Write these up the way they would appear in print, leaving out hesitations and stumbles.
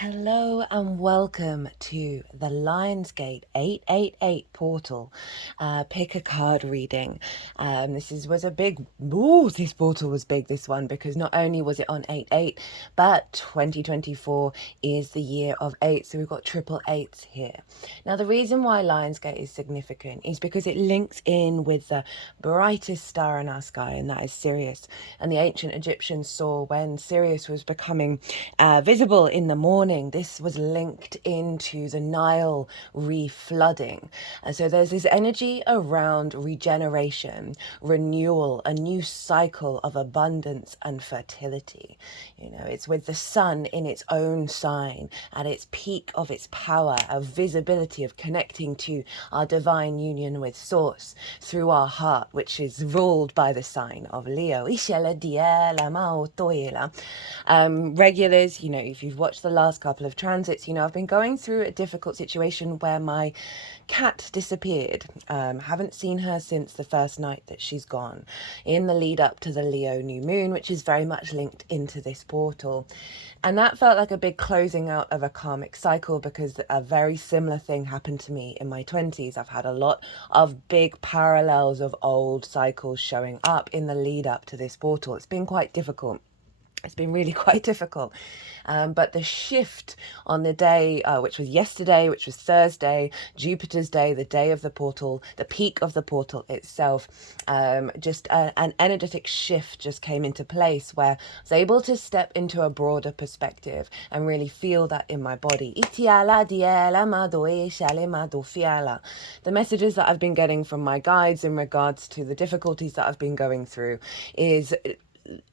Hello and welcome to the Lionsgate 888 portal. Pick a card reading. Was a big, this portal was big, this one, because not only was it on 8-8, but 2024 is the year of 8, so we've got triple eights here. Now, the reason why Lionsgate is significant is because it links in with the brightest star in our sky, and that is Sirius. And the ancient Egyptians saw when Sirius was becoming visible in the morning, this was linked into the Nile reef flooding. And so there's this energy around regeneration, renewal, a new cycle of abundance and fertility. You know, it's with the sun in its own sign, at its peak of its power, of visibility, of connecting to our divine union with Source through our heart, which is ruled by the sign of Leo. Regulars, you know, if you've watched the last couple of transits, you know, I've been going through a difficult situation where my cat disappeared. Haven't seen her since the first night that she's gone, in the lead up to the Leo new moon, which is very much linked into this portal. And that felt like a big closing out of a karmic cycle, because a very similar thing happened to me in my 20s. I've had a lot of big parallels of old cycles showing up in the lead up to this portal. It's been quite difficult. It's been really quite difficult. But the shift on the day, which was yesterday, which was Thursday, Jupiter's day, the day of the portal, the peak of the portal itself, an energetic shift just came into place where I was able to step into a broader perspective and really feel that in my body. The messages that I've been getting from my guides in regards to the difficulties that I've been going through is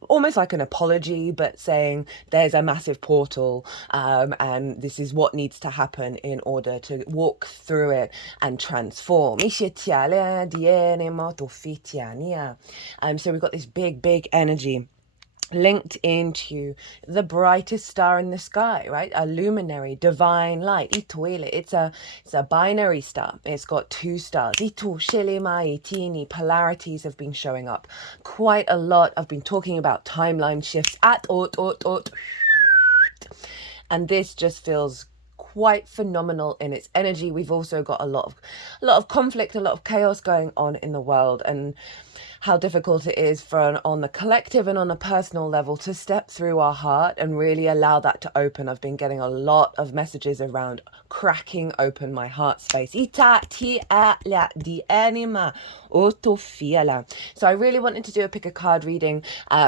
almost like an apology, but saying there's a massive portal, and this is what needs to happen in order to walk through it and transform. So we've got this big energy linked into the brightest star in the sky, right? A luminary, divine light. It's a binary star. It's got two stars. Polarities have been showing up quite a lot. I've been talking about timeline shifts and this just feels quite phenomenal in its energy. We've also got a lot of conflict, a lot of chaos going on in the world, and how difficult it is on the collective and on a personal level to step through our heart and really allow that to open. I've been getting a lot of messages around cracking open my heart space. So I really wanted to do a pick a card reading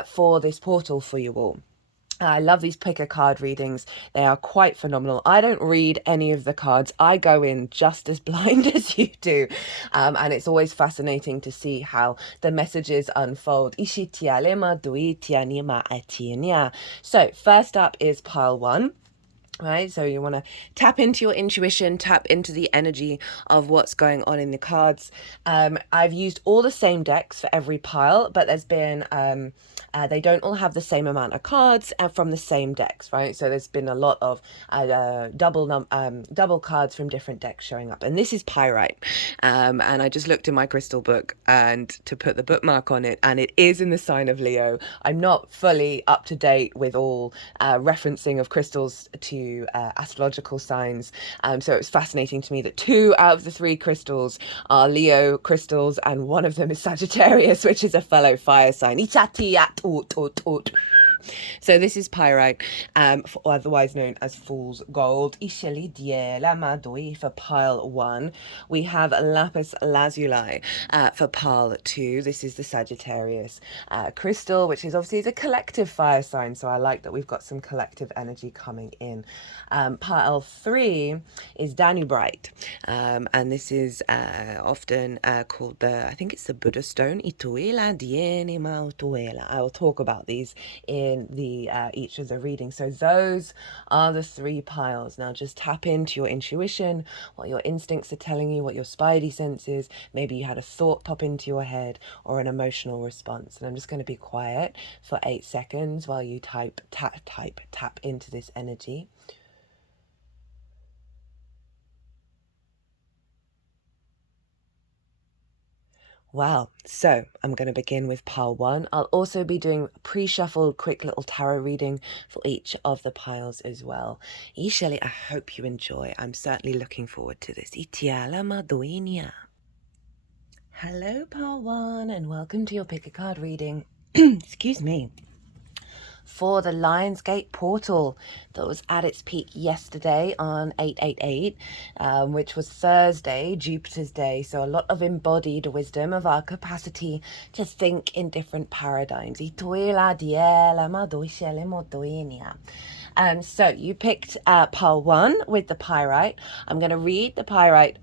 for this portal for you all. I love these pick a card readings. They are quite phenomenal. I don't read any of the cards. I go in just as blind as you do. And it's always fascinating to see how the messages unfold. So first up is pile 1. Right, so you want to tap into your intuition, tap into the energy of what's going on in the cards. I've used all the same decks for every pile, but there's been they don't all have the same amount of cards from the same decks, right? So there's been a lot of double cards from different decks showing up, and this is Pyrite. And I just looked in my crystal book and to put the bookmark on it, and it is in the sign of Leo. I'm not fully up to date with all referencing of crystals to astrological signs, so it was fascinating to me that 2 out of the 3 crystals are Leo crystals, and one of them is Sagittarius, which is a fellow fire sign. So this is Pyrite, otherwise known as Fool's Gold. For pile 1. We have Lapis Lazuli for pile 2. This is the Sagittarius crystal, which is obviously the collective fire sign, so I like that we've got some collective energy coming in. Pile 3 is Danburite, and this is often called I think it's the Buddha stone. I will talk about these in the each of the readings. So those are the 3 piles. Now just tap into your intuition, what your instincts are telling you, what your spidey sense is. Maybe you had a thought pop into your head or an emotional response. And I'm just going to be quiet for 8 seconds while you tap into this energy. Well, so I'm going to begin with pile one. I'll also be doing pre-shuffled quick little tarot reading for each of the piles as well. Ishali, I hope you enjoy. I'm certainly looking forward to this. Itiala Madoinia. Hello, pile one, and welcome to your pick a card reading. Excuse me. For the Lionsgate portal that was at its peak yesterday on 888, which was Thursday, Jupiter's day. So a lot of embodied wisdom of our capacity to think in different paradigms. So you picked pile one with the pyrite. I'm going to read the pyrite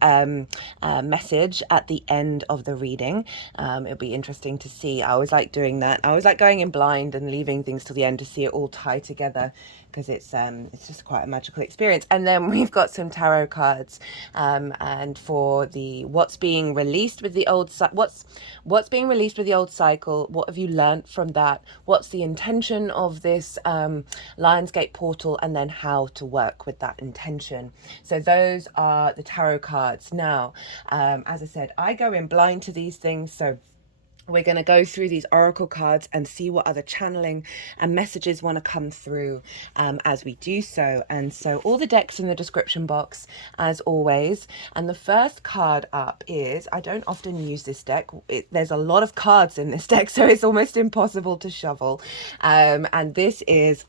message at the end of the reading. It'll be interesting to see. I always like doing that. I always like going in blind and leaving things till the end to see it all tie together, because it's just quite a magical experience. And then we've got some tarot cards, and for the what's being released with the old what's being released with the old cycle. What have you learnt from that? What's the intention of this Lionsgate portal, and then how to work with that intention. So those are the tarot cards. Now, as I said, I go in blind to these things, so we're going to go through these oracle cards and see what other channeling and messages want to come through as we do so. And so all the decks in the description box, as always. And the first card up is, I don't often use this deck. There's a lot of cards in this deck, so it's almost impossible to shuffle. And this is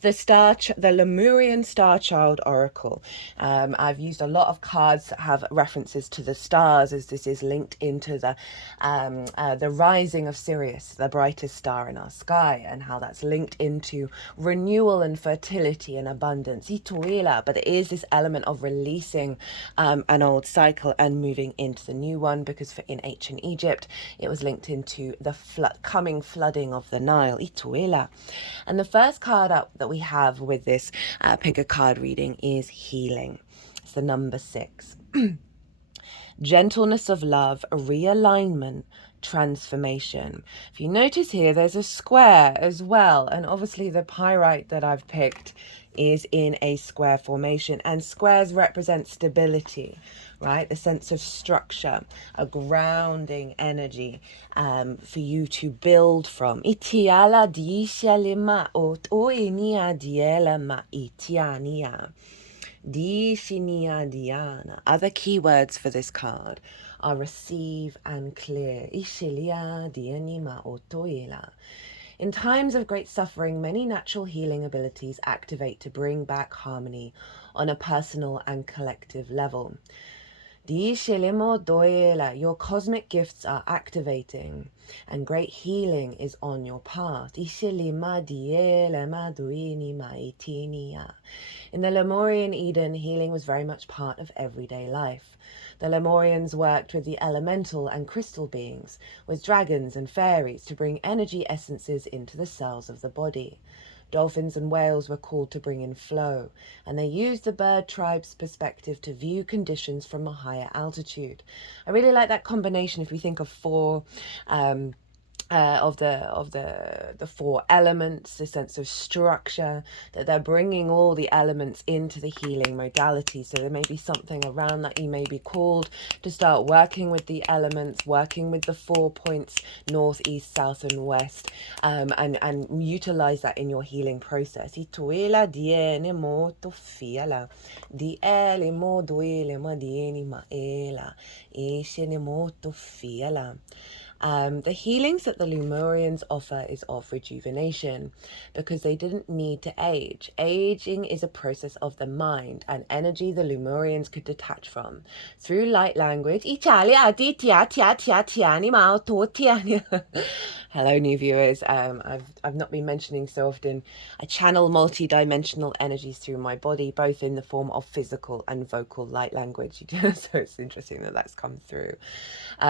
the Lemurian Star Child Oracle. I've used a lot of cards that have references to the stars, as this is linked into the rising of Sirius, the brightest star in our sky, and how that's linked into renewal and fertility and abundance. But it is this element of releasing an old cycle and moving into the new one, because in ancient Egypt it was linked into the coming flooding of the Nile. And the first card up that we have with this pick a card reading is healing. It's the number 6. Gentleness of love, realignment, transformation. If you notice here, there's a square as well, and obviously the pyrite that I've picked is in a square formation, and squares represent stability, right? The sense of structure, a grounding energy for you to build from. Itiala diishalima otoinia dielama itiania. Diana. Other keywords for this card are receive and clear. In times of great suffering, many natural healing abilities activate to bring back harmony on a personal and collective level. Your cosmic gifts are activating, and great healing is on your path. In the Lemurian Eden, healing was very much part of everyday life. The Lemurians worked with the elemental and crystal beings, with dragons and fairies, to bring energy essences into the cells of the body. Dolphins and whales were called to bring in flow, and they used the bird tribe's perspective to view conditions from a higher altitude. I really like that combination. If we think of four of the 4 elements, the sense of structure, that they're bringing all the elements into the healing modality. So there may be something around that you may be called to start working with the elements, working with the 4 points, north, east, south, and west, and utilize that in your healing process. The healings that the Lemurians offer is of rejuvenation, because they didn't need to age. Aging is a process of the mind and energy the Lemurians could detach from. Through light language, hello new viewers, I've not been mentioning so often, I channel multi-dimensional energies through my body, both in the form of physical and vocal light language. So it's interesting that that's come through.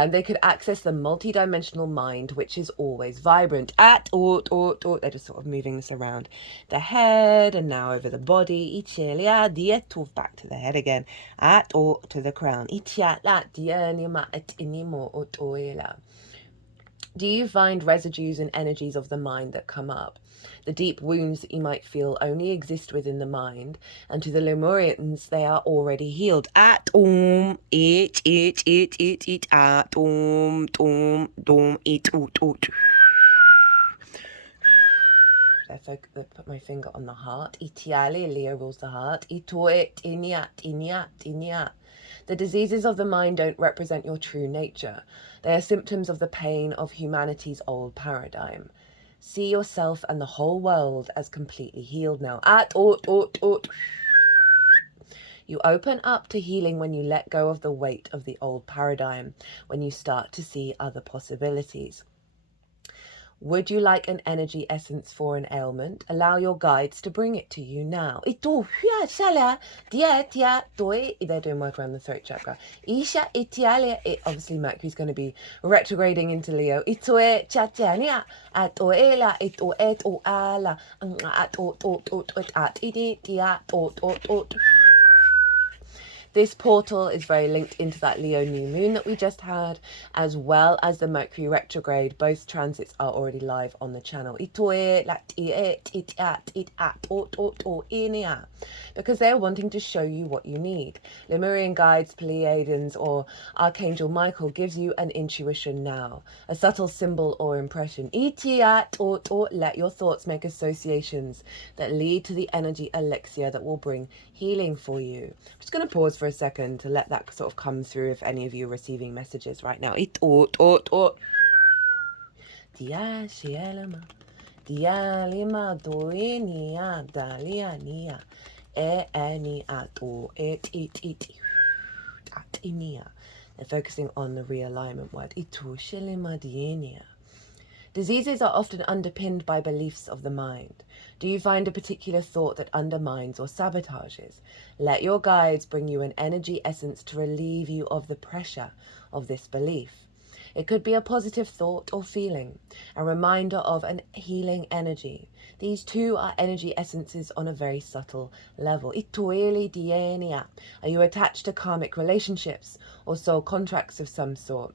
They could access the multi-dimensional mind, which is always vibrant. They're just sort of moving this around the head and now over the body. Back to the head again. To the crown. Do you find residues and energies of the mind that come up? The deep wounds that you might feel only exist within the mind, and to the Lemurians, they are already healed. Atom, it, atom, dom, it, oot. I put my finger on the heart. Itiale, Leo rules the heart. Itoet, inyat. The diseases of the mind don't represent your true nature. They are symptoms of the pain of humanity's old paradigm. See yourself and the whole world as completely healed now. You open up to healing when you let go of the weight of the old paradigm, when you start to see other possibilities. Would you like an energy essence for an ailment? Allow your guides to bring it to you now. They're doing work around the throat chakra. Obviously, Mercury's going to be retrograding into Leo. This portal is very linked into that Leo new moon that we just had, as well as the Mercury retrograde. Both transits are already live on the channel. Because they're wanting to show you what you need. Lemurian guides, Pleiadians, or Archangel Michael gives you an intuition now, a subtle symbol or impression. Let your thoughts make associations that lead to the energy elixir that will bring healing for you. I'm just going to pause for a second to let that sort of come through if any of you are receiving messages right now. They're focusing on the realignment word. Diseases are often underpinned by beliefs of the mind. Do you find a particular thought that undermines or sabotages? Let your guides bring you an energy essence to relieve you of the pressure of this belief. It could be a positive thought or feeling, a reminder of an healing energy. These two are energy essences on a very subtle level. Are you attached to karmic relationships or soul contracts of some sort?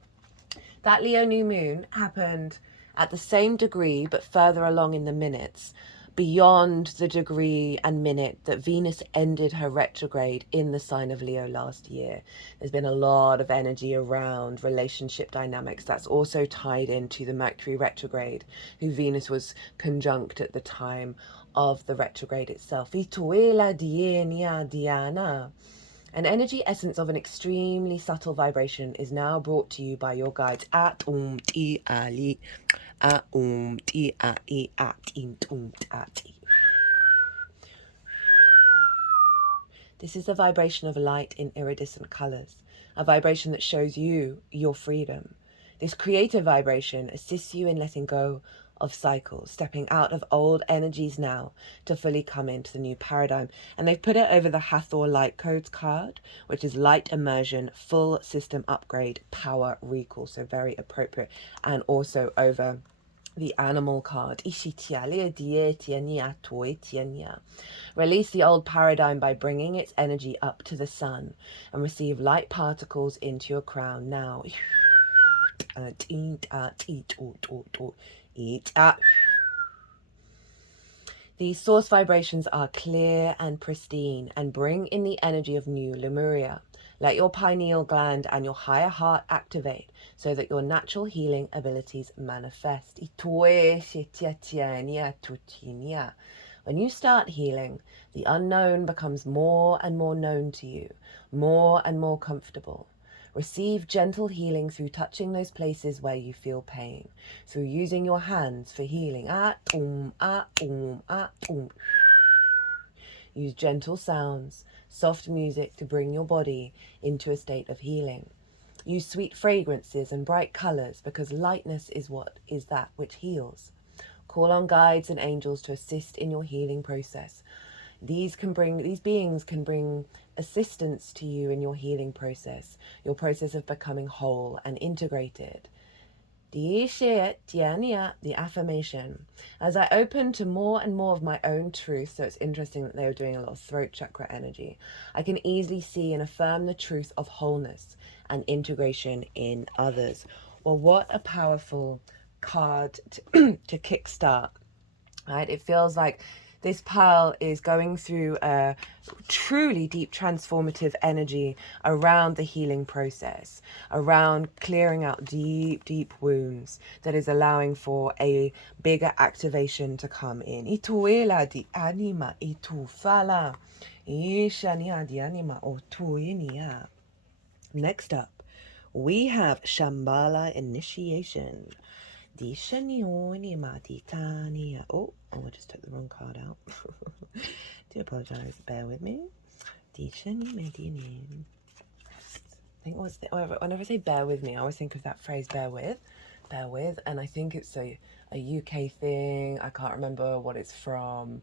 That Leo new moon happened at the same degree but further along in the minutes, beyond the degree and minute that Venus ended her retrograde in the sign of Leo last year. There's been a lot of energy around relationship dynamics that's also tied into the Mercury retrograde, who Venus was conjunct at the time of the retrograde itself. An energy essence of an extremely subtle vibration is now brought to you by your guides. This is the vibration of light in iridescent colors, a vibration that shows you your freedom. This creative vibration assists you in letting go of cycles, stepping out of old energies now to fully come into the new paradigm. And they've put it over the Hathor Light Codes card, which is light immersion, full system upgrade, power recall. So very appropriate. And also over the animal card. Release the old paradigm by bringing its energy up to the sun and receive light particles into your crown now. These source vibrations are clear and pristine and bring in the energy of new Lemuria. Let your pineal gland and your higher heart activate so that your natural healing abilities manifest. When you start healing, the unknown becomes more and more known to you, more and more comfortable. Receive gentle healing through touching those places where you feel pain, through using your hands for healing. Use gentle sounds, soft music to bring your body into a state of healing. Use sweet fragrances and bright colors because lightness is that which heals. Call on guides and angels to assist in your healing process. These beings can bring assistance to you in your healing process, your process of becoming whole and integrated. The affirmation. As I open to more and more of my own truth, so it's interesting that they were doing a lot of throat chakra energy, I can easily see and affirm the truth of wholeness and integration in others. Well, what a powerful card to kickstart, right? It feels like this pile is going through a truly deep transformative energy around the healing process, around clearing out deep, deep wounds that is allowing for a bigger activation to come in. Ituela di anima itufala. Ishania di anima otuinia. Next up, we have Shambhala Initiation. Oh, I just took the wrong card out. Do apologise. Bear with me. I think whenever I say bear with me, I always think of that phrase bear with, and I think it's a UK thing. I can't remember what it's from.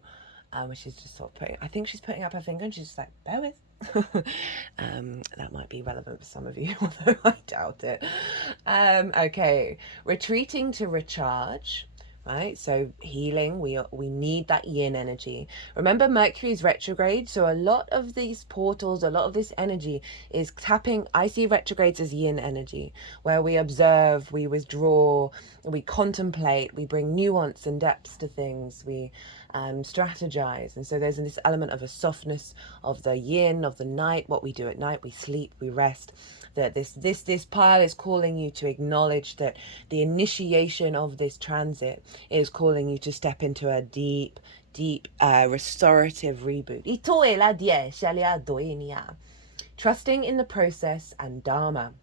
Where she's just sort of I think she's putting up her finger and she's just like, bear with. That might be relevant for some of you, although I doubt it. Okay, retreating to recharge, right? So healing, we need that yin energy. Remember, Mercury's retrograde, so a lot of these portals, a lot of this energy is tapping. I see retrogrades as yin energy, where we observe, we withdraw, we contemplate, we bring nuance and depths to things, we strategize. And so there's this element of a softness of the yin, of the night, what we do at night, we sleep, we rest. That this pile is calling you to acknowledge that the initiation of this transit is calling you to step into a deep restorative reboot. Trusting in the process and Dharma.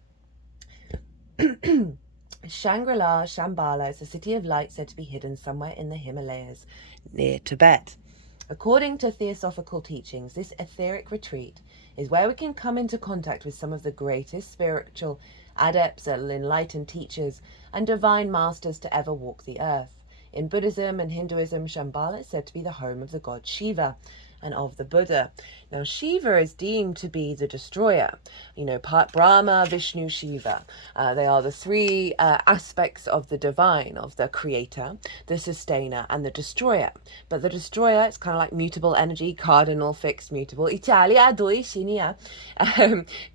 Shangri-La, Shambhala, is a city of light said to be hidden somewhere in the Himalayas near Tibet. According to theosophical teachings, this etheric retreat is where we can come into contact with some of the greatest spiritual adepts and enlightened teachers and divine masters to ever walk the earth. In Buddhism and Hinduism, Shambhala is said to be the home of the god Shiva and of the Buddha. Now, Shiva is deemed to be the destroyer, part Brahma, Vishnu, Shiva. They are the three aspects of the divine, of the creator, the sustainer, and the destroyer. But the destroyer is kind of like mutable energy, cardinal, fixed, mutable. Italia, doi, shinia.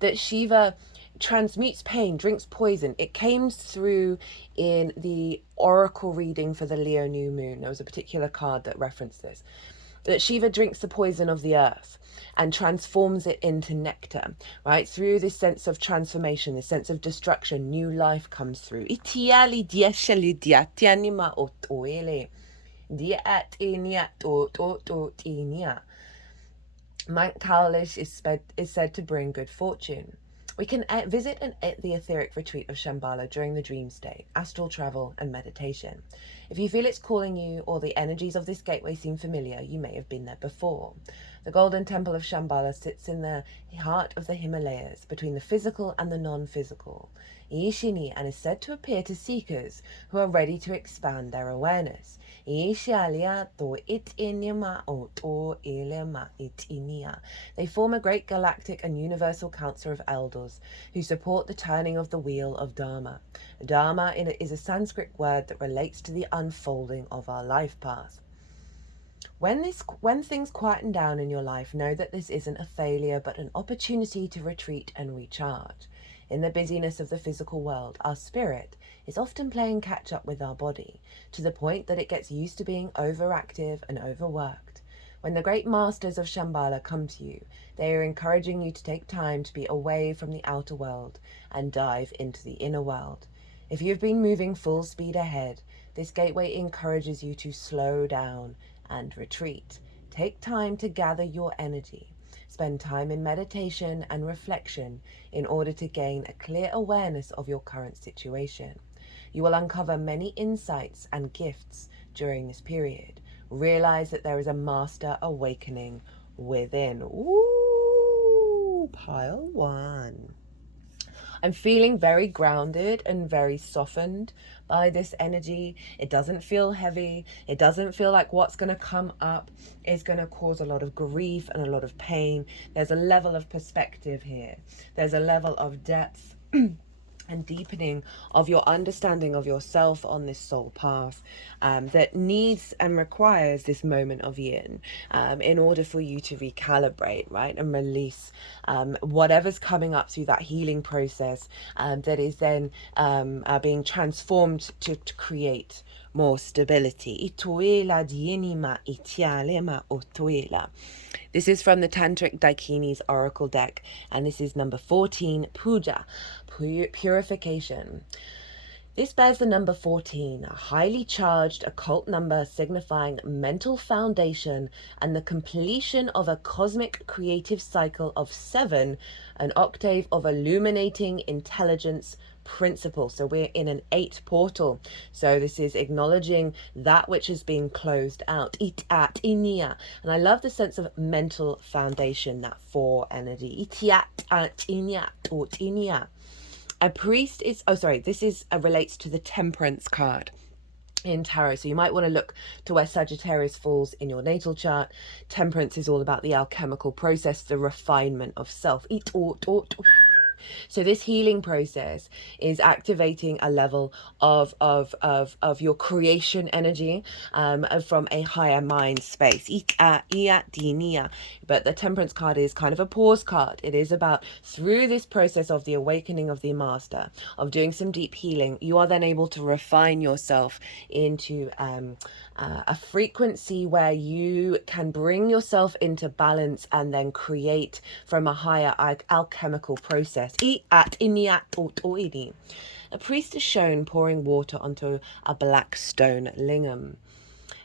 That Shiva transmutes pain, drinks poison. It came through in the oracle reading for the Leo new moon. There was a particular card that referenced this. That Shiva drinks the poison of the earth and transforms it into nectar, right? Through this sense of transformation, this sense of destruction, new life comes through. Mount Kailash is said to bring good fortune. We can visit the etheric retreat of Shambhala during the dream state, astral travel, and meditation. If you feel it's calling you or the energies of this gateway seem familiar, you may have been there before. The Golden Temple of Shambhala sits in the heart of the Himalayas, between the physical and the non-physical, Ishini, and is said to appear to seekers who are ready to expand their awareness. They form a great galactic and universal council of elders who support the turning of the wheel of Dharma. Dharma is a Sanskrit word that relates to the unfolding of our life path. When things quieten down in your life, know that this isn't a failure but an opportunity to retreat and recharge. In the busyness of the physical world, our spirit is often playing catch up with our body, to the point that it gets used to being overactive and overworked. When the great masters of Shambhala come to you, they are encouraging you to take time to be away from the outer world and dive into the inner world. If you've been moving full speed ahead, this gateway encourages you to slow down and retreat. Take time to gather your energy. Spend time in meditation and reflection in order to gain a clear awareness of your current situation. You will uncover many insights and gifts during this period. Realize that there is a master awakening within. Ooh, pile one. I'm feeling very grounded and very softened by this energy. It doesn't feel heavy. It doesn't feel like what's going to come up is going to cause a lot of grief and a lot of pain. There's a level of perspective here. There's a level of depth and deepening of your understanding of yourself on this soul path, that needs and requires this moment of yin, in order for you to recalibrate, right, and release whatever's coming up through that healing process, that is then being transformed to create more stability. Ituela dienima itialema otuela. This is from the Tantric Daikini's Oracle deck, and this is number 14, Puja, purification. This bears the number 14, a highly charged occult number signifying mental foundation and the completion of a cosmic creative cycle of 7, an octave of illuminating intelligence principle. So we're in an 8 portal. So this is acknowledging that which is being closed out. Itiat inia. And I love the sense of mental foundation, that 4 energy. Itiat inia or inia. A priest is, this is relates to the Temperance card in tarot. So you might want to look to where Sagittarius falls in your natal chart. Temperance is all about the alchemical process, the refinement of self. So this healing process is activating a level of your creation energy, from a higher mind space. But the Temperance card is kind of a pause card. It is about, through this process of the awakening of the master, of doing some deep healing, you are then able to refine yourself into a frequency where you can bring yourself into balance and then create from a higher alchemical process. A priest is shown pouring water onto a black stone lingam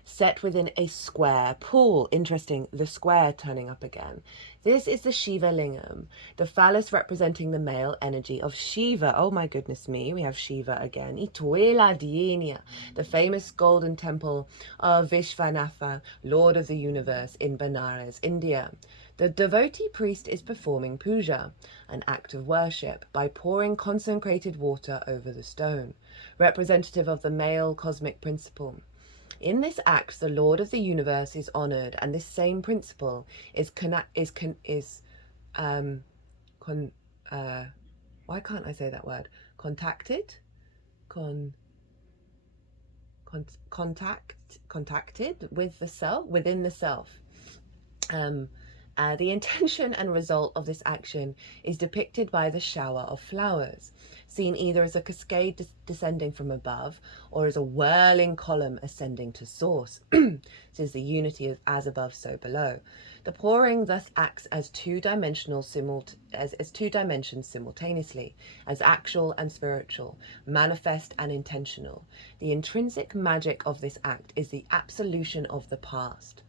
set within a square pool. Interesting, the square turning up again. This is the Shiva lingam, the phallus representing the male energy of Shiva. Oh my goodness me, we have Shiva again. Ituela Dienia, the famous golden temple of Vishvanatha, Lord of the Universe, in Benares, India. The devotee priest is performing puja, an act of worship, by pouring consecrated water over the stone, representative of the male cosmic principle. In this act, the Lord of the Universe is honored, and this same principle is why can't I say that word? Contacted, contacted with the self, within the self. The intention and result of this action is depicted by the shower of flowers, seen either as a cascade descending from above or as a whirling column ascending to source. This is the unity of as above, so below. The pouring thus acts as two dimensions simultaneously, as actual and spiritual, manifest and intentional. The intrinsic magic of this act is the absolution of the past,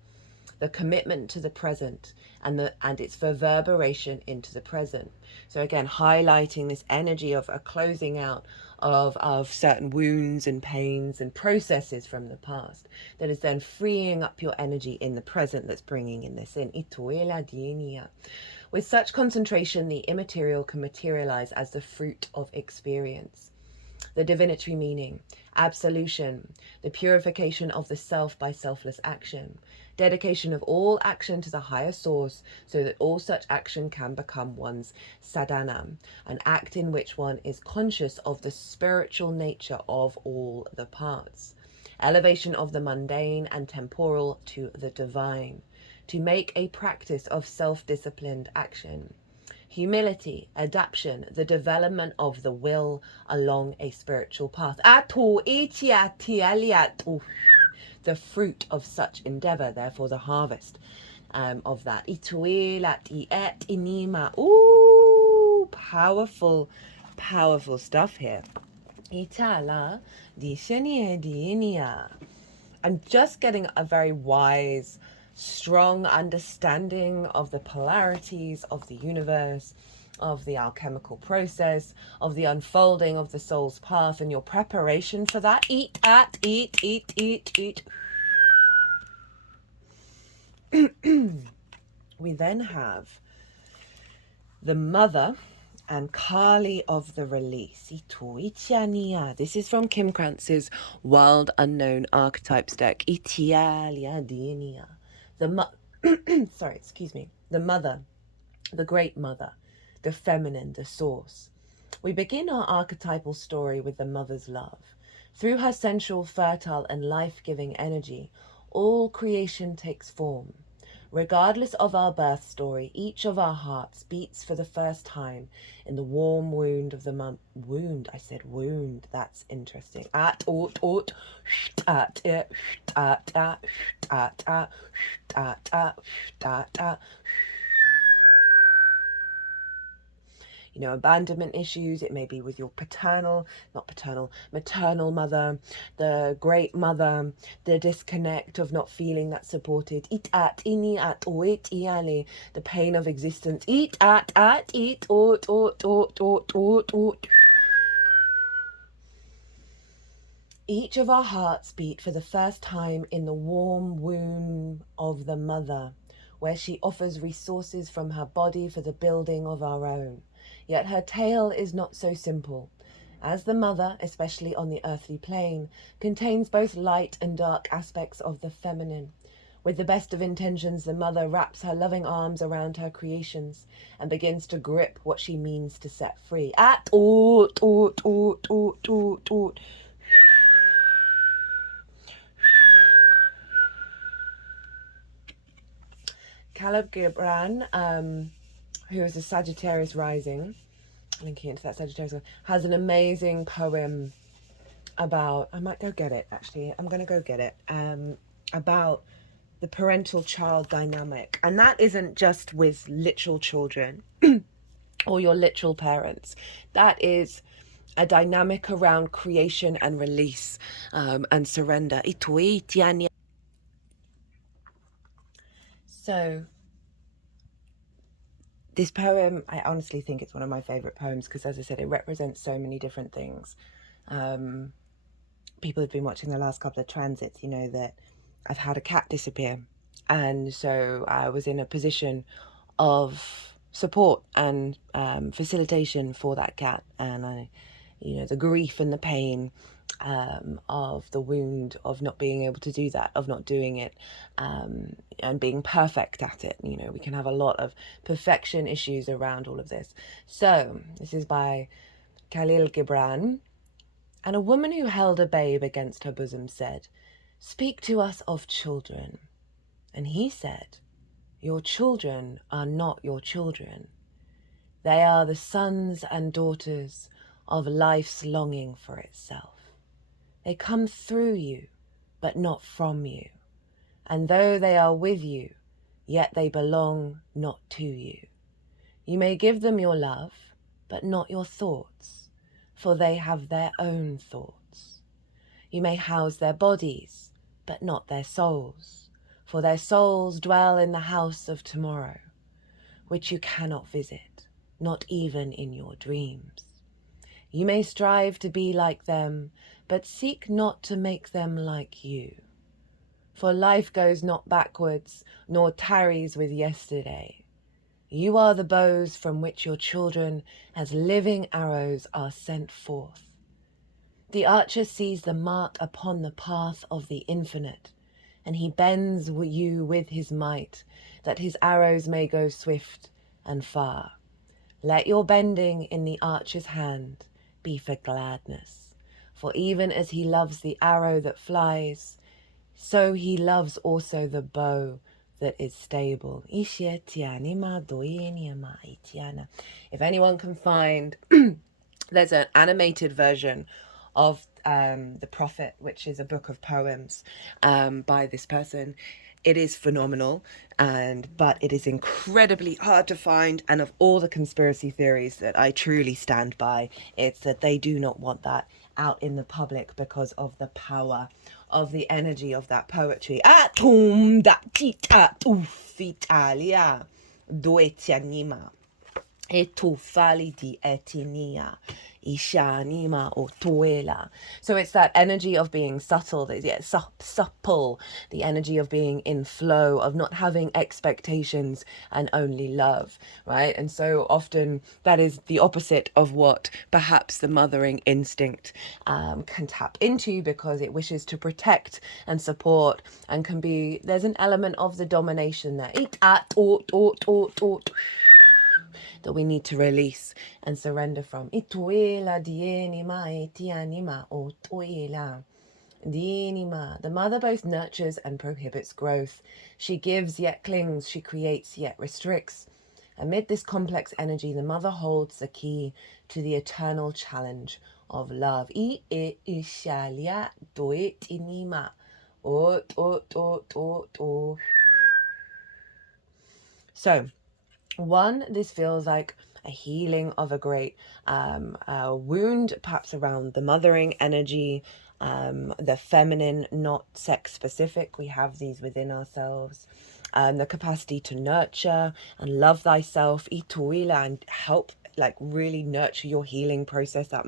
the commitment to the present, and its reverberation into the present. So again, highlighting this energy of a closing out of certain wounds and pains and processes from the past, that is then freeing up your energy in the present, that's bringing in this in. With such concentration, the immaterial can materialize as the fruit of experience. The divinatory meaning, absolution, the purification of the self by selfless action, dedication of all action to the higher source so that all such action can become one's sadhana, an act in which one is conscious of the spiritual nature of all the parts. Elevation of the mundane and temporal to the divine, to make a practice of self-disciplined action. Humility, adaptation, the development of the will along a spiritual path. The fruit of such endeavor, therefore the harvest of that. Ooh, powerful, powerful stuff here. I'm just getting a very wise, strong understanding of the polarities of the universe, of the alchemical process, of the unfolding of the soul's path, and your preparation for that. Eat. We then have the mother and Kali of the release. This is from Kim Krantz's World Unknown Archetypes deck. The the mother, the great mother, the feminine, the source. We begin our archetypal story with the mother's love. Through her sensual, fertile, and life-giving energy, all creation takes form. Regardless of our birth story, each of our hearts beats for the first time in the warm wound of the wound. I said wound. That's interesting. You know, abandonment issues. It may be with your maternal mother, the great mother, the disconnect of not feeling that supported. The pain of existence. Each of our hearts beat for the first time in the warm womb of the mother, where she offers resources from her body for the building of our own. Yet her tale is not so simple, as the mother, especially on the earthly plane, contains both light and dark aspects of the feminine. With the best of intentions, the mother wraps her loving arms around her creations and begins to grip what she means to set free. Caleb Gibran, who is a Sagittarius rising, linking into that Sagittarius, has an amazing poem about, I might go get it actually, I'm going to go get it, about the parental-child dynamic. And that isn't just with literal children or your literal parents. That is a dynamic around creation and release and surrender. So this poem, I honestly think it's one of my favourite poems because, as I said, it represents so many different things. People have been watching the last couple of transits, you know that I've had a cat disappear. And so I was in a position of support and facilitation for that cat. And the grief and the pain of the wound of not being able to do that, of not doing it, and being perfect at it. You know, we can have a lot of perfection issues around all of this. So this is by Khalil Gibran. And a woman who held a babe against her bosom said, "Speak to us of children." And he said, "Your children are not your children. They are the sons and daughters of life's longing for itself. They come through you, but not from you. And though they are with you, yet they belong not to you. You may give them your love, but not your thoughts, for they have their own thoughts. You may house their bodies, but not their souls, for their souls dwell in the house of tomorrow, which you cannot visit, not even in your dreams. You may strive to be like them, but seek not to make them like you. For life goes not backwards, nor tarries with yesterday. You are the bows from which your children, as living arrows, are sent forth. The archer sees the mark upon the path of the infinite, and he bends you with his might, that his arrows may go swift and far. Let your bending in the archer's hand be for gladness, for even as he loves the arrow that flies, so he loves also the bow that is stable. If anyone can find, there's an animated version of The Prophet, which is a book of poems by this person. It is phenomenal, but it is incredibly hard to find. And of all the conspiracy theories that I truly stand by, it's that they do not want that out in the public because of the power of the energy of that poetry. Atum da tita Italia doetianima etufali di etinia ishanima otuela. So it's that energy of being subtle, supple, the energy of being in flow, of not having expectations and only love, right? And so often that is the opposite of what perhaps the mothering instinct can tap into, because it wishes to protect and support, and can be, there's an element of the domination there. that we need to release and surrender from. Ituela dienima etianima o tuela. Dienima. The mother both nurtures and prohibits growth. She gives yet clings. She creates yet restricts. Amid this complex energy, the mother holds the key to the eternal challenge of love. I e ishalia doit inima. Ot, ot, ot, ot, ot. So, one, this feels like a healing of a great wound, perhaps around the mothering energy, the feminine, not sex specific. We have these within ourselves. The capacity to nurture and love thyself, ituila, and help like really nurture your healing process. There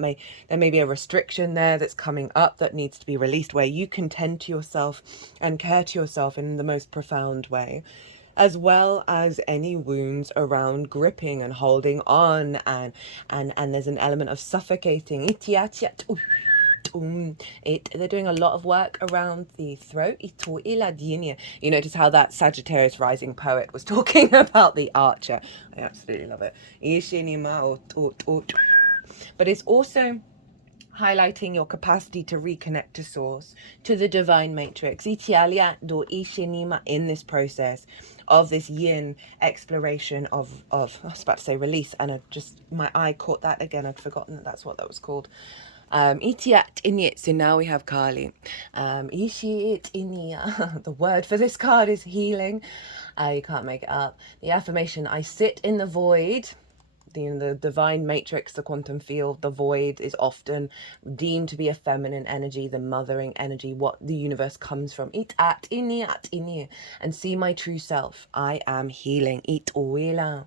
may be a restriction there that's coming up that needs to be released, where you can tend to yourself and care to yourself in the most profound way, as well as any wounds around gripping and holding on, and there's an element of suffocating. They're doing a lot of work around the throat. You notice how that Sagittarius rising poet was talking about the archer. I absolutely love it. But it's also highlighting your capacity to reconnect to source, to the divine matrix. In this process of this yin exploration of I was about to say release, and my eye caught that again. I'd forgotten that's what that was called. Itiat inyit. So now we have Kali. Ishiit inya. The word for this card is healing. You can't make it up. The affirmation: I sit in the void. The divine matrix, the quantum field, the void is often deemed to be a feminine energy, the mothering energy, what the universe comes from. It at ini, and see my true self. I am healing. It oila.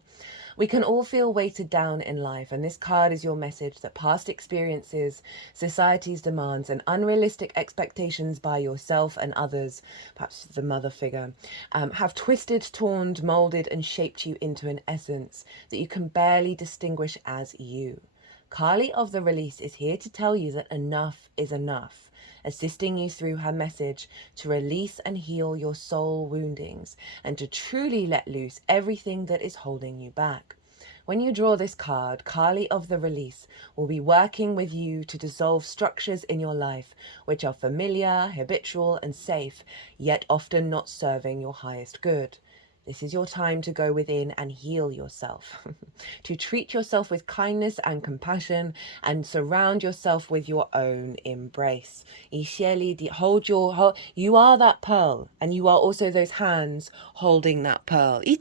We can all feel weighted down in life, and this card is your message that past experiences, society's demands, and unrealistic expectations by yourself and others, perhaps the mother figure, have twisted, torn, molded, and shaped you into an essence that you can barely distinguish as you. Kali of the Release is here to tell you that enough is enough, assisting you through her message to release and heal your soul woundings and to truly let loose everything that is holding you back. When you draw this card, Kali of the Release will be working with you to dissolve structures in your life which are familiar, habitual, and safe, yet often not serving your highest good. This is your time to go within and heal yourself, to treat yourself with kindness and compassion, and surround yourself with your own embrace. You are that pearl, and you are also those hands holding that pearl. You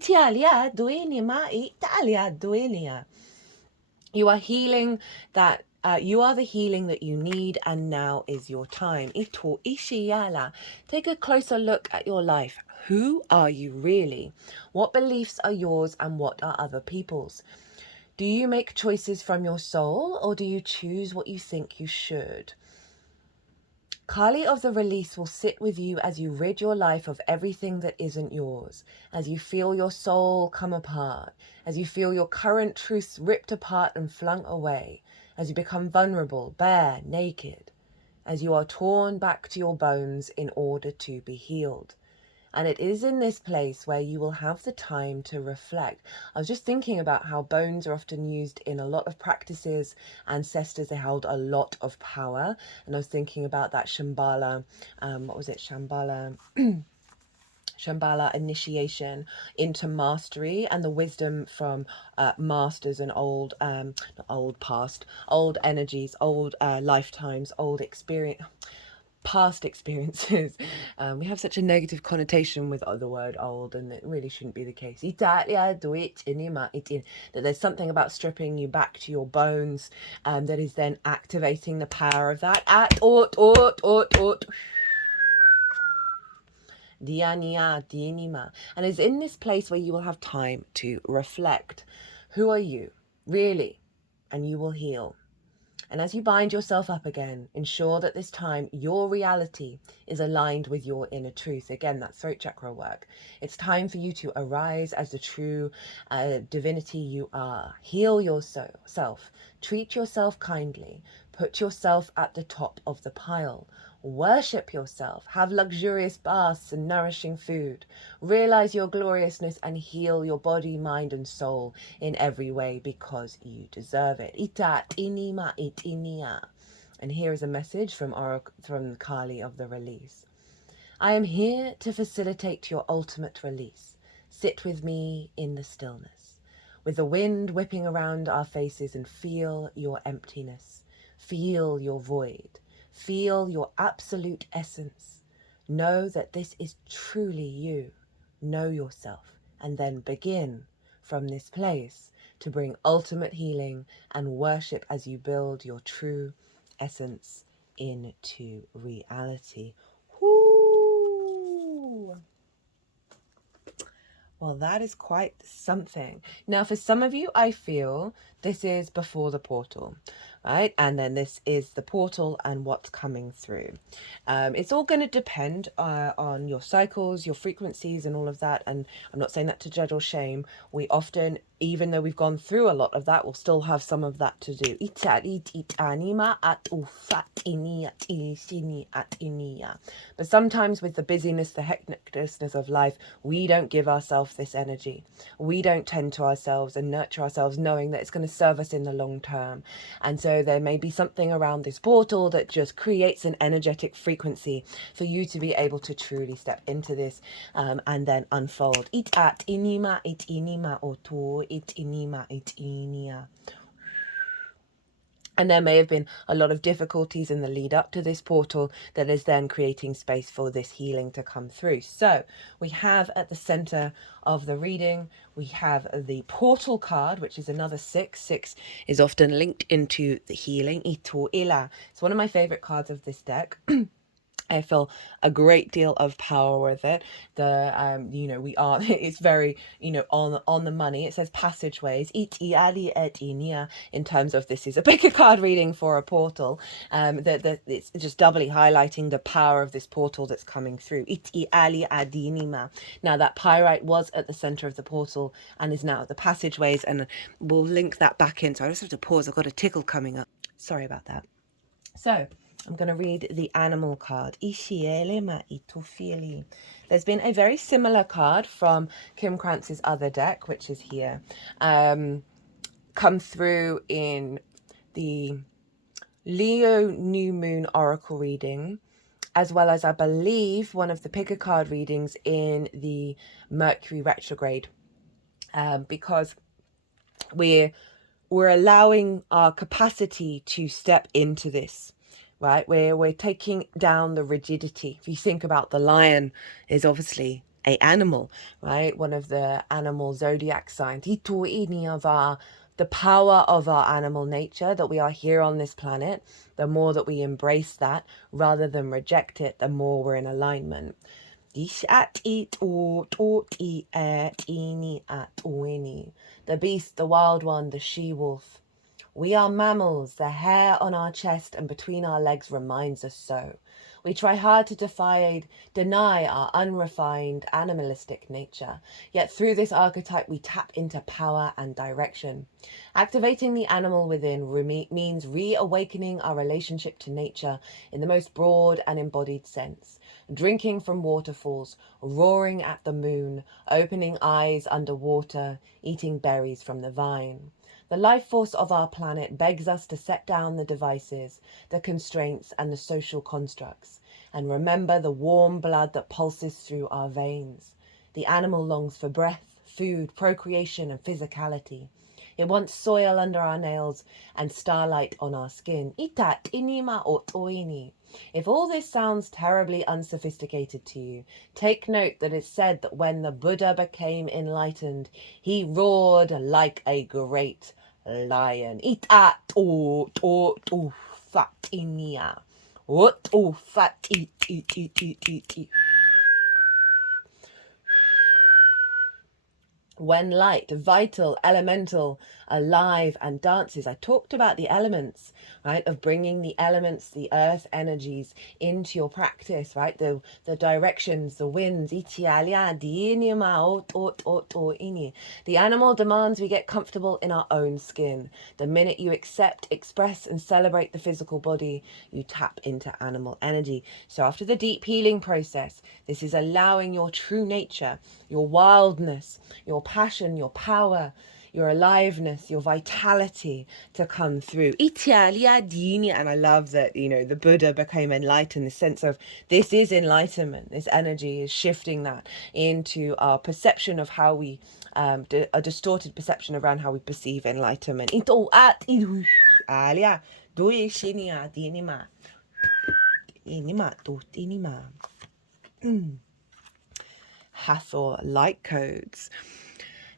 are healing that. You are the healing that you need, and now is your time. Take a closer look at your life. Who are you really? What beliefs are yours and what are other people's? Do you make choices from your soul, or do you choose what you think you should? Kali of the Release will sit with you as you rid your life of everything that isn't yours, as you feel your soul come apart, as you feel your current truths ripped apart and flung away, as you become vulnerable, bare, naked, as you are torn back to your bones in order to be healed. And it is in this place where you will have the time to reflect. I was just thinking about how bones are often used in a lot of practices. Ancestors, they held a lot of power. And I was thinking about that Shambhala, Shambhala initiation into mastery, and the wisdom from masters and old energies, old lifetimes, past experiences. We have such a negative connotation with the word old, and it really shouldn't be the case. That there's something about stripping you back to your bones that is then activating the power of that. And it's in this place where you will have time to reflect. Who are you, really? And you will heal. And as you bind yourself up again, ensure that this time your reality is aligned with your inner truth. Again, that throat chakra work. It's time for you to arise as the true divinity you are. Heal yourself. Treat yourself kindly. Put yourself at the top of the pile. Worship yourself, have luxurious baths and nourishing food. Realize your gloriousness and heal your body, mind, and soul in every way because you deserve it. Ita tinima itinia. And here is a message from Kali of the release. I am here to facilitate your ultimate release. Sit with me in the stillness, with the wind whipping around our faces, and feel your emptiness. Feel your void. Feel your absolute essence. Know that this is truly you. Know yourself, and then begin from this place to bring ultimate healing and worship as you build your true essence into reality. Whoo! Well, that is quite something. Now, for some of you, I feel this is before the portal, right? And then this is the portal and what's coming through. It's all going to depend on your cycles, your frequencies, and all of that. And I'm not saying that to judge or shame. We often, even though we've gone through a lot of that, we'll still have some of that to do. But sometimes with the busyness, the hecticness of life, we don't give ourselves this energy. We don't tend to ourselves and nurture ourselves knowing that it's going to serve us in the long term. And so there may be something around this portal that just creates an energetic frequency for you to be able to truly step into this and then unfold. It at inima it inima oto it inima it inia. And there may have been a lot of difficulties in the lead up to this portal that is then creating space for this healing to come through. So we have at the center of the reading, we have the portal card, which is another 6. 6 is often linked into the healing. Ito ila. It's one of my favorite cards of this deck. I feel a great deal of power with it. We are, it's very, on the money. It says passageways, in terms of this is a bigger card reading for a portal. That it's just doubly highlighting the power of this portal that's coming through. Now that pyrite was at the center of the portal and is now at the passageways, and we'll link that back in. So I just have to pause. I've got a tickle coming up. Sorry about that. So I'm going to read the animal card. There's been a very similar card from Kim Krantz's other deck, which is here, come through in the Leo New Moon Oracle reading, as well as, I believe, one of the pick a card readings in the Mercury retrograde, because we're allowing our capacity to step into this. Right, we're taking down the rigidity. If you think about the lion is obviously a animal, right? One of the animal zodiac signs. The power of our animal nature, that we are here on this planet, the more that we embrace that rather than reject it, the more we're in alignment. The beast, the wild one, the she-wolf. We are mammals. The hair on our chest and between our legs reminds us so. We try hard to deny our unrefined animalistic nature. Yet through this archetype, we tap into power and direction. Activating the animal within means reawakening our relationship to nature in the most broad and embodied sense. Drinking from waterfalls, roaring at the moon, opening eyes underwater, eating berries from the vine. The life force of our planet begs us to set down the devices, the constraints, and the social constructs, and remember the warm blood that pulses through our veins. The animal longs for breath, food, procreation, and physicality. It wants soil under our nails and starlight on our skin. Itat inima otoini. If all this sounds terribly unsophisticated to you, take note that it's said that when the Buddha became enlightened, he roared like a great lion. Itat o fatinia. What o fat it. When light, vital, elemental, alive, and dances. I talked about the elements, right? Of bringing the elements, the earth energies into your practice, right? The directions, the winds. The animal demands we get comfortable in our own skin. The minute you accept, express, and celebrate the physical body, you tap into animal energy. So after the deep healing process, this is allowing your true nature, your wildness, your passion, your power, your aliveness, your vitality to come through. And I love that, the Buddha became enlightened, the sense of this is enlightenment. This energy is shifting that into our perception of how we, a distorted perception around how we perceive enlightenment. Hathor light codes.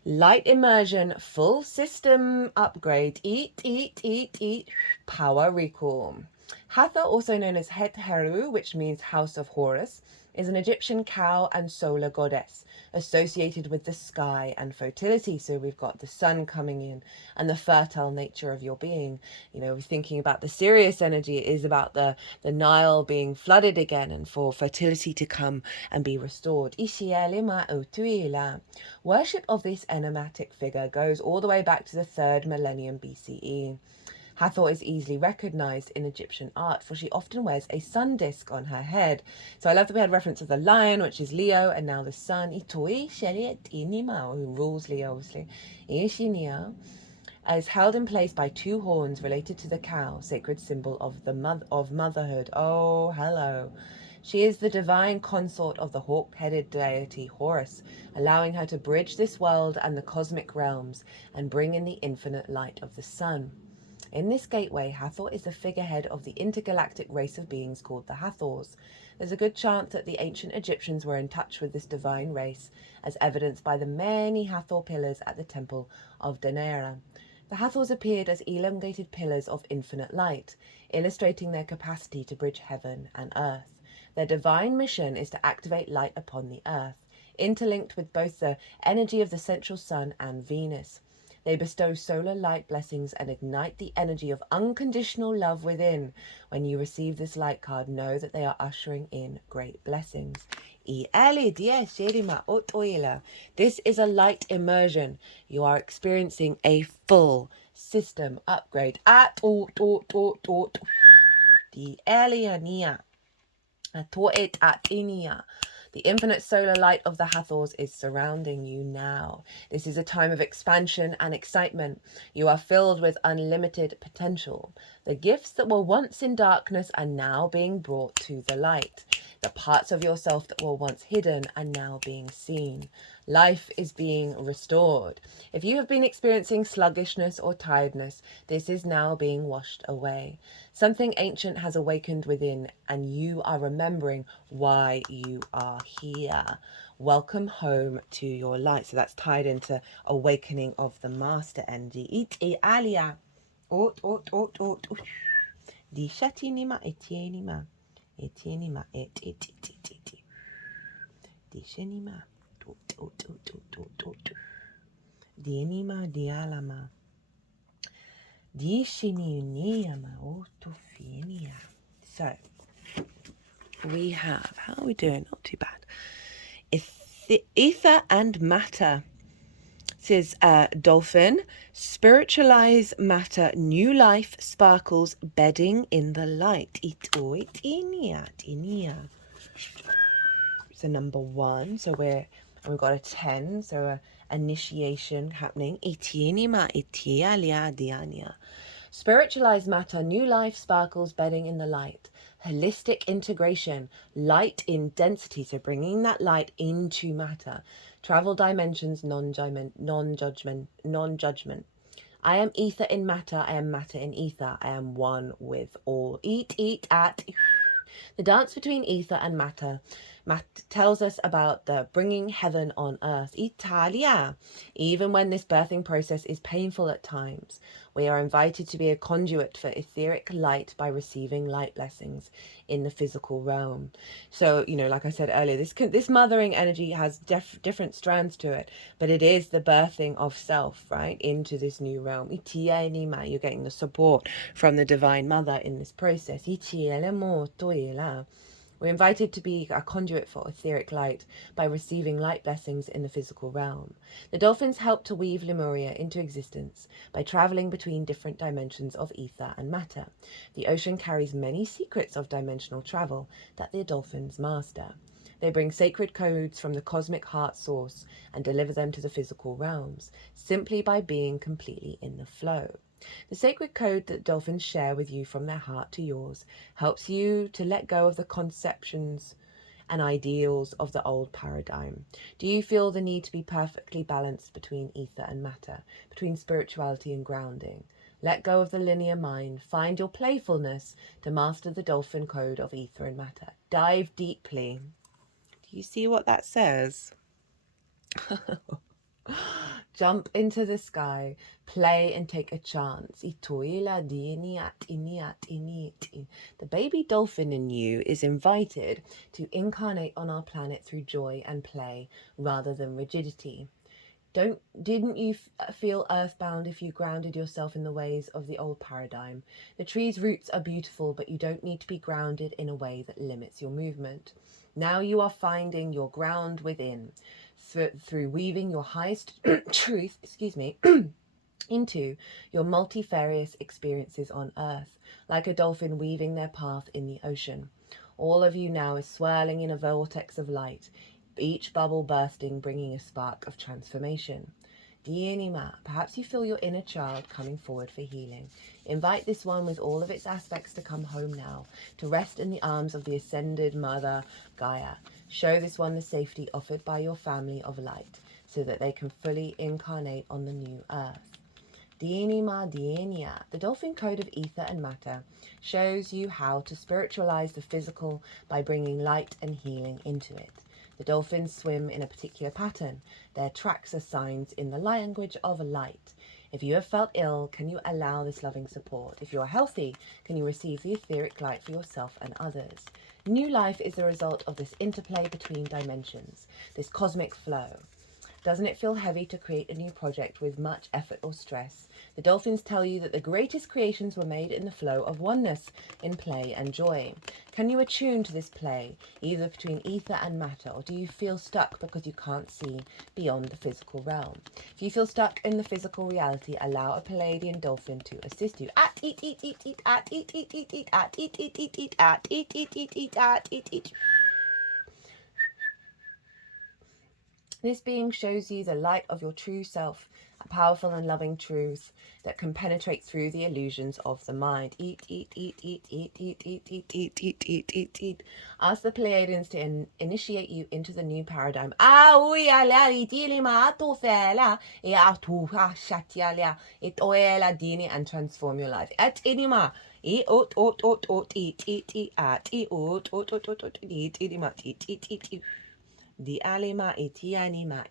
Light immersion, full system upgrade, eat, power recall. Hathor, also known as Het Heru, which means house of Horus, is an Egyptian cow and solar goddess associated with the sky and fertility. So we've got the sun coming in and the fertile nature of your being. We're thinking about the Sirius energy. It is about the Nile being flooded again and for fertility to come and be restored. Worship of this enigmatic figure goes all the way back to the 3rd millennium BCE. Hathor is easily recognized in Egyptian art, for she often wears a sun disk on her head. So I love that we had reference of the lion, which is Leo, and now the sun, who rules Leo, obviously, is held in place by 2 horns related to the cow, sacred symbol of motherhood. Oh, hello. She is the divine consort of the hawk-headed deity Horus, allowing her to bridge this world and the cosmic realms and bring in the infinite light of the sun. In this gateway, Hathor is the figurehead of the intergalactic race of beings called the Hathors. There's a good chance that the ancient Egyptians were in touch with this divine race, as evidenced by the many Hathor pillars at the temple of Dennera. The Hathors appeared as elongated pillars of infinite light, illustrating their capacity to bridge heaven and earth. Their divine mission is to activate light upon the earth, interlinked with both the energy of the central sun and Venus. They bestow solar light blessings and ignite the energy of unconditional love within. When you receive this light card, know that they are ushering in great blessings. This is a light immersion. You are experiencing a full system upgrade. The infinite solar light of the Hathors is surrounding you now. This is a time of expansion and excitement. You are filled with unlimited potential. The gifts that were once in darkness are now being brought to the light. The parts of yourself that were once hidden are now being seen. Life is being restored. If you have been experiencing sluggishness or tiredness, this is now being washed away. Something ancient has awakened within, and you are remembering why you are here. Welcome home to your light. So that's tied into awakening of the master energy. Ite alia. Di shatinima etienima. Etienima et. Di shenima. Dienima dialama. So we have, how are we doing? Not too bad. Ether and matter. This is dolphin. Spiritualize matter. New life sparkles bedding in the light. So number 1. So we've got a 10. So initiation happening. Spiritualized matter, new life sparkles bedding in the light. Holistic integration, light in density, so bringing that light into matter. Travel dimensions, non-judgment. I am ether in matter, I am matter in ether, I am one with all. The dance between ether and matter tells us about the bringing heaven on earth, Italia. Even when this birthing process is painful at times, we are invited to be a conduit for etheric light by receiving light blessings in the physical realm. So, you know, like I said earlier, this mothering energy has different strands to it, but it is the birthing of self, right, into this new realm. You're getting the support from the Divine Mother in this process. We're invited to be a conduit for etheric light by receiving light blessings in the physical realm. The dolphins help to weave Lemuria into existence by traveling between different dimensions of ether and matter. The ocean carries many secrets of dimensional travel that the dolphins master. They bring sacred codes from the cosmic heart source and deliver them to the physical realms, simply by being completely in the flow. The sacred code that dolphins share with you from their heart to yours helps you to let go of the conceptions and ideals of the old paradigm. Do you feel the need to be perfectly balanced between ether and matter, between spirituality and grounding? Let go of the linear mind. Find your playfulness to master the dolphin code of ether and matter. Dive deeply. Do you see what that says? Jump into the sky, play and take a chance. The baby dolphin in you is invited to incarnate on our planet through joy and play rather than rigidity. Didn't you feel earthbound if you grounded yourself in the ways of the old paradigm? The tree's roots are beautiful, but you don't need to be grounded in a way that limits your movement. Now you are finding your ground within through weaving your highest truth, into your multifarious experiences on earth, like a dolphin weaving their path in the ocean. All of you now is swirling in a vortex of light, each bubble bursting, bringing a spark of transformation. Dienima, perhaps you feel your inner child coming forward for healing. Invite this one with all of its aspects to come home now, to rest in the arms of the ascended Mother Gaia. Show this one the safety offered by your family of light, so that they can fully incarnate on the new earth. Dienima Dienia, the dolphin code of ether and matter, shows you how to spiritualize the physical by bringing light and healing into it. The dolphins swim in a particular pattern. Their tracks are signs in the language of light. If you have felt ill, can you allow this loving support? If you are healthy, can you receive the etheric light for yourself and others? New life is the result of this interplay between dimensions, this cosmic flow. Doesn't it feel heavy to create a new project with much effort or stress? The dolphins tell you that the greatest creations were made in the flow of oneness, in play and joy. Can you attune to this play, either between ether and matter, or do you feel stuck because you can't see beyond the physical realm? If you feel stuck in the physical reality, allow a Palladian dolphin to assist you. This being shows you the light of your true self, a powerful and loving truth that can penetrate through the illusions of the mind. Ask the Pleiadians to initiate you into the new paradigm. And transform your life. The alima etianima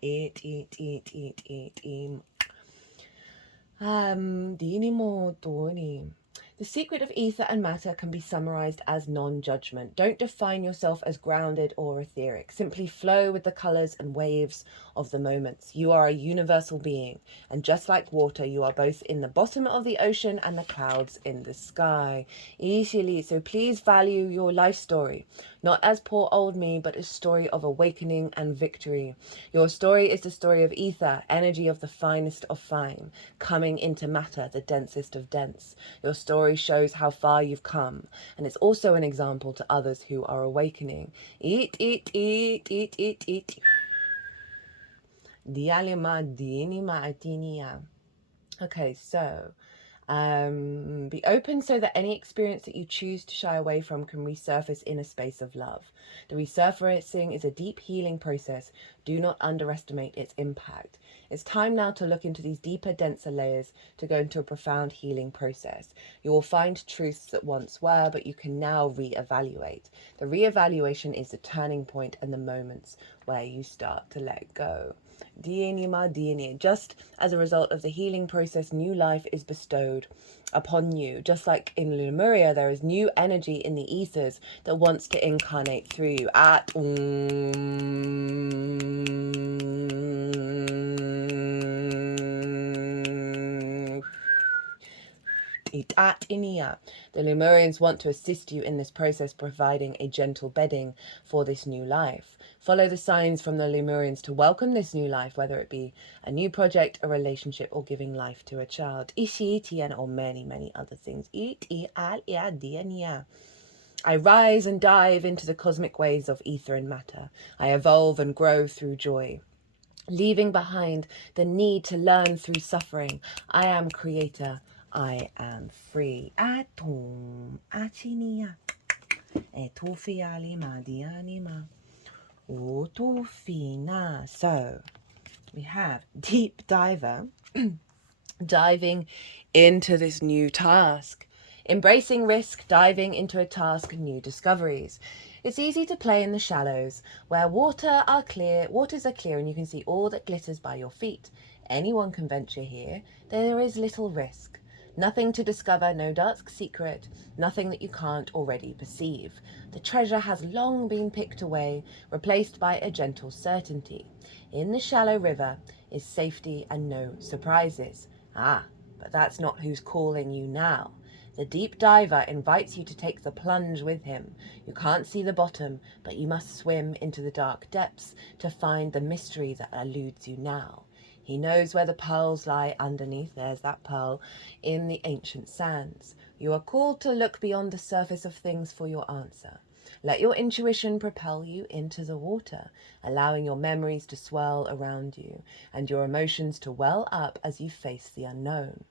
the secret of ether and matter can be summarized as non-judgment. Don't define yourself as grounded or etheric. Simply flow with the colors and waves of the moments. You are a universal being, and just like water, you are both in the bottom of the ocean and the clouds in the sky. Easily, so please value your life story, not as poor old me, but a story of awakening and victory. Your story is the story of ether, energy of the finest of fine, coming into matter, the densest of dense. Your story shows how far you've come, and it's also an example to others who are awakening. Okay, so Be open so that any experience that you choose to shy away from can resurface in a space of love. The resurfacing is a deep healing process. Do not underestimate its impact. It's time now to look into these deeper, denser layers to go into a profound healing process. You will find truths that once were, but you can now reevaluate. The reevaluation is the turning point and the moments where you start to let go. DNA. Just as a result of the healing process, new life is bestowed upon you. Just like in Lemuria, there is new energy in the ethers that wants to incarnate through you. The Lemurians want to assist you in this process, providing a gentle bedding for this new life. Follow the signs from the Lemurians to welcome this new life, whether it be a new project, a relationship, or giving life to a child. Or many, many other things. I rise and dive into the cosmic ways of ether and matter. I evolve and grow through joy, leaving behind the need to learn through suffering. I am creator. I am free. Atum achinia. Etufiali madianima. Utufina. So we have deep diver diving into this new task. Embracing risk, diving into a task, new discoveries. It's easy to play in the shallows where waters are clear and you can see all that glitters by your feet. Anyone can venture here. There is little risk. Nothing to discover, no dark secret, nothing that you can't already perceive. The treasure has long been picked away, replaced by a gentle certainty. In the shallow river is safety and no surprises. But that's not who's calling you now. The deep diver invites you to take the plunge with him. You can't see the bottom, but you must swim into the dark depths to find the mystery that eludes you now. He knows where the pearls lie underneath, there's that pearl, in the ancient sands. You are called to look beyond the surface of things for your answer. Let your intuition propel you into the water, allowing your memories to swirl around you and your emotions to well up as you face the unknown.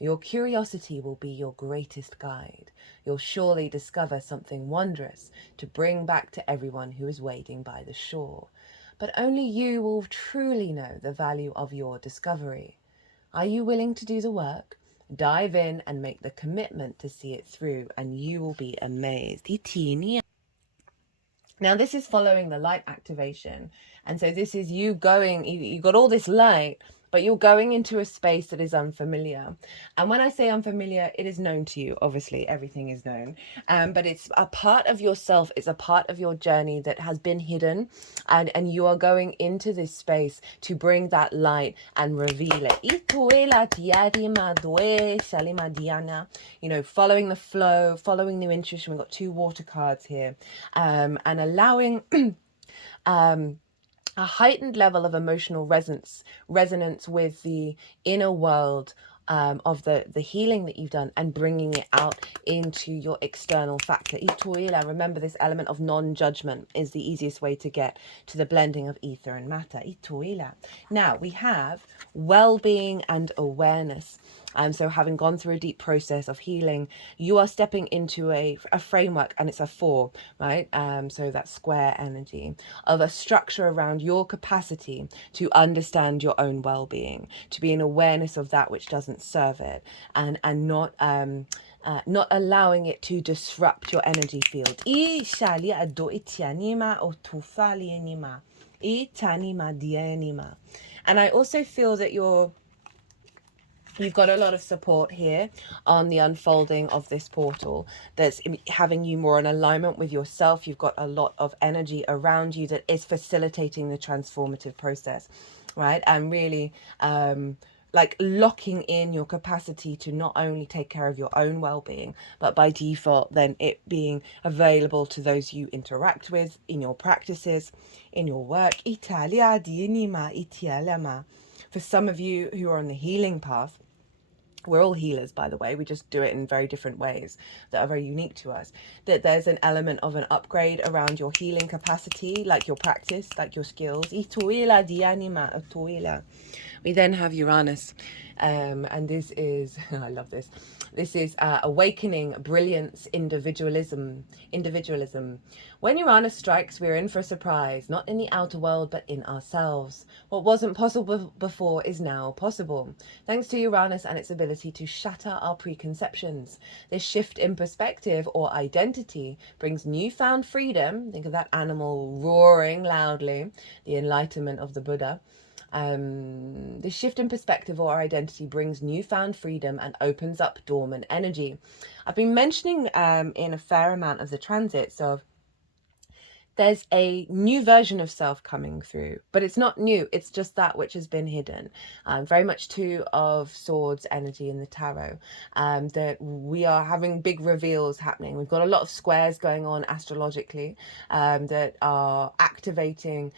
Your curiosity will be your greatest guide. You'll surely discover something wondrous to bring back to everyone who is waiting by the shore. But only you will truly know the value of your discovery. Are you willing to do the work? Dive in and make the commitment to see it through, and you will be amazed. Now, this is following the light activation. And so this is you going, you got all this light, but you're going into a space that is unfamiliar. And when I say unfamiliar, it is known to you. Obviously, everything is known. But it's a part of yourself. It's a part of your journey that has been hidden. And you are going into this space to bring that light and reveal it. You know, following the flow, following the intuition. We've got 2 water cards here. And allowing a heightened level of emotional resonance with the inner world of the healing that you've done and bringing it out into your external factor. Remember, this element of non-judgment is the easiest way to get to the blending of ether and matter. Now we have well-being and awareness. So having gone through a deep process of healing, you are stepping into a framework, and it's a 4, right? So that square energy of a structure around your capacity to understand your own well-being, to be in awareness of that which doesn't serve it, and not allowing it to disrupt your energy field. And I also feel that you've got a lot of support here on the unfolding of this portal that's having you more in alignment with yourself. You've got a lot of energy around you that is facilitating the transformative process, right? And really like locking in your capacity to not only take care of your own well-being, but by default then it being available to those you interact with in your practices, in your work. For some of you who are on the healing path, we're all healers, by the way, we just do it in very different ways that are very unique to us, that there's an element of an upgrade around your healing capacity, like your practice, like your skills, We then have Uranus, and this is, I love this. This is awakening, brilliance, individualism. Individualism. When Uranus strikes, we're in for a surprise, not in the outer world, but in ourselves. What wasn't possible before is now possible, thanks to Uranus and its ability to shatter our preconceptions. This shift in perspective or identity brings newfound freedom. Think of that animal roaring loudly, the enlightenment of the Buddha. This shift in perspective or identity brings newfound freedom and opens up dormant energy. I've been mentioning in a fair amount of the transits of there's a new version of self coming through, but it's not new. It's just that which has been hidden. Very much Two of Swords energy in the tarot. That we are having big reveals happening. We've got a lot of squares going on astrologically that are activating,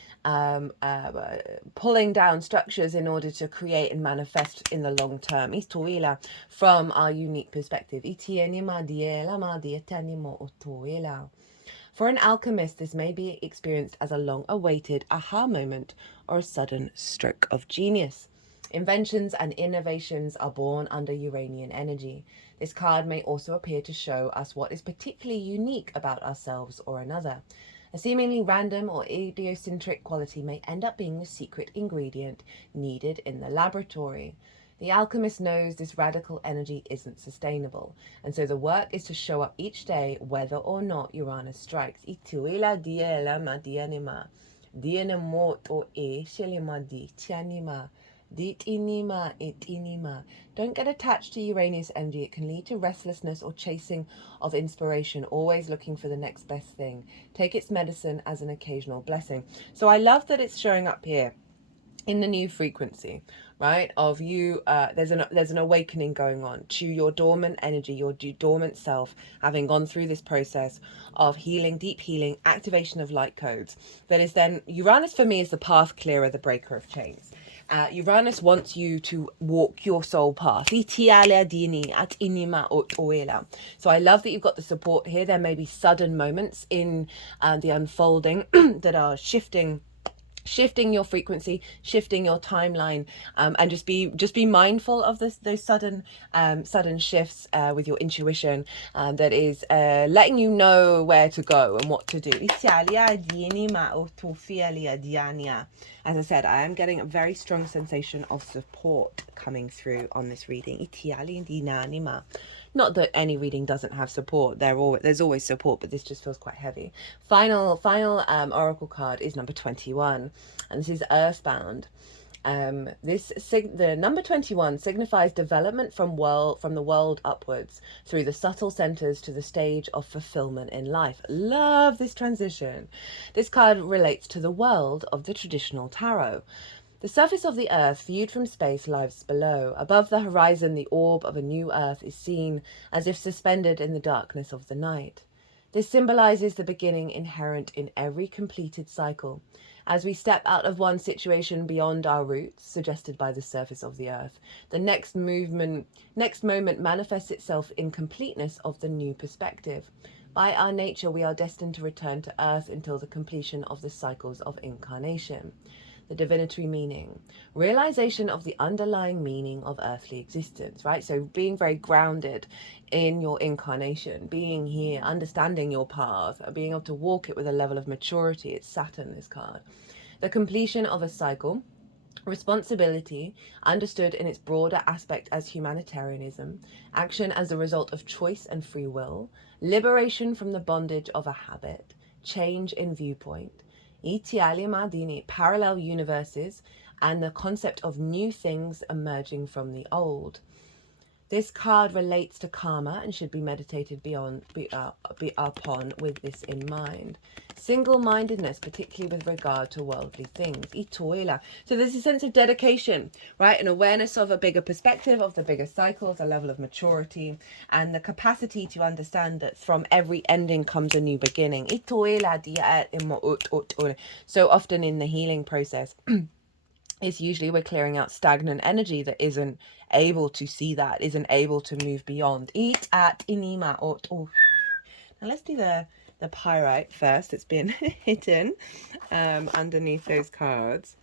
pulling down structures in order to create and manifest in the long term. From our unique perspective. For an alchemist, this may be experienced as a long-awaited aha moment or a sudden stroke of genius. Inventions and innovations are born under Uranian energy. This card may also appear to show us what is particularly unique about ourselves or another. A seemingly random or idiosyncratic quality may end up being the secret ingredient needed in the laboratory. The alchemist knows this radical energy isn't sustainable, and so the work is to show up each day whether or not Uranus strikes. Don't get attached to Uranus energy. It can lead to restlessness or chasing of inspiration, always looking for the next best thing. Take its medicine as an occasional blessing. So I love that it's showing up here in the new frequency, right, of you. There's an awakening going on to your dormant energy, your dormant self, having gone through this process of healing, deep healing, activation of light codes. That is then, Uranus for me is the path clearer, the breaker of chains. Uranus wants you to walk your soul path. So I love that you've got the support here. There may be sudden moments in the unfolding that are shifting your frequency, shifting your timeline, and just be mindful of those sudden shifts with your intuition, that is letting you know where to go and what to do. As I said, I am getting a very strong sensation of support coming through on this reading. Not that any reading doesn't have support. There's always support, but this just feels quite heavy. Final oracle card is number 21, and this is Earthbound. The number 21 signifies development from the world upwards through the subtle centers to the stage of fulfillment in life. Love this transition. This card relates to the world of the traditional tarot. The surface of the earth, viewed from space, lies below. Above the horizon, the orb of a new earth is seen, as if suspended in the darkness of the night. This symbolizes the beginning inherent in every completed cycle. As we step out of one situation beyond our roots, suggested by the surface of the earth, the next moment manifests itself in completeness of the new perspective. By our nature, we are destined to return to earth until the completion of the cycles of incarnation. The divinatory meaning, realization of the underlying meaning of earthly existence, right? So being very grounded in your incarnation, being here, understanding your path, being able to walk it with a level of maturity. It's Saturn, this card. The completion of a cycle, responsibility, understood in its broader aspect as humanitarianism, action as a result of choice and free will, liberation from the bondage of a habit, change in viewpoint, parallel universes, and the concept of new things emerging from the old. This card relates to karma and should be meditated upon with this in mind. Single-mindedness, particularly with regard to worldly things. So there's a sense of dedication, right? An awareness of a bigger perspective, of the bigger cycles, a level of maturity, and the capacity to understand that from every ending comes a new beginning. So often in the healing process, it's usually we're clearing out stagnant energy that isn't able to see that, isn't able to move beyond. Now let's do the pyrite first. It's been hidden underneath those cards.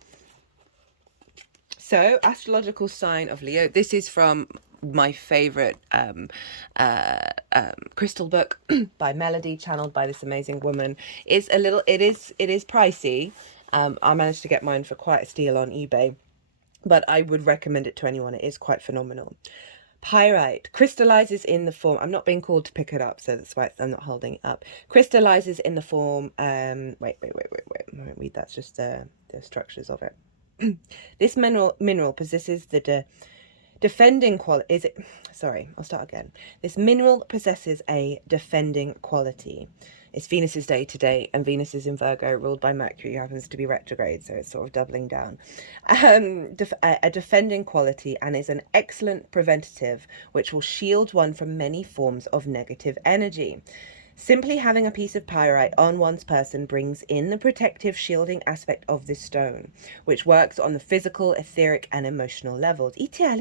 So, astrological sign of Leo. This is from my favorite crystal book by Melody, channeled by this amazing woman. It's a little, it is pricey. I managed to get mine for quite a steal on eBay, but I would recommend it to anyone. It is quite phenomenal. Pyrite crystallizes in the form. I'm not being called to pick it up, so that's why I'm not holding it up. Crystallizes in the form. Wait. I won't read. That's just the structures of it. This mineral possesses the defending quality. Is it? Sorry, I'll start again. This mineral possesses a defending quality. It's Venus's day today, and Venus is in Virgo, ruled by Mercury, who happens to be retrograde, so it's sort of doubling down. A defending quality, and is an excellent preventative, which will shield one from many forms of negative energy. Simply having a piece of pyrite on one's person brings in the protective shielding aspect of this stone, which works on the physical, etheric, and emotional levels. It can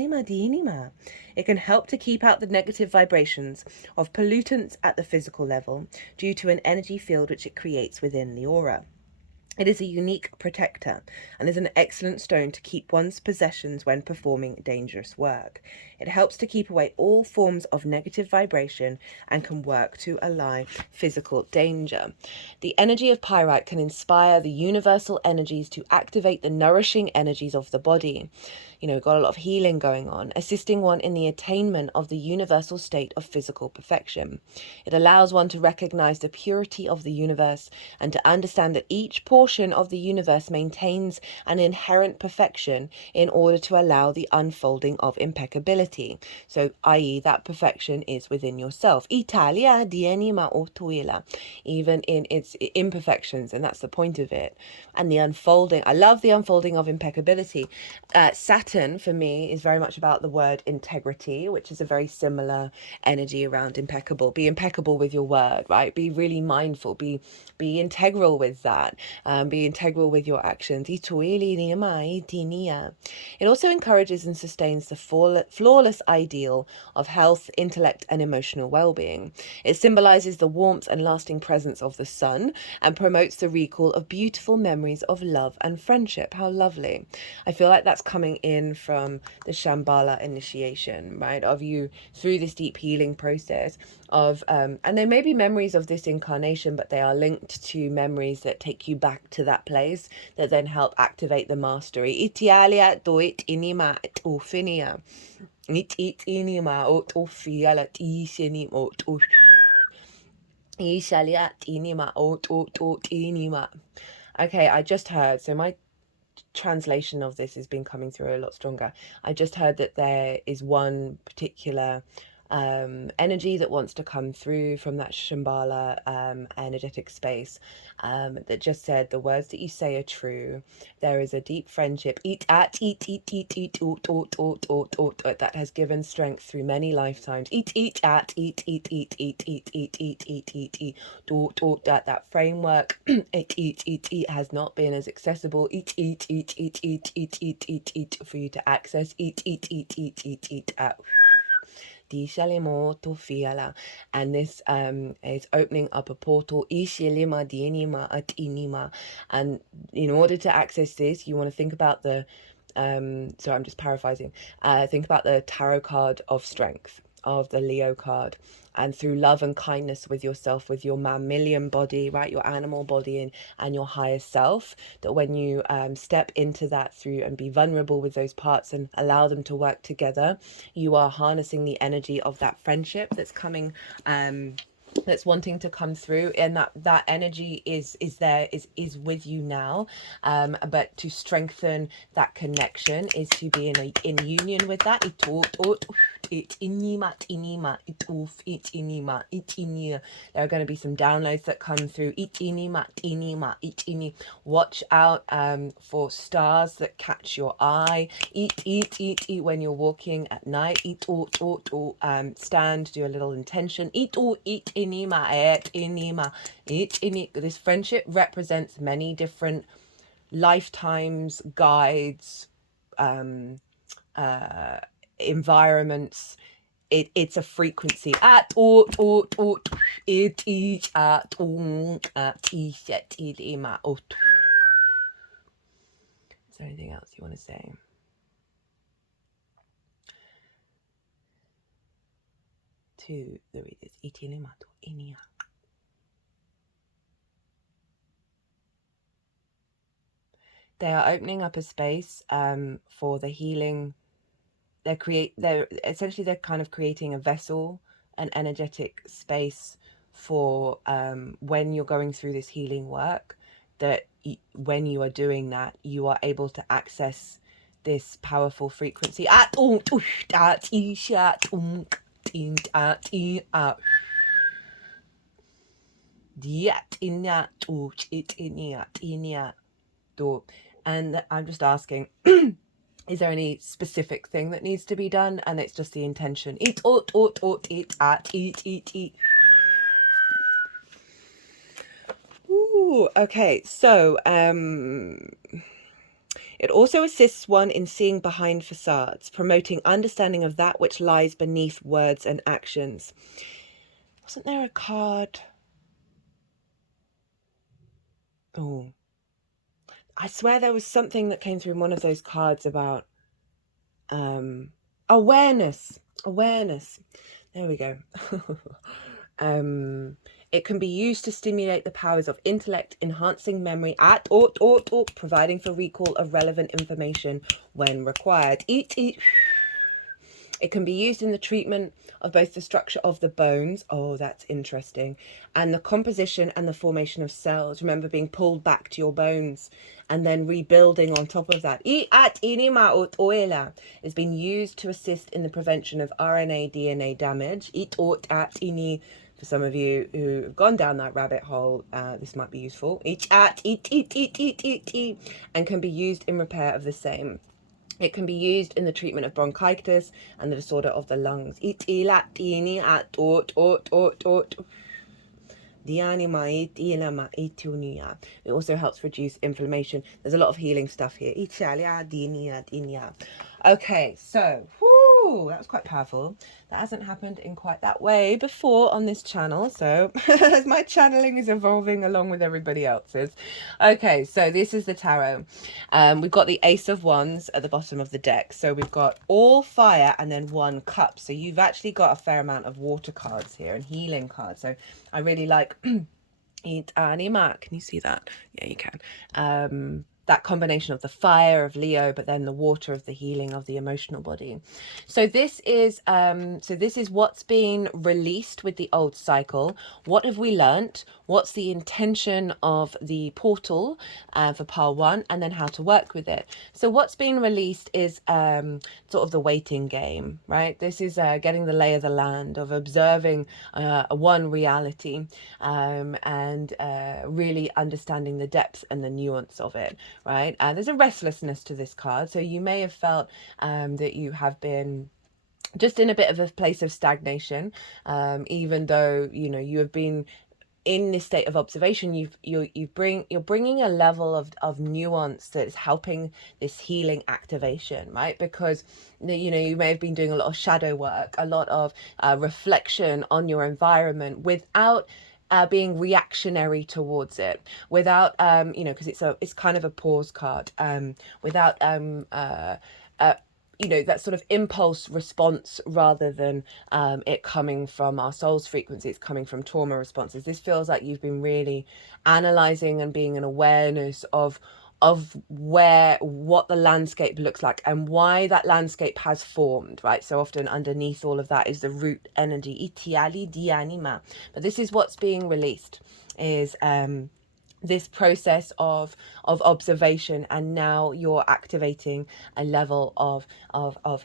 help to keep out the negative vibrations of pollutants at the physical level due to an energy field which it creates within the aura. It is a unique protector and is an excellent stone to keep one's possessions when performing dangerous work. It helps to keep away all forms of negative vibration and can work to allay physical danger. The energy of pyrite can inspire the universal energies to activate the nourishing energies of the body. You know, got a lot of healing going on, assisting one in the attainment of the universal state of physical perfection. It allows one to recognize the purity of the universe and to understand that each portion of the universe maintains an inherent perfection in order to allow the unfolding of impeccability. So, i.e., that perfection is within yourself. Italia di anima tuila, even in its imperfections, and that's the point of it. And the unfolding, I love the unfolding of impeccability. Saturn, for me, is very much about the word integrity, which is a very similar energy around impeccable. Be impeccable with your word, right? Be really mindful. Be integral with that. Be integral with your actions. It also encourages and sustains the flawless ideal of health, intellect, and emotional well-being. It symbolizes the warmth and lasting presence of the sun and promotes the recall of beautiful memories of love and friendship. How lovely. I feel like that's coming in from the Shambhala initiation, right? Of you through this deep healing process of, and there may be memories of this incarnation, but they are linked to memories that take you back to that place that then help activate the mastery. Itialia doit inima et ufinia. It inima ot ufiala tisenim ot Ishaliat inima ot inima. Okay, I just heard, so my translation of this has been coming through a lot stronger. I just heard that there is one particular energy that wants to come through from that Shambhala energetic space that just said the words that you say are true. There is a deep friendship that has given strength through many lifetimes. That framework it has not been as accessible for you to access and this is opening up a portal, and in order to access this, you want to think about the so I'm just paraphrasing, think about the tarot card of strength, of the Leo card, and through love and kindness with yourself, with your mammalian body, right, your animal body, and your higher self, that when you step into that through and be vulnerable with those parts and allow them to work together, you are harnessing the energy of that friendship that's coming, that's wanting to come through, and that energy is with you now, but to strengthen that connection is to be in union with that. There are going to be some downloads that come through. Watch out for stars that catch your eye. Eat when you're walking at night. Stand, do a little intention. This friendship represents many different lifetimes, guides, environments. It's a frequency. Is there anything else you want to say? to the readers. Itinimato inia. They are opening up a space for the healing. They're essentially kind of creating a vessel, an energetic space for when you're going through this healing work, that when you are doing that, you are able to access this powerful frequency. And I'm just asking, is there any specific thing that needs to be done? And it's just the intention. Ooh, okay, so it also assists one in seeing behind facades, promoting understanding of that which lies beneath words and actions. Wasn't there a card? Oh, I swear there was something that came through in one of those cards about awareness. There we go. It can be used to stimulate the powers of intellect, enhancing memory providing for recall of relevant information when required. It can be used in the treatment of both the structure of the bones, oh, that's interesting, and the composition and the formation of cells. Remember, being pulled back to your bones and then rebuilding on top of that. It's been used to assist in the prevention of RNA, DNA damage. For some of you who have gone down that rabbit hole, this might be useful. And can be used in repair of the same. It can be used in the treatment of bronchitis and the disorder of the lungs. It also helps reduce inflammation. There's a lot of healing stuff here. Okay, so that was quite powerful. That hasn't happened in quite that way before on this channel, so my channeling is evolving along with everybody else's. Okay, so this is the tarot. We've got the Ace of Wands at the bottom of the deck, so we've got all fire and then 1 cup, so you've actually got a fair amount of water cards here and healing cards. So I really like Eat Anima. Can you see that? Yeah, you can. That combination of the fire of Leo, but then the water of the healing of the emotional body. So this is what's been released with the old cycle. What have we learnt? What's the intention of the portal for pile 1, and then how to work with it. So what's being released is sort of the waiting game, right? This is getting the lay of the land, of observing one reality, and really understanding the depth and the nuance of it, right? There's a restlessness to this card, so you may have felt that you have been just in a bit of a place of stagnation, even though you have been in this state of observation. You're bringing a level of nuance that is helping this healing activation, right? Because you may have been doing a lot of shadow work, a lot of reflection on your environment without being reactionary towards it, without because it's kind of a pause card, without that sort of impulse response, rather than it coming from our soul's frequency. It's coming from trauma responses. This feels like you've been really analyzing and being an awareness of what the landscape looks like and why that landscape has formed, right? So often underneath all of that is the root energy, but this is what's being released, is this process of observation, and now you're activating a level of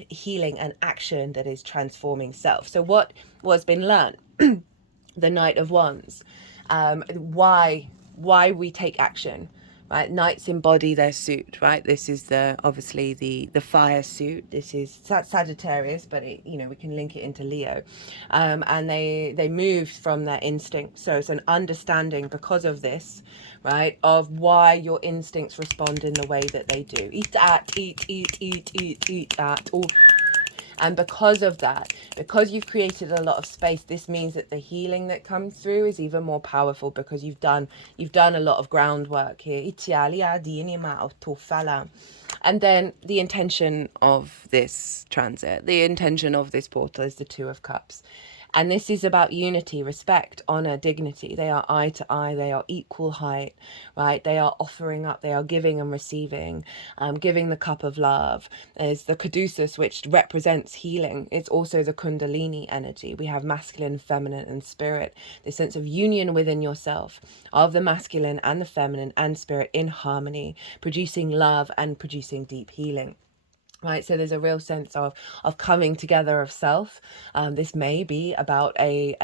healing and action that is transforming self. So what was been learned? The Knight of Wands. Why we take action, right? Knights embody their suit, right? This is obviously the fire suit. This is Sagittarius, but we can link it into Leo, and they move from their instinct. So it's an understanding, because of this, right, of why your instincts respond in the way that they do. Eat that, eat that. Oh. And because of that, because you've created a lot of space, this means that the healing that comes through is even more powerful, because you've done a lot of groundwork here. And then the intention of this transit, the intention of this portal, is the 2 of Cups. And this is about unity, respect, honor, dignity. They are eye to eye. They are equal height, right? They are offering up. They are giving and receiving, giving the cup of love. There's the caduceus, which represents healing. It's also the kundalini energy. We have masculine, feminine, and spirit. This sense of union within yourself, of the masculine and the feminine and spirit in harmony, producing love and producing deep healing. Right, so there's a real sense of coming together of self. This may be about a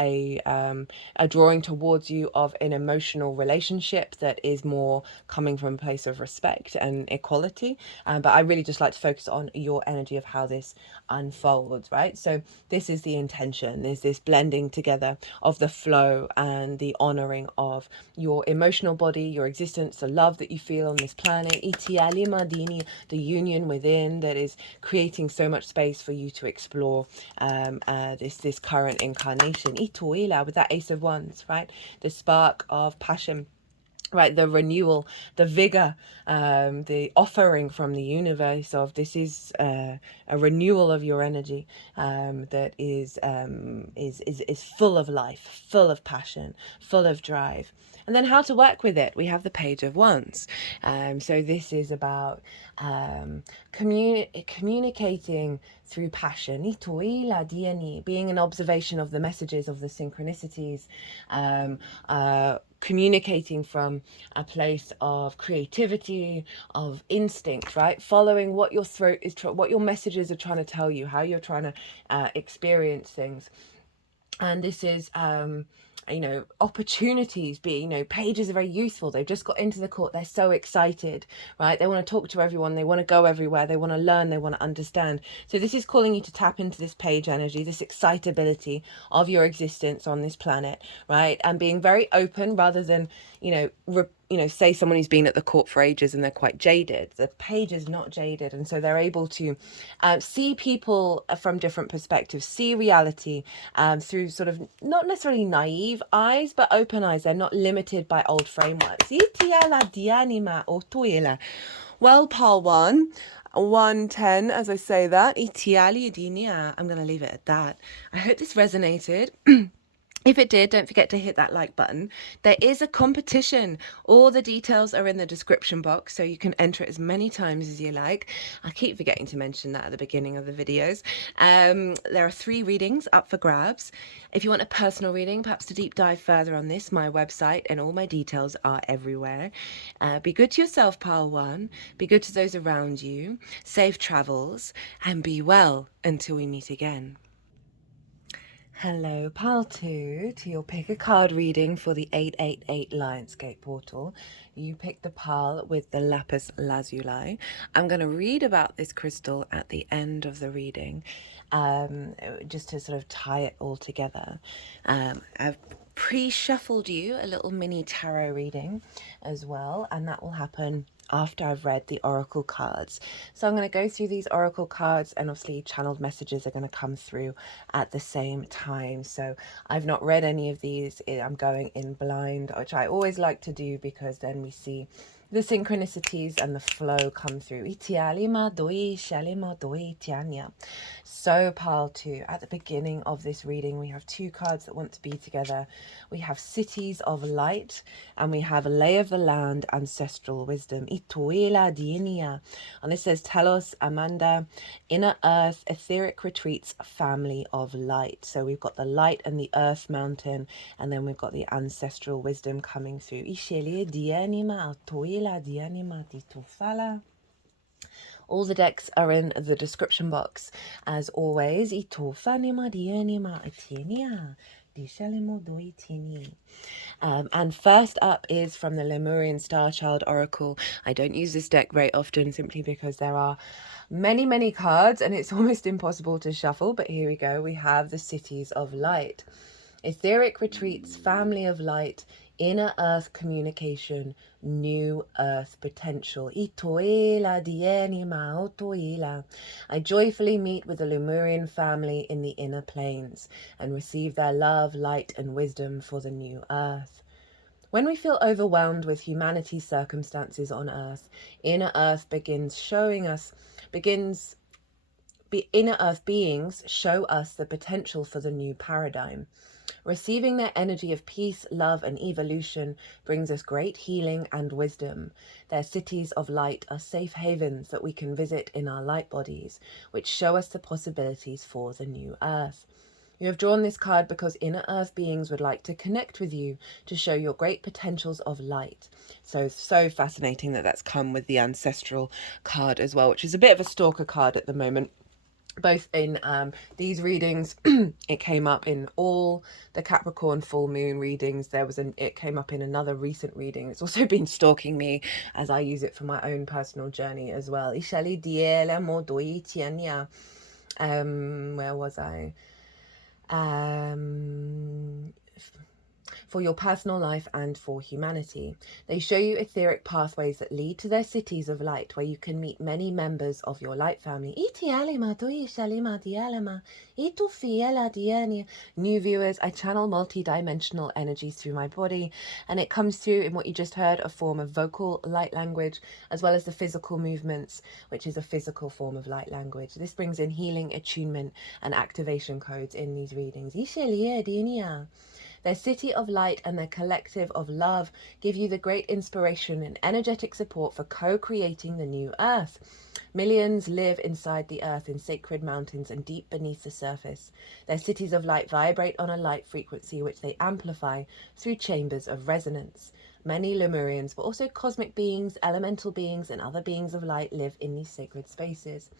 drawing towards you of an emotional relationship that is more coming from a place of respect and equality. But I really just like to focus on your energy of how this unfolds, right? So this is the intention. There's this blending together of the flow and the honoring of your emotional body, your existence, the love that you feel on this planet, the union within that is creating so much space for you to explore this current incarnation. Itoila, with that Ace of Wands, right? The spark of passion, right? The renewal, the vigor, the offering from the universe of this is a renewal of your energy that is full of life, full of passion, full of drive. And then how to work with it. We have the Page of Wands. So this is about communicating through passion, being an observation of the messages of the synchronicities, communicating from a place of creativity, of instinct, right? Following what your throat is, what your messages are trying to tell you, how you're trying to experience things. And this is opportunities pages are very useful. They've just got into the court, they're so excited, right? They want to talk to everyone, they want to go everywhere, they want to learn, they want to understand. So this is calling you to tap into this page energy, this excitability of your existence on this planet, right? And being very open rather than say someone who's been at the court for ages and they're quite jaded. The page is not jaded, and so they're able to see people from different perspectives, see reality through sort of not necessarily naive eyes, but open eyes. They're not limited by old frameworks. Well, Pal 110, as I say that. I'm going to leave it at that. I hope this resonated. If it did, don't forget to hit that like button. There is a competition. All the details are in the description box, so you can enter it as many times as you like. I keep forgetting to mention that at the beginning of the videos. There are 3 readings up for grabs. If you want a personal reading, perhaps to deep dive further on this, my website and all my details are everywhere. Be good to yourself, Pile 1. Be good to those around you. Safe travels, and be well until we meet again. Hello, Pal 2, to your pick a card reading for the 888 Lionsgate portal. You picked the Pal with the Lapis Lazuli. I'm going to read about this crystal at the end of the reading, just to sort of tie it all together. I've pre-shuffled you a little mini tarot reading as well, and that will happen after I've read the oracle cards. So I'm going to go through these oracle cards, and obviously channeled messages are going to come through at the same time. So I've not read any of these. I'm going in blind, which I always like to do because then we see the synchronicities and the flow come through. So Pile 2, at the beginning of this reading, we have 2 cards that want to be together. We have Cities of Light, and we have Lay of the Land, Ancestral Wisdom. And this says, Telos, Amanda, Inner Earth, Etheric Retreats, Family of Light. So we've got the light and the earth mountain, and then we've got the ancestral wisdom coming through. All the decks are in the description box, as always. And first up is from the Lemurian Star Child Oracle. I don't use this deck very often simply because there are many cards and it's almost impossible to shuffle, but here we go. We have the Cities of Light. Etheric Retreats, Family of Light, Inner Earth Communication, New Earth Potential. I joyfully meet with the Lemurian family in the inner planes and receive their love, light, and wisdom for the new Earth. When we feel overwhelmed with humanity's circumstances on Earth, Inner Earth begins inner earth beings show us the potential for the new paradigm. Receiving their energy of peace, love, and evolution brings us great healing and wisdom. Their cities of light are safe havens that we can visit in our light bodies, which show us the possibilities for the new earth. You have drawn this card because inner earth beings would like to connect with you to show your great potentials of light. So fascinating that that's come with the ancestral card as well, which is a bit of a stalker card at the moment. Both in these readings, it came up in all the Capricorn full moon readings. It came up in another recent reading. It's also been stalking me as I use it for my own personal journey as well. Where was I? For your personal life and for humanity. They show you etheric pathways that lead to their cities of light, where you can meet many members of your light family. New viewers, I channel multi-dimensional energies through my body, and it comes through in what you just heard, a form of vocal light language, as well as the physical movements, which is a physical form of light language. This brings in healing, attunement, and activation codes in these readings. Their city of light and their collective of love give you the great inspiration and energetic support for co-creating the new earth. Millions live inside the earth in sacred mountains and deep beneath the surface. Their cities of light vibrate on a light frequency which they amplify through chambers of resonance. Many Lemurians, but also cosmic beings, elemental beings, and other beings of light live in these sacred spaces.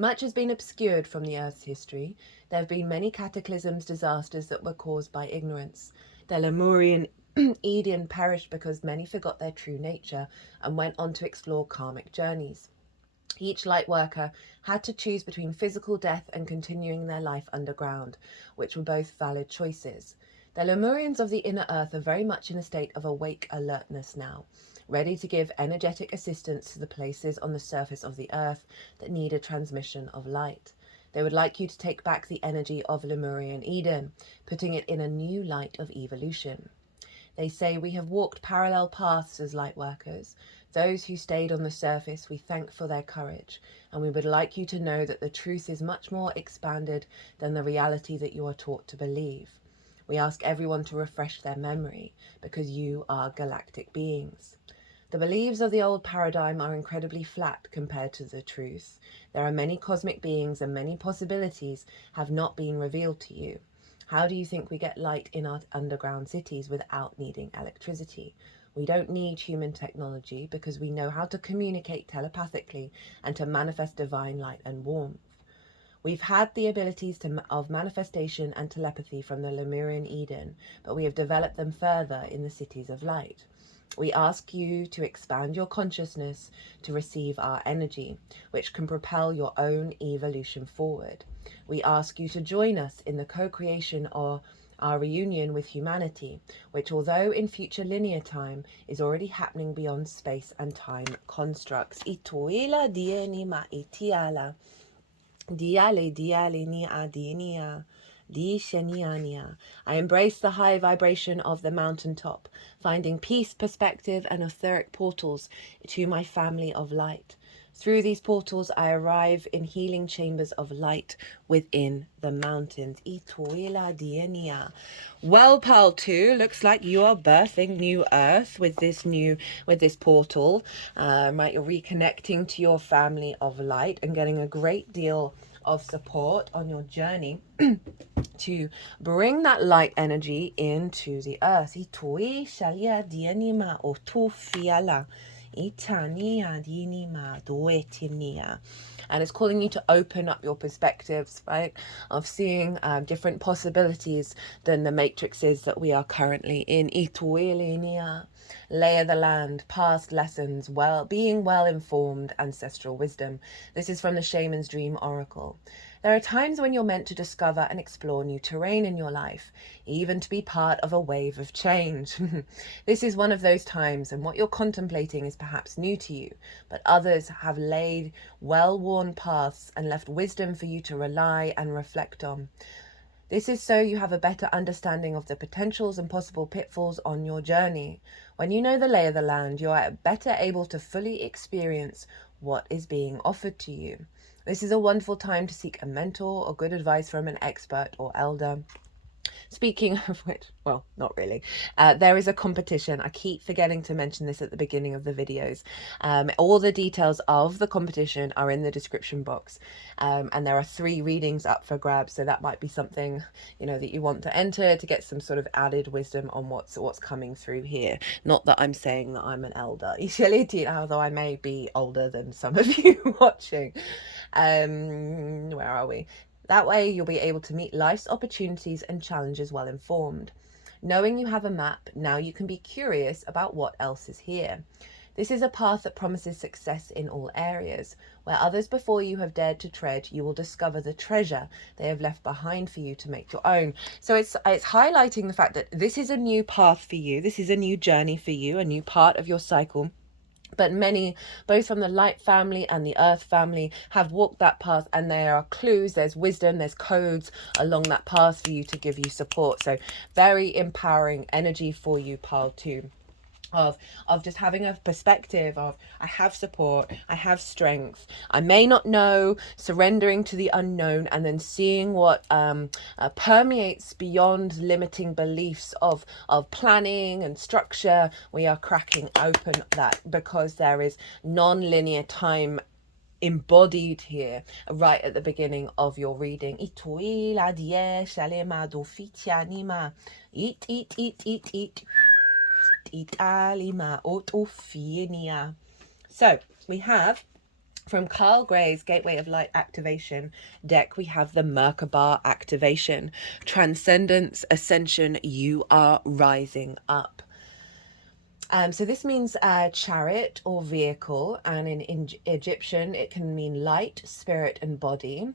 Much has been obscured from the Earth's history. There have been many cataclysms, disasters that were caused by ignorance. The Lemurian Eden perished because many forgot their true nature and went on to explore karmic journeys. Each light worker had to choose between physical death and continuing their life underground, which were both valid choices. The Lemurians of the inner earth are very much in a state of awake alertness now, ready to give energetic assistance to the places on the surface of the earth that need a transmission of light. They would like you to take back the energy of Lemurian Eden, putting it in a new light of evolution. They say we have walked parallel paths as light workers. Those who stayed on the surface, we thank for their courage, and we would like you to know that the truth is much more expanded than the reality that you are taught to believe. We ask everyone to refresh their memory, because you are galactic beings. The beliefs of the old paradigm are incredibly flat compared to the truth. There are many cosmic beings and many possibilities have not been revealed to you. How do you think we get light in our underground cities without needing electricity? We don't need human technology because we know how to communicate telepathically and to manifest divine light and warmth. We've had the abilities of manifestation and telepathy from the Lemurian Eden, but we have developed them further in the cities of light. We ask you to expand your consciousness to receive our energy, which can propel your own evolution forward. We ask you to join us in the co-creation of our reunion with humanity, which, although in future linear time, is already happening beyond space and time constructs. Ituila dieni ma itiala. Diale ni adinia. I embrace the high vibration of the mountaintop, finding peace, perspective, and etheric portals to my family of light. Through these portals, I arrive in healing chambers of light within the mountains. Well, Pal 2, looks like you are birthing new earth with this portal. Right, you're reconnecting to your family of light and getting a great deal of support on your journey to bring that light energy into the earth. And it's calling you to open up your perspectives, right, of seeing different possibilities than the matrices that we are currently in. Lay of the land, past lessons, being well informed, ancestral wisdom. This is from the Shaman's Dream Oracle. There are times when you're meant to discover and explore new terrain in your life, even to be part of a wave of change. This is one of those times, and what you're contemplating is perhaps new to you, but others have laid well-worn paths and left wisdom for you to rely and reflect on. This is so you have a better understanding of the potentials and possible pitfalls on your journey. When you know the lay of the land, you are better able to fully experience what is being offered to you. This is a wonderful time to seek a mentor or good advice from an expert or elder. Speaking of which, well, not really. There is a competition. I keep forgetting to mention this at the beginning of the videos. All the details of the competition are in the description box. And there are 3 readings up for grabs. So that might be something, you know, that you want to enter to get some sort of added wisdom on what's coming through here. Not that I'm saying that I'm an elder, although I may be older than some of you watching. Where are we? That way you'll be able to meet life's opportunities and challenges well informed. Knowing you have a map, now you can be curious about what else is here. This is a path that promises success in all areas. Where others before you have dared to tread, you will discover the treasure they have left behind for you to make your own. So it's highlighting the fact that this is a new path for you. This is a new journey for you, a new part of your cycle. But many, both from the light family and the earth family, have walked that path, and there are clues, there's wisdom, there's codes along that path for you to give you support. So very empowering energy for you, pile 2. Of just having a perspective of, I have support, I have strength, I may not know, surrendering to the unknown, and then seeing what permeates beyond limiting beliefs of planning and structure. We are cracking open that, because there is non-linear time embodied here right at the beginning of your reading. Eat, eat. So we have, from Carl Gray's Gateway of Light activation deck, we have the Merkaba activation. Transcendence, ascension, you are rising up. So this means chariot or vehicle, and in Egyptian it can mean light, spirit and body.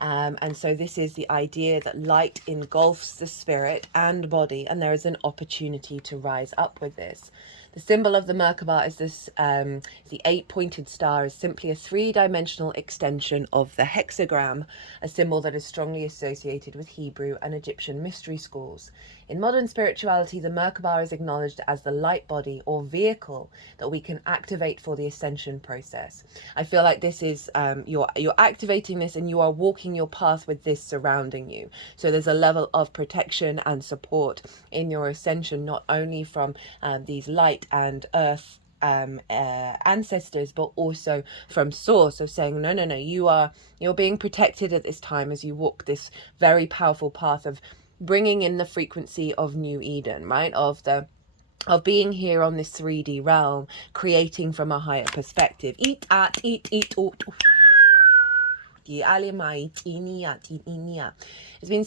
And so this is the idea that light engulfs the spirit and body, and there is an opportunity to rise up with this. The symbol of the Merkaba is this, the 8-pointed star is simply a 3-dimensional extension of the hexagram, a symbol that is strongly associated with Hebrew and Egyptian mystery schools. In modern spirituality, the Merkaba is acknowledged as the light body or vehicle that we can activate for the ascension process. I feel like this is, you're activating this, and you are walking your path with this surrounding you. So there's a level of protection and support in your ascension, not only from these light and earth ancestors, but also from source, of saying no, you're being protected at this time as you walk this very powerful path of bringing in the frequency of New Eden, right? Of being here on this 3D realm, creating from a higher perspective. It's been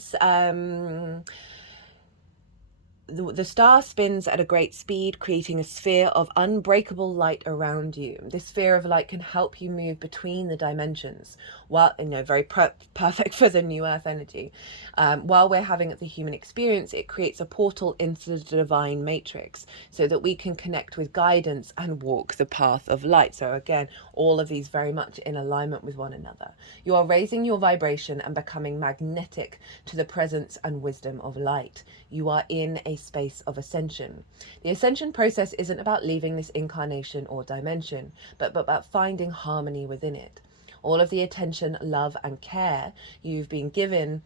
the star spins at a great speed, creating a sphere of unbreakable light around you. This sphere of light can help you move between the dimensions. While, very perfect for the new earth energy. While we're having the human experience, it creates a portal into the divine matrix, so that we can connect with guidance and walk the path of light. So again, all of these very much in alignment with one another. You are raising your vibration and becoming magnetic to the presence and wisdom of light. You are in a space of ascension. The ascension process isn't about leaving this incarnation or dimension, but about finding harmony within it. All of the attention, love and care you've been giving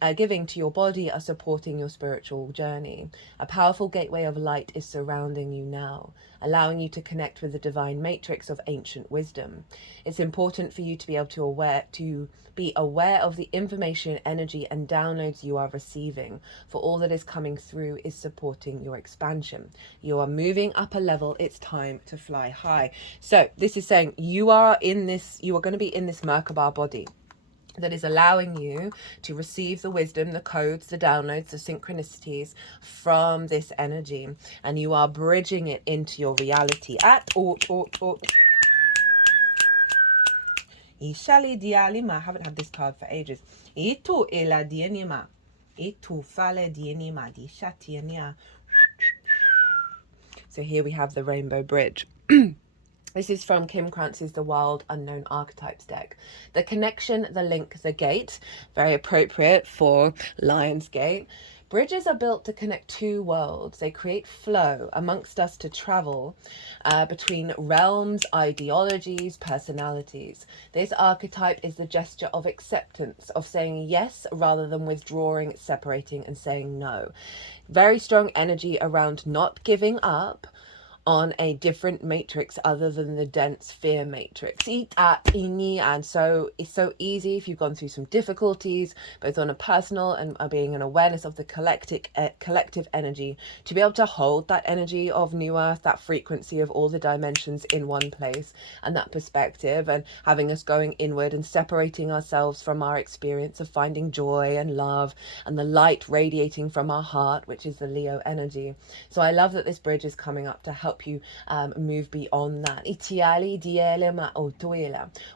to your body are supporting your spiritual journey. A powerful gateway of light is surrounding you now, allowing you to connect with the divine matrix of ancient wisdom. It's important for you to be able to be aware of the information, energy and downloads you are receiving, for all that is coming through is supporting your expansion. You are moving up a level. It's time to fly high. So this is saying you are going to be in this Merkaba body that is allowing you to receive the wisdom, the codes, the downloads, the synchronicities from this energy, and you are bridging it into your reality. I haven't had this card for ages. So here we have the Rainbow Bridge. This is from Kim Crance's The Wild Unknown Archetypes deck. The connection, the link, the gate, very appropriate for Lionsgate. Bridges are built to connect two worlds. They create flow amongst us to travel between realms, ideologies, personalities. This archetype is the gesture of acceptance, of saying yes rather than withdrawing, separating, and saying no. Very strong energy around not giving up on a different matrix other than the dense fear matrix. And so it's so easy if you've gone through some difficulties, both on a personal and being an awareness of the collective energy, to be able to hold that energy of New Earth, that frequency of all the dimensions in one place, and that perspective, and having us going inward and separating ourselves from our experience of finding joy and love and the light radiating from our heart, which is the Leo energy. So I love that this bridge is coming up to help you move beyond that.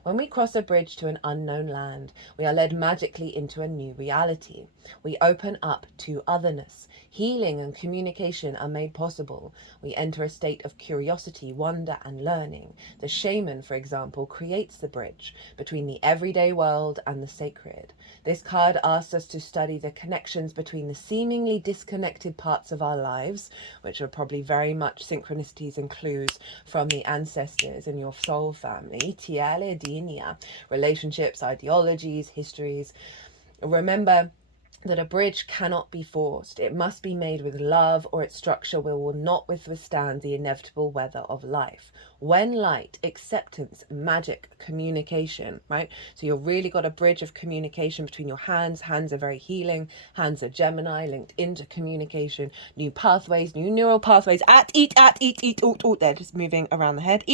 When we cross a bridge to an unknown land, we are led magically into a new reality. We open up to otherness. Healing and communication are made possible. We enter a state of curiosity, wonder, and learning. The Shaman, for example, creates the bridge between the everyday world and the sacred. This card asks us to study the connections between the seemingly disconnected parts of our lives, which are probably very much synchronicities and clues from the ancestors and your soul family, relationships, ideologies, histories. Remember that a bridge cannot be forced. It must be made with love, or its structure will not withstand the inevitable weather of life. When light, acceptance, magic, communication, right? So you've really got a bridge of communication between your hands. Hands are very healing. Hands are Gemini, linked into communication. New pathways, new neural pathways. They're just moving around the head.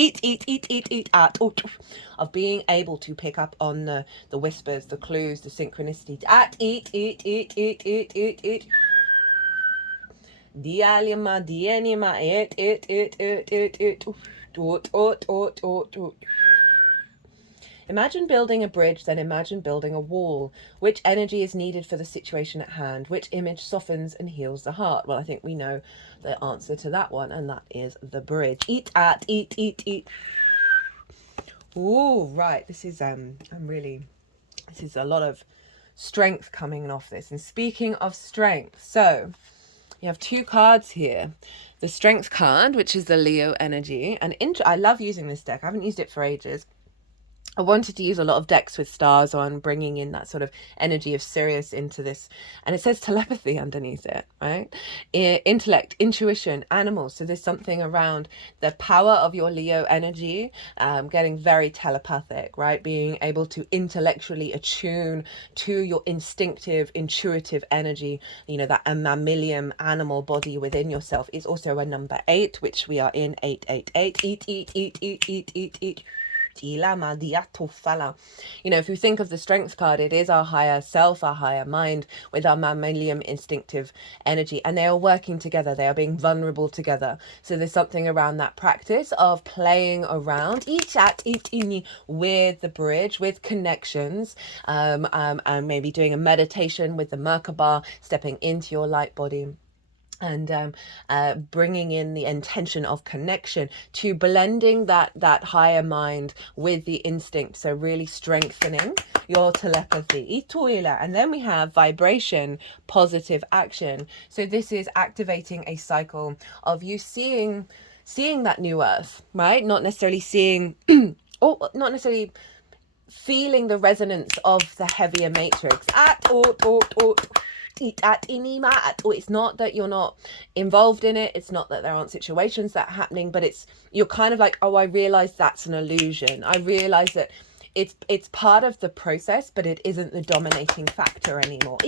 Of being able to pick up on the whispers, the clues, the synchronicities. Dialima, dienima, Imagine building a bridge, then imagine building a wall. Which energy is needed for the situation at hand? Which image softens and heals the heart? Well, I think we know the answer to that one, and that is the bridge. Ooh, right. This is this is a lot of strength coming off this. And speaking of strength, so you have two cards here. The strength card, which is the Leo energy. And I love using this deck. I haven't used it for ages. I wanted to use a lot of decks with stars on, bringing in that sort of energy of Sirius into this. And it says telepathy underneath it, right? Intellect, intuition, animals. So there's something around the power of your Leo energy, getting very telepathic, right? Being able to intellectually attune to your instinctive, intuitive energy, you know, that a mammalian animal body within yourself is also a number 8, which we are in 888. Eat. You know, if you think of the strength card, it is our higher self, our higher mind, with our mammalian instinctive energy, and they are working together. They are being vulnerable together. So there's something around that practice of playing around with the bridge, with connections, and maybe doing a meditation with the Merkaba, stepping into your light body, and bringing in the intention of connection, to blending that higher mind with the instinct, so really strengthening your telepathy. And then we have vibration, positive action. So this is activating a cycle of you seeing that new earth, right? Not necessarily seeing or not necessarily feeling the resonance of the heavier matrix. It's not that you're not involved in it. It's not that there aren't situations that are happening, but you're kind of like, oh, I realize that's an illusion. I realize that it's part of the process, but it isn't the dominating factor anymore.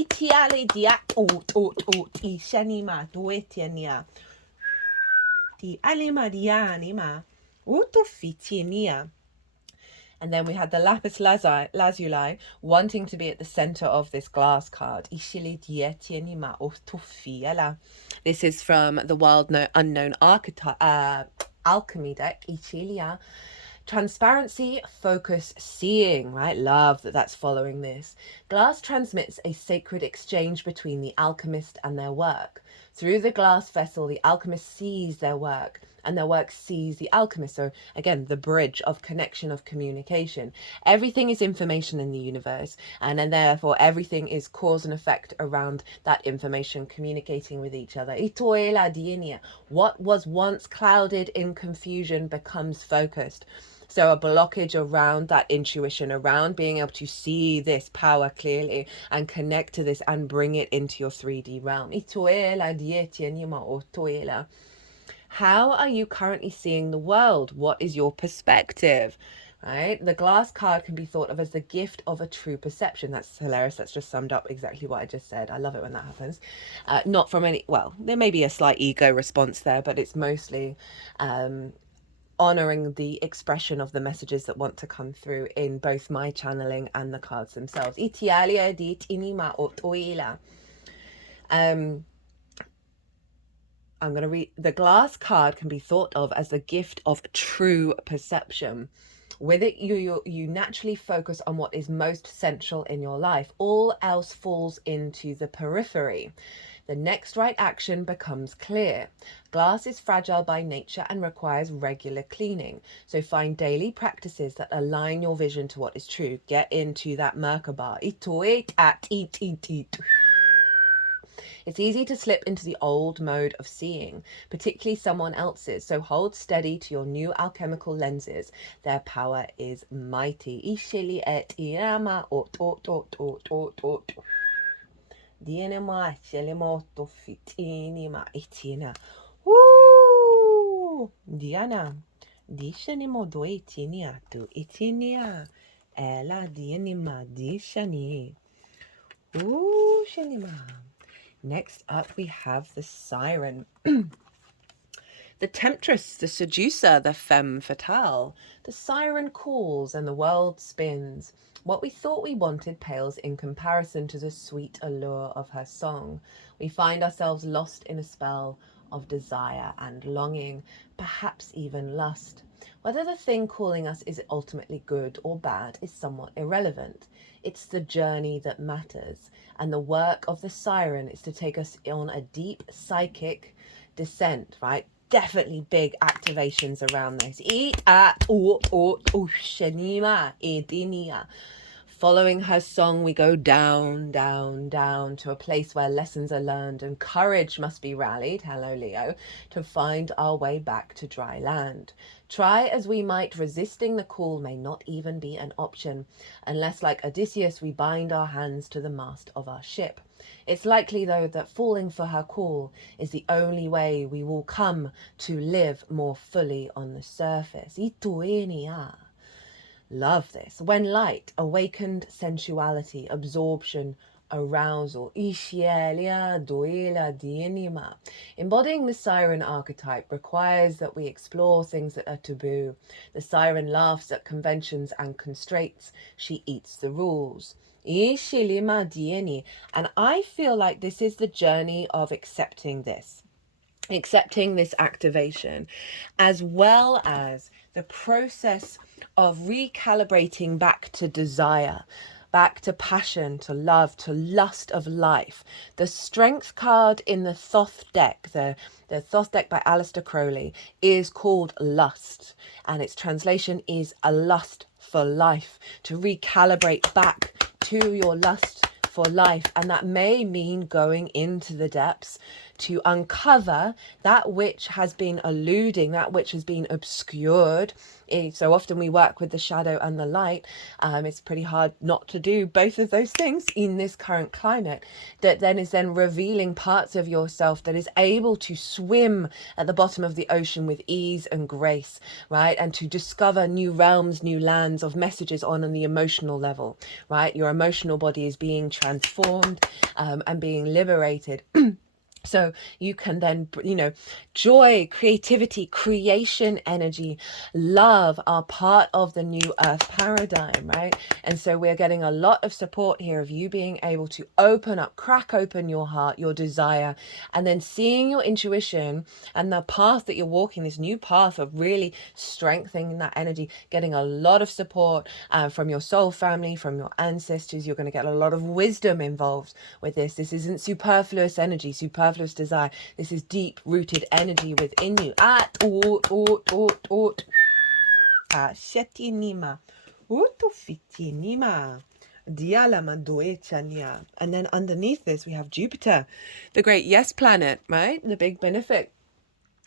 And then we had the Lapis Lazuli wanting to be at the center of this glass card. This is from the Wild Unknown Alchemy deck. Transparency, focus, seeing, right? Love that's following this. Glass transmits a sacred exchange between the alchemist and their work. Through the glass vessel, the alchemist sees their work and their work sees the alchemist. So again, the bridge of connection, of communication. Everything is information in the universe, and then therefore everything is cause and effect around that information communicating with each other. What was once clouded in confusion becomes focused. So a blockage around that intuition, around being able to see this power clearly and connect to this and bring it into your 3D realm. How are you currently seeing the world? What is your perspective? Right? The glass card can be thought of as the gift of a true perception. That's hilarious. That's just summed up exactly what I just said. I love it when that happens. Not from any, well, there may be a slight ego response there, but it's mostly honoring the expression of the messages that want to come through in both my channeling and the cards themselves. I'm going to read. The glass card can be thought of as the gift of true perception. With it, you naturally focus on what is most central in your life. All else falls into the periphery. The next right action becomes clear. Glass is fragile by nature and requires regular cleaning. So find daily practices that align your vision to what is true. Get into that Merkaba. It's easy to slip into the old mode of seeing, particularly someone else's, so hold steady to your new alchemical lenses. Their power is mighty. Woo! Diana. Dishanimo do itinia to itinia. Ela dianima dishani. Ooh, shanima. Next up, we have the siren. The temptress, the seducer, the femme fatale. The siren calls and the world spins. What we thought we wanted pales in comparison to the sweet allure of her song. We find ourselves lost in a spell of desire and longing, perhaps even lust. Whether the thing calling us is ultimately good or bad is somewhat irrelevant. It's the journey that matters, and the work of the siren is to take us on a deep psychic descent, right? Definitely big activations around this. Following her song, we go down, down, down to a place where lessons are learned and courage must be rallied, hello Leo, to find our way back to dry land. Try as we might, resisting the call may not even be an option, unless like Odysseus we bind our hands to the mast of our ship. It's likely, though, that falling for her call is the only way we will come to live more fully on the surface. Love this. When light, awakened sensuality, absorption, arousal. Embodying the siren archetype requires that we explore things that are taboo. The siren laughs at conventions and constraints. She eats the rules. And I feel like this is the journey of accepting this activation, as well as the process of recalibrating back to desire, back to passion, to love, to lust of life. The strength card in the Thoth deck, the Thoth deck by Aleister Crowley, is called Lust, and its translation is a lust for life, to recalibrate back to your lust for life. And that may mean going into the depths to uncover that which has been eluding, that which has been obscured. So often we work with the shadow and the light. It's pretty hard not to do both of those things in this current climate, that then is then revealing parts of yourself that is able to swim at the bottom of the ocean with ease and grace, right? And to discover new realms, new lands of messages on the emotional level, right? Your emotional body is being transformed and being liberated. So you can then, joy, creativity, creation energy, love are part of the new earth paradigm, right? And so we're getting a lot of support here of you being able to open up, crack open your heart, your desire, and then seeing your intuition and the path that you're walking, this new path of really strengthening that energy, getting a lot of support from your soul family, from your ancestors. You're going to get a lot of wisdom involved with this. This isn't superfluous energy. Superfluous superfluous desire. This is deep-rooted energy within you. Shetinima. Utufitinima. Dialamadoechania. And then underneath this, we have Jupiter, the great yes planet, right? The big benefit.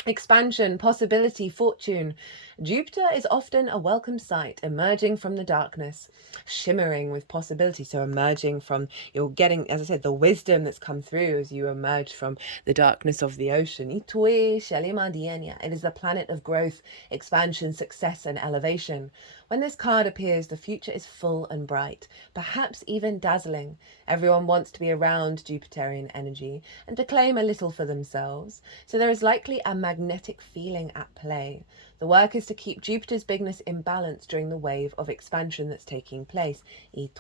Expansion, possibility, fortune. Jupiter is often a welcome sight, emerging from the darkness, shimmering with possibility. So emerging from, you're getting, as I said, the wisdom that's come through as you emerge from the darkness of the ocean. It is the planet of growth, expansion, success, and elevation. When this card appears, the future is full and bright, perhaps even dazzling. Everyone wants to be around Jupiterian energy and to claim a little for themselves. So there is likely a magnetic feeling at play. The work is to keep Jupiter's bigness in balance during the wave of expansion that's taking place. Its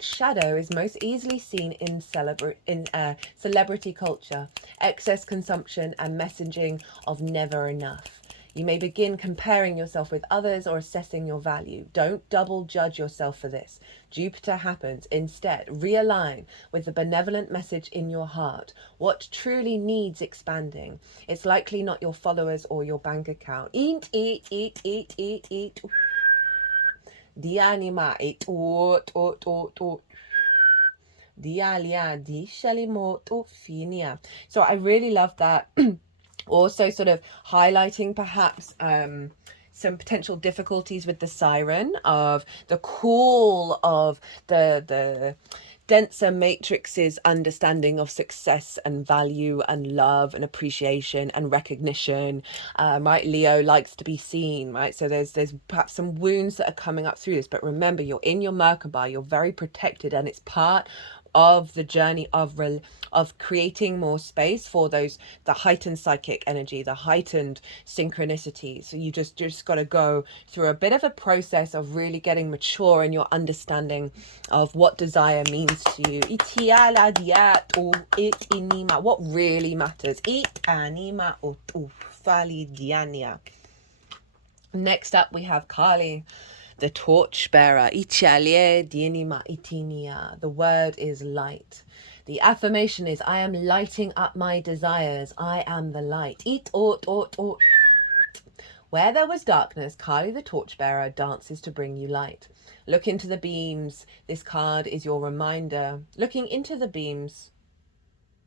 shadow is most easily seen in celebrity culture, excess consumption, and messaging of never enough. You may begin comparing yourself with others or assessing your value. Don't double judge yourself for this. Jupiter happens. Instead, realign with the benevolent message in your heart. What truly needs expanding? It's likely not your followers or your bank account. Eat. Dianima, Dialia, di shalimoto finia. So I really love that. Also sort of highlighting perhaps some potential difficulties with the siren, of the call of the denser matrix's understanding of success and value and love and appreciation and recognition, right? Leo likes to be seen, right? So there's perhaps some wounds that are coming up through this, but remember, you're in your Merkaba, you're very protected, and it's part of the journey of creating more space for the heightened psychic energy, the heightened synchronicity. So you just got to go through a bit of a process of really getting mature in your understanding of what desire means to you. What really matters. Next up, we have Kali, the torchbearer. The word is light. The affirmation is, I am lighting up my desires. I am the light. Where there was darkness, Kali the torchbearer dances to bring you light. Look into the beams. This card is your reminder. Looking into the beams.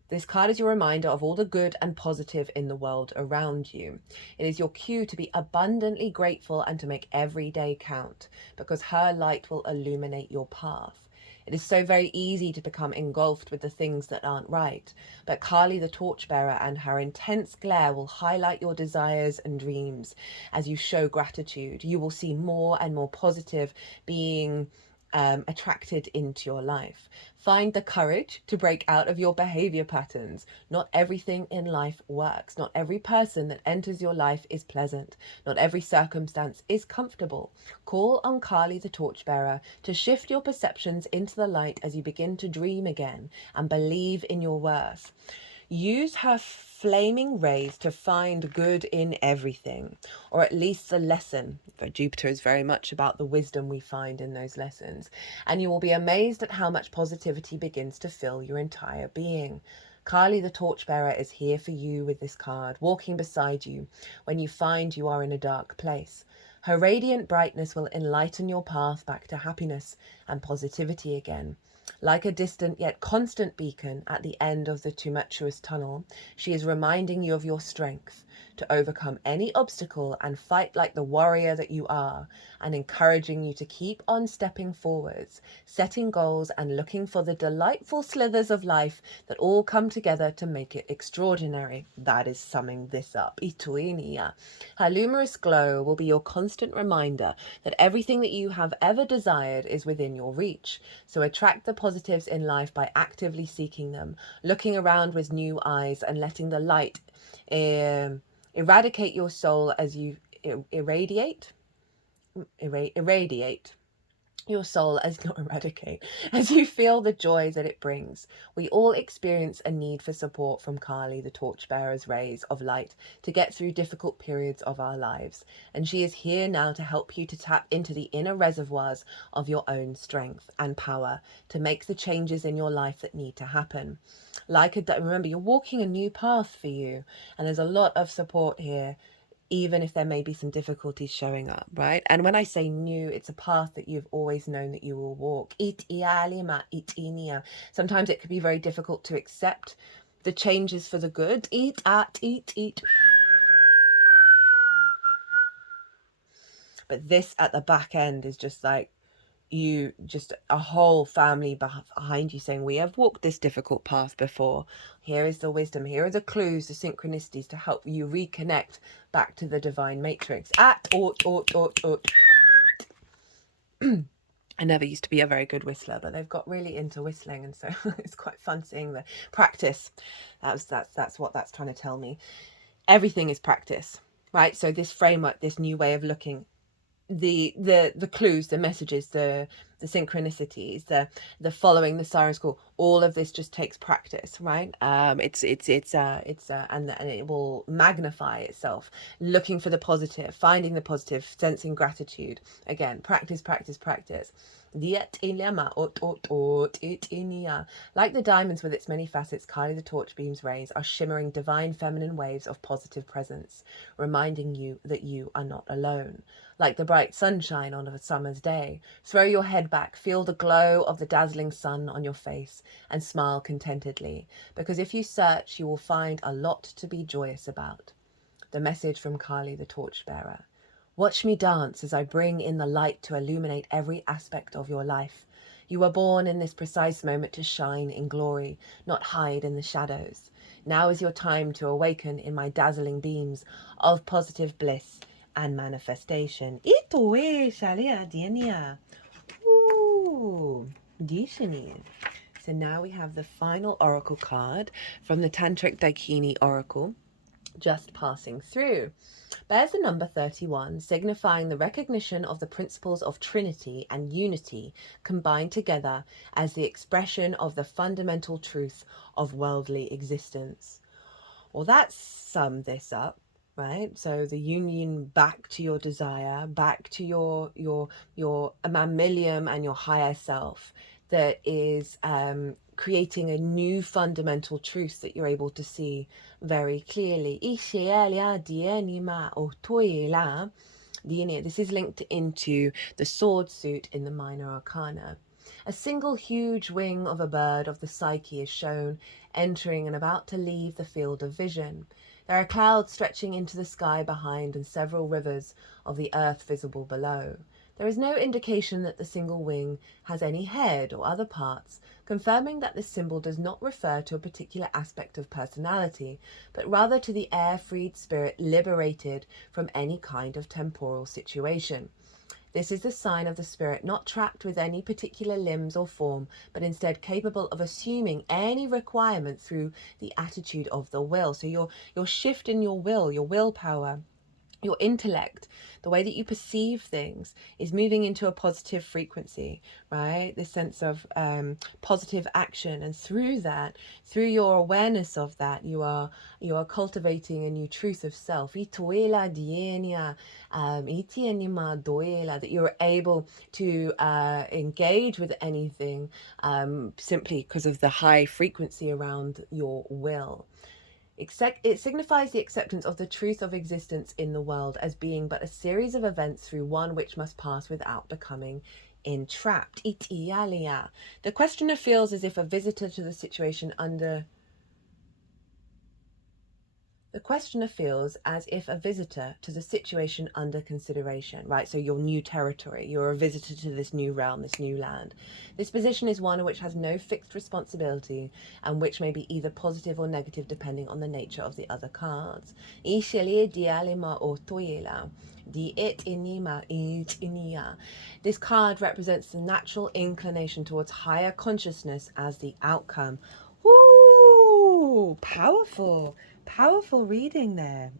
This card is your reminder of all the good and positive in the world around you. It is your cue to be abundantly grateful and to make every day count, because her light will illuminate your path. It is so very easy to become engulfed with the things that aren't right, but Kali the torchbearer and her intense glare will highlight your desires and dreams. As you show gratitude, you will see more and more positive being attracted into your life. Find the courage to break out of your behavior patterns. Not everything in life works. Not every person that enters your life is pleasant. Not every circumstance is comfortable. Call on Kali the torchbearer to shift your perceptions into the light as you begin to dream again and believe in your worth. Use her flaming rays to find good in everything, or at least the lesson. For Jupiter is very much about the wisdom we find in those lessons, and you will be amazed at how much positivity begins to fill your entire being. Kali the torchbearer is here for you with this card, walking beside you when you find you are in a dark place. Her radiant brightness will enlighten your path back to happiness and positivity again. Like a distant yet constant beacon at the end of the tumultuous tunnel, she is reminding you of your strength to overcome any obstacle and fight like the warrior that you are, and encouraging you to keep on stepping forwards, setting goals and looking for the delightful slithers of life that all come together to make it extraordinary. That is summing this up. Ituinia. Her luminous glow will be your constant reminder that everything that you have ever desired is within your reach. So attract the positives in life by actively seeking them, looking around with new eyes and letting the light eradicate your soul as you irradiate your soul as not eradicate, as you feel the joy that it brings. We all experience a need for support from Kali, the torchbearer's rays of light, to get through difficult periods of our lives. And she is here now to help you to tap into the inner reservoirs of your own strength and power to make the changes in your life that need to happen. Remember, you're walking a new path for you, and there's a lot of support here, even if there may be some difficulties showing up, right? And when I say new, it's a path that you've always known that you will walk. Sometimes it could be very difficult to accept the changes for the good. But this at the back end is just like, you just a whole family behind you saying, we have walked this difficult path before. Here is the wisdom, here are the clues, the synchronicities to help you reconnect back to the divine matrix. I never used to be a very good whistler, but they've got really into whistling, and so it's quite fun seeing the practice. That's what that's trying to tell me. Everything is practice, right? So this framework, this new way of looking, the clues, the messages, the synchronicities, the following the siren's call, all of this just takes practice, right? And it will magnify itself, looking for the positive, finding the positive, sensing gratitude. Again, practice, practice, practice. Like the diamonds with its many facets, Kali the torch beam's rays are shimmering divine feminine waves of positive presence, reminding you that you are not alone. Like the bright sunshine on a summer's day, throw your head back, feel the glow of the dazzling sun on your face, and smile contentedly, because if you search, you will find a lot to be joyous about. The message from Kali the torchbearer. Watch me dance as I bring in the light to illuminate every aspect of your life. You were born in this precise moment to shine in glory, not hide in the shadows. Now is your time to awaken in my dazzling beams of positive bliss and manifestation. So now we have the final oracle card from the Tantric Daikini Oracle, just passing through. Bears the number 31, signifying the recognition of the principles of Trinity and unity combined together as the expression of the fundamental truth of worldly existence. Well, that's summed this up, right? So the union back to your desire, back to your mammalium and your higher self, that is creating a new fundamental truth that you're able to see very clearly. This is linked into the sword suit in the minor arcana. A single huge wing of a bird of the psyche is shown, entering and about to leave the field of vision. There are clouds stretching into the sky behind and several rivers of the earth visible below. There is no indication that the single wing has any head or other parts, confirming that this symbol does not refer to a particular aspect of personality, but rather to the air-freed spirit liberated from any kind of temporal situation. This is the sign of the spirit not trapped with any particular limbs or form, but instead capable of assuming any requirement through the attitude of the will. So your shift in your will, your willpower, your intellect, the way that you perceive things is moving into a positive frequency, right? This sense of positive action, and through that, through your awareness of that, you are cultivating a new truth of self. That you're able to engage with anything simply because of the high frequency around your will. It signifies the acceptance of the truth of existence in the world as being but a series of events through one which must pass without becoming entrapped. The questioner feels as if a visitor to the situation under The questioner feels as if a visitor to the situation under consideration, right? So your new territory, you're a visitor to this new realm, this new land. This position is one which has no fixed responsibility and which may be either positive or negative depending on the nature of the other cards. This card represents the natural inclination towards higher consciousness as the outcome. Ooh, powerful. Powerful reading there.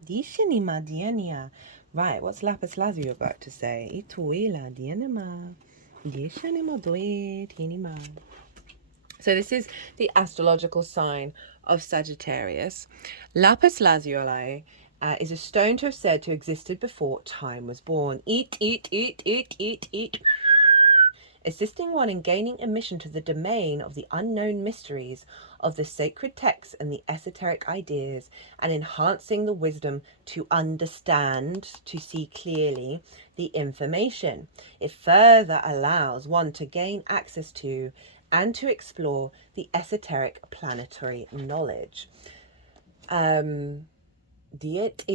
Right, what's Lapis Lazuli about to say? Ituila dienema. So this is the astrological sign of Sagittarius. Lapis lazuli is a stone to have said to have existed before time was born. Eat, assisting one in gaining admission to the domain of the unknown mysteries of the sacred texts and the esoteric ideas, and enhancing the wisdom to understand, to see clearly the information. It further allows one to gain access to and to explore the esoteric planetary knowledge. It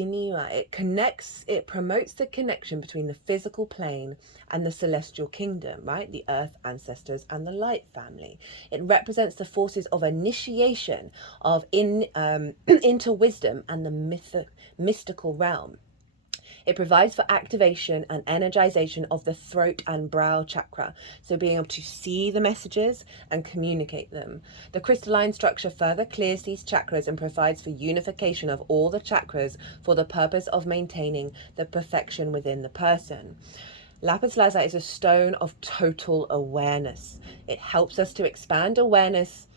promotes the connection between the physical plane and the celestial kingdom, right? The earth ancestors and the light family. It represents the forces of initiation of into wisdom and the mystical realm. It provides for activation and energization of the throat and brow chakra, so being able to see the messages and communicate them. The crystalline structure further clears these chakras and provides for unification of all the chakras for the purpose of maintaining the perfection within the person. Lapis lazuli is a stone of total awareness. It helps us to expand awareness.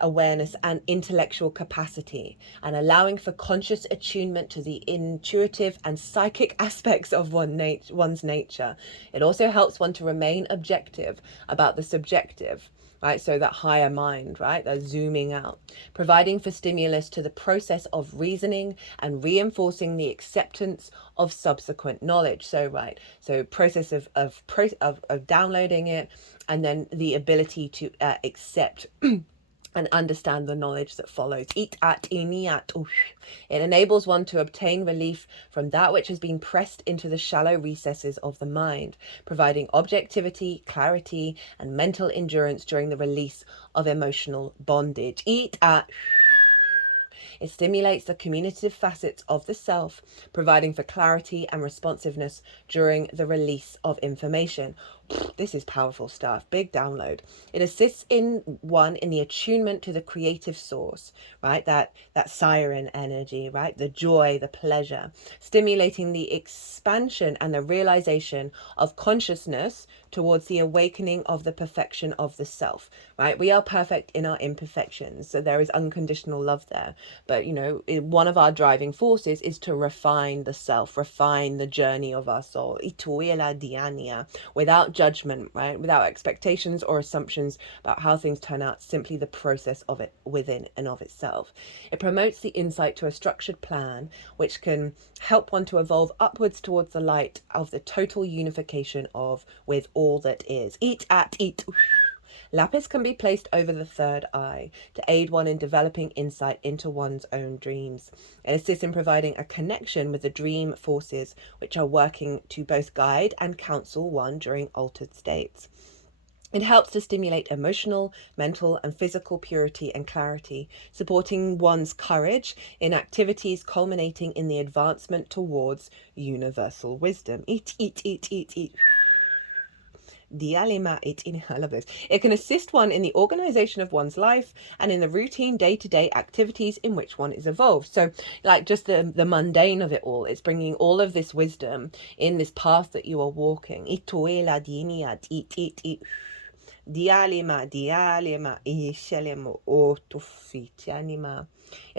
Awareness and intellectual capacity, and allowing for conscious attunement to the intuitive and psychic aspects of one's nature. It also helps one to remain objective about the subjective, right? So that higher mind, right? That zooming out, providing for stimulus to the process of reasoning and reinforcing the acceptance of subsequent knowledge. So, right. So process of downloading it, and then the ability to accept and understand the knowledge that follows. It enables one to obtain relief from that which has been pressed into the shallow recesses of the mind, providing objectivity, clarity, and mental endurance during the release of emotional bondage. It stimulates the communicative facets of the self, providing for clarity and responsiveness during the release of information. This is powerful stuff. Big download. It assists in the attunement to the creative source, right? That siren energy, right? The joy, the pleasure, stimulating the expansion and the realization of consciousness towards the awakening of the perfection of the self, right? We are perfect in our imperfections, so there is unconditional love there. But one of our driving forces is to refine the self, refine the journey of our soul, without judgment, right? Without expectations or assumptions about how things turn out, simply the process of it within and of itself. It promotes the insight to a structured plan, which can help one to evolve upwards towards the light of the total unification with all that is. Lapis can be placed over the third eye to aid one in developing insight into one's own dreams. It assists in providing a connection with the dream forces which are working to both guide and counsel one during altered states. It helps to stimulate emotional, mental, and physical purity and clarity, supporting one's courage in activities culminating in the advancement towards universal wisdom. I love this. It can assist one in the organization of one's life and in the routine day-to-day activities in which one is involved. So like just the mundane of it all, it's bringing all of this wisdom in this path that you are walking. It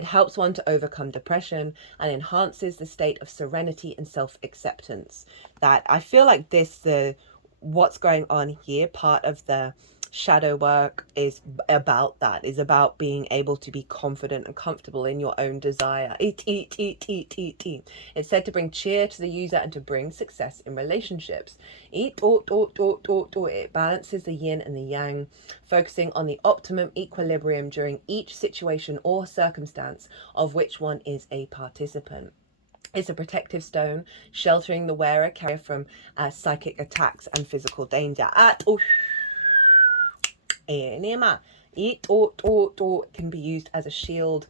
helps one to overcome depression and enhances the state of serenity and self-acceptance. That I feel like what's going on here, part of the shadow work is about being able to be confident and comfortable in your own desire. It's said to bring cheer to the user and to bring success in relationships. It balances the yin and the yang, focusing on the optimum equilibrium during each situation or circumstance of which one is a participant. It's a protective stone, sheltering the wearer carrier from psychic attacks and physical danger. It can be used as a shield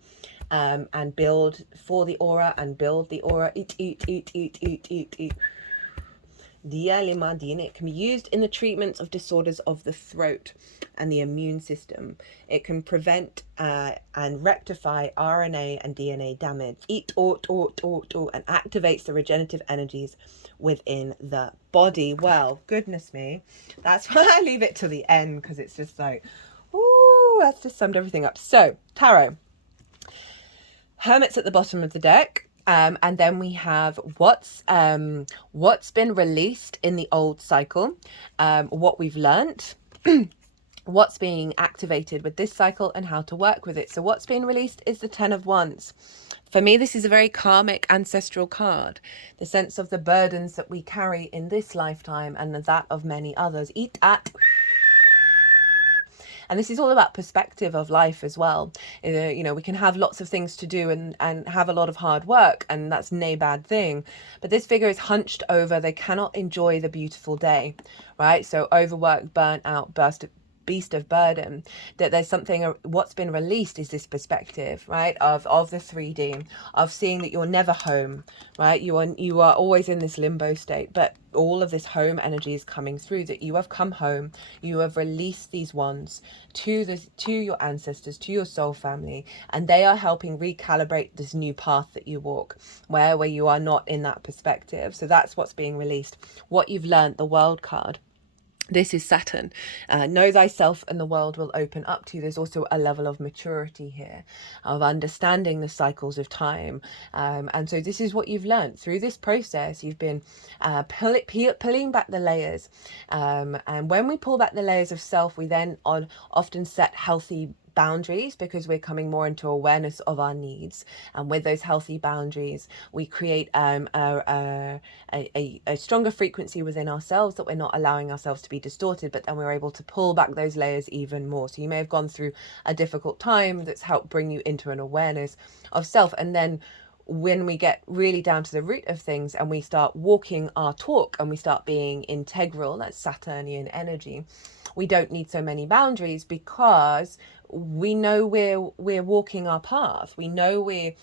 and build for the aura and build the aura. Dialimadine. It can be used in the treatments of disorders of the throat and the immune system. It can prevent and rectify RNA and DNA damage. And activates the regenerative energies within the body. Well, goodness me. That's why I leave it to the end, because it's just like, ooh, that's just summed everything up. So, tarot. Hermit's at the bottom of the deck. And then we have what's been released in the old cycle, what we've learnt, what's being activated with this cycle, and how to work with it. So what's being released is the Ten of Wands. For me, this is a very karmic ancestral card. The sense of the burdens that we carry in this lifetime and that of many others. And this is all about perspective of life as well. You know, we can have lots of things to do and have a lot of hard work, and that's no bad thing. But this figure is hunched over. They cannot enjoy the beautiful day, right? So overwork, burnt out, beast of burden, that there's something, what's been released is this perspective, right, of the 3D, of seeing that you're never home, right? You are always in this limbo state, but all of this home energy is coming through, that you have come home, you have released these wands to your ancestors, to your soul family, and they are helping recalibrate this new path that you walk, where you are not in that perspective. So that's what's being released. What you've learned, the World card. This is Saturn. Know thyself and the world will open up to you. There's also a level of maturity here, of understanding the cycles of time. And so this is what you've learned. Through this process, you've been pulling back the layers. And when we pull back the layers of self, we then often set healthy boundaries, because we're coming more into awareness of our needs, and with those healthy boundaries we create a stronger frequency within ourselves, that we're not allowing ourselves to be distorted, but then we're able to pull back those layers even more. So you may have gone through a difficult time that's helped bring you into an awareness of self, and then when we get really down to the root of things and we start walking our talk and we start being integral, that's Saturnian energy, we don't need so many boundaries, because we know we're walking our path. We know we're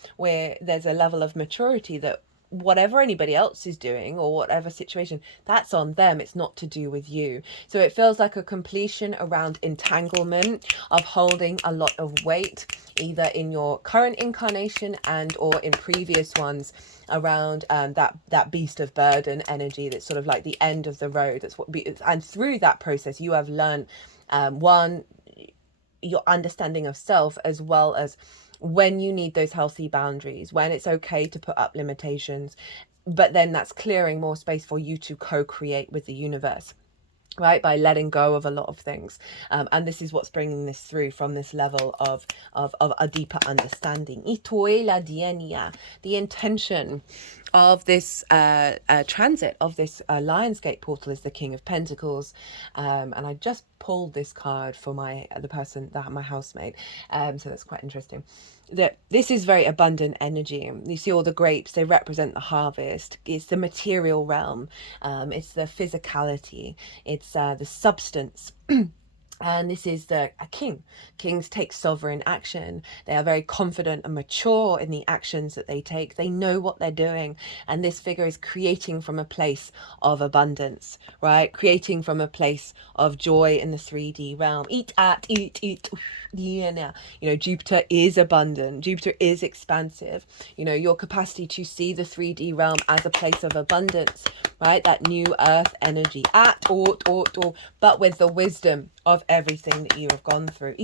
there's a level of maturity that whatever anybody else is doing or whatever situation, that's on them. It's not to do with you. So it feels like a completion around entanglement of holding a lot of weight, either in your current incarnation and or in previous ones, around that beast of burden energy. That's sort of like the end of the road. That's what and through that process you have learned one, your understanding of self, as well as when you need those healthy boundaries, when it's okay to put up limitations, but then that's clearing more space for you to co-create with the universe, right, by letting go of a lot of things. And this is what's bringing this through, from this level of a deeper understanding. The intention of this transit of this Lionsgate portal is the King of Pentacles, and I just pulled this card for my housemate, so that's quite interesting. That this is very abundant energy. You see all the grapes, they represent the harvest. It's the material realm, it's the physicality, it's the substance. And this is a king. Kings take sovereign action. They are very confident and mature in the actions that they take. They know what they're doing. And this figure is creating from a place of abundance, right? Creating from a place of joy in the 3D realm. Eat. Yeah. You know, Jupiter is abundant. Jupiter is expansive. You know, your capacity to see the 3D realm as a place of abundance, right? That new earth energy. But with the wisdom of everything that you have gone through,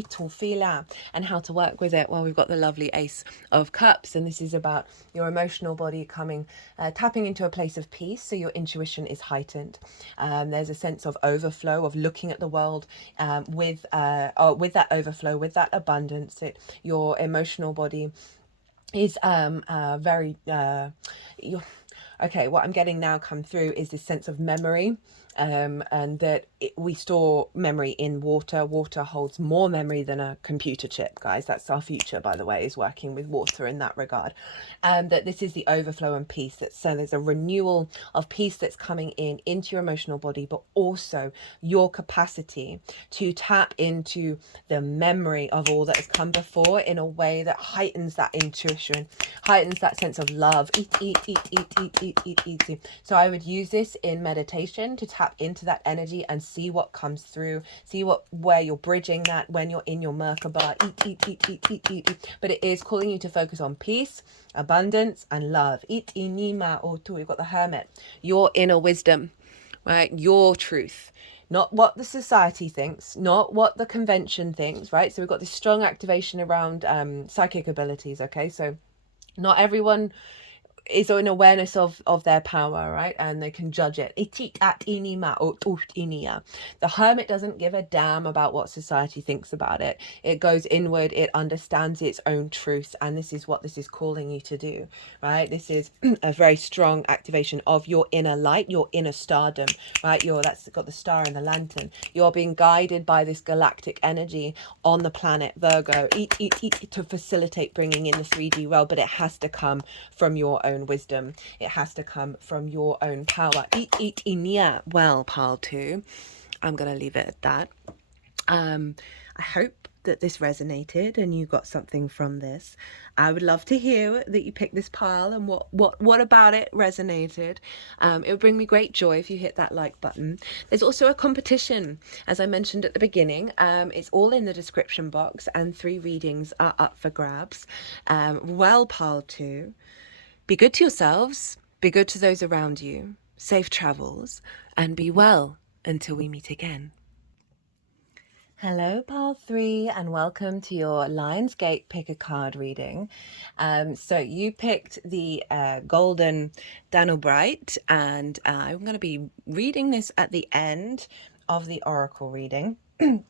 and how to work with it. Well, we've got the lovely Ace of Cups, and this is about your emotional body tapping into a place of peace, so your intuition is heightened. There's a sense of overflow, of looking at the world with that overflow, with that abundance. Your emotional body is very okay, what I'm getting now come through is this sense of memory, and that we store memory in water. Water holds more memory than a computer chip, guys. That's our future, by the way, is working with water in that regard. That this is the overflow and peace. So there's a renewal of peace that's coming into your emotional body, but also your capacity to tap into the memory of all that has come before in a way that heightens that intuition, heightens that sense of love. Eat. So I would use this in meditation to tap into that energy and see what comes through, see where you're bridging that when you're in your Merkaba. Eat. But it is calling you to focus on peace, abundance, and love. Eat inima otu. We've got the Hermit, your inner wisdom, right? Your truth. Not what the society thinks, not what the convention thinks, right? So we've got this strong activation around psychic abilities, okay? So not everyone is in awareness of their power, right? And they can judge it. The Hermit doesn't give a damn about what society thinks about it. It goes inward, it understands its own truth, and this is what this is calling you to do, right? This is a very strong activation of your inner light, your inner stardom, right? That's got the star and the lantern. You're being guided by this galactic energy on the planet Virgo, to facilitate bringing in the 3D world, but it has to come from your own wisdom. It has to come from your own power. Well, pile 2, I'm going to leave it at that. I hope that this resonated and you got something from this. I would love to hear that you picked this pile and what about it resonated. It would bring me great joy if you hit that like button. There's also a competition, as I mentioned at the beginning. It's all in the description box, and 3 readings are up for grabs. Well, pile 2, be good to yourselves, be good to those around you, safe travels, and be well until we meet again. Hello, pile 3, and welcome to your Lionsgate Pick a Card reading. So you picked the golden Danburite, and I'm going to be reading this at the end of the oracle reading.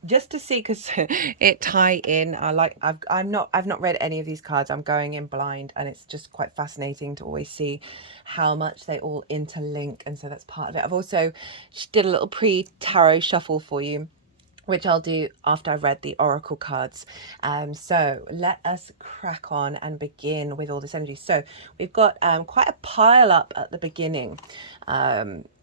Just to see, because it tie in. I've not read any of these cards. I'm going in blind, and it's just quite fascinating to always see how much they all interlink, and so that's part of it. I've also did a little pre-tarot shuffle for you, which I'll do after I've read the oracle cards. So let us crack on and begin with all this energy. So we've got quite a pile up at the beginning.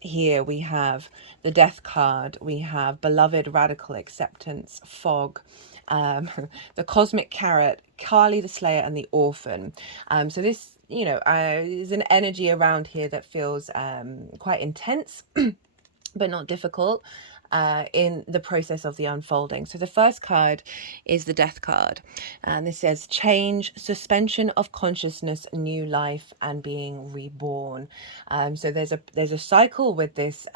Here we have the Death card, we have Beloved, Radical Acceptance, Fog, the Cosmic Carrot, Kali the Slayer, and the Orphan. So this, is an energy around here that feels quite intense, but not difficult. In the process of the unfolding. So the first card is the Death card, and this says change, suspension of consciousness, new life, and being reborn. So there's a cycle with this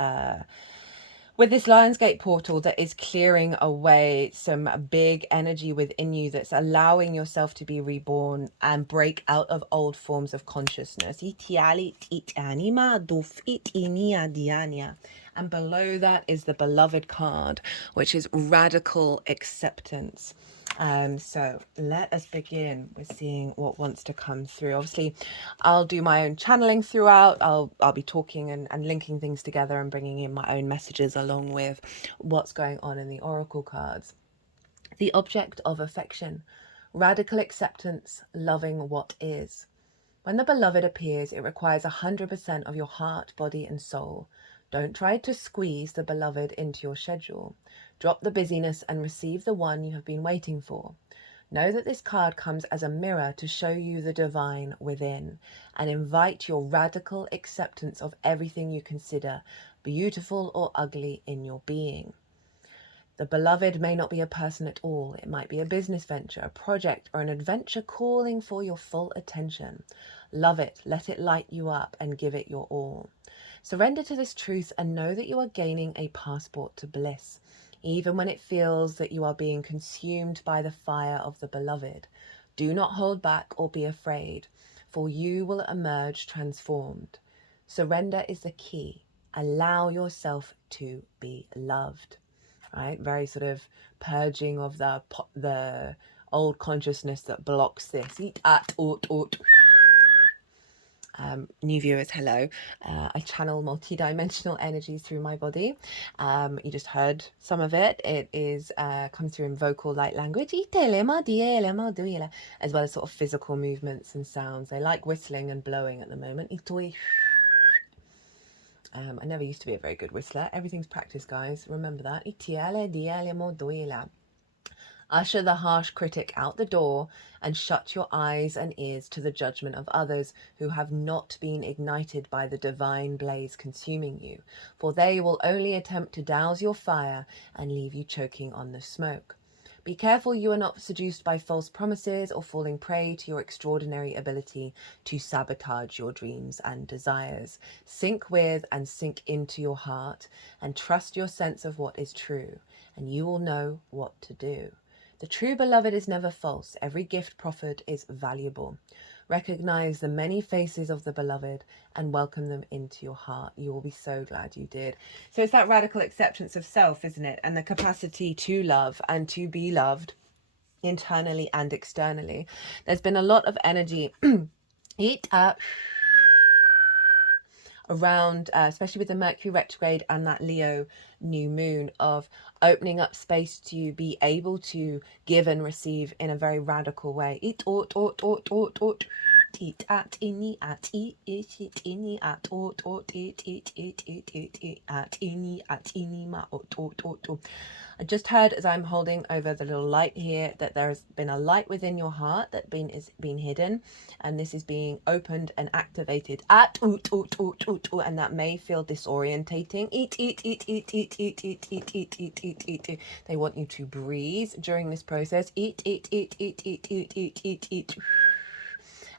Lionsgate portal that is clearing away some big energy within you that's allowing yourself to be reborn and break out of old forms of consciousness. And below that is the Beloved card, which is radical acceptance. So let us begin with seeing what wants to come through. Obviously, I'll do my own channeling throughout. I'll be talking and linking things together and bringing in my own messages along with what's going on in the oracle cards. The object of affection, radical acceptance, loving what is. When the Beloved appears, it requires 100% of your heart, body, and soul. Don't try to squeeze the Beloved into your schedule. Drop the busyness and receive the one you have been waiting for. Know that this card comes as a mirror to show you the divine within and invite your radical acceptance of everything you consider beautiful or ugly in your being. The Beloved may not be a person at all. It might be a business venture, a project, or an adventure calling for your full attention. Love it, let it light you up, and give it your all. Surrender to this truth and know that you are gaining a passport to bliss, even when it feels that you are being consumed by the fire of the Beloved. Do not hold back or be afraid, for you will emerge transformed. Surrender is the key. Allow yourself to be loved. Right? Very sort of purging of the old consciousness that blocks this. New viewers, hello. I channel multi-dimensional energies through my body. You just heard some of it. It is comes through in vocal light language, as well as sort of physical movements and sounds. I like whistling and blowing at the moment. I never used to be a very good whistler. Everything's practice, guys. Remember that. Usher the harsh critic out the door and shut your eyes and ears to the judgment of others who have not been ignited by the divine blaze consuming you, for they will only attempt to douse your fire and leave you choking on the smoke. Be careful you are not seduced by false promises or falling prey to your extraordinary ability to sabotage your dreams and desires. Sink with and sink into your heart and trust your sense of what is true, and you will know what to do. The true beloved is never false. Every gift proffered is valuable. Recognize the many faces of the beloved and welcome them into your heart. You will be so glad you did. So it's that radical acceptance of self, isn't it? And the capacity to love and to be loved internally and externally. There's been a lot of energy around, especially with the Mercury retrograde and that Leo new moon, of opening up space to be able to give and receive in a very radical way. I just heard, as I'm holding over the little light here, that there has been a light within your heart that is being hidden, and this is being opened and activated and that may feel disorientating. They want you to breathe during this process.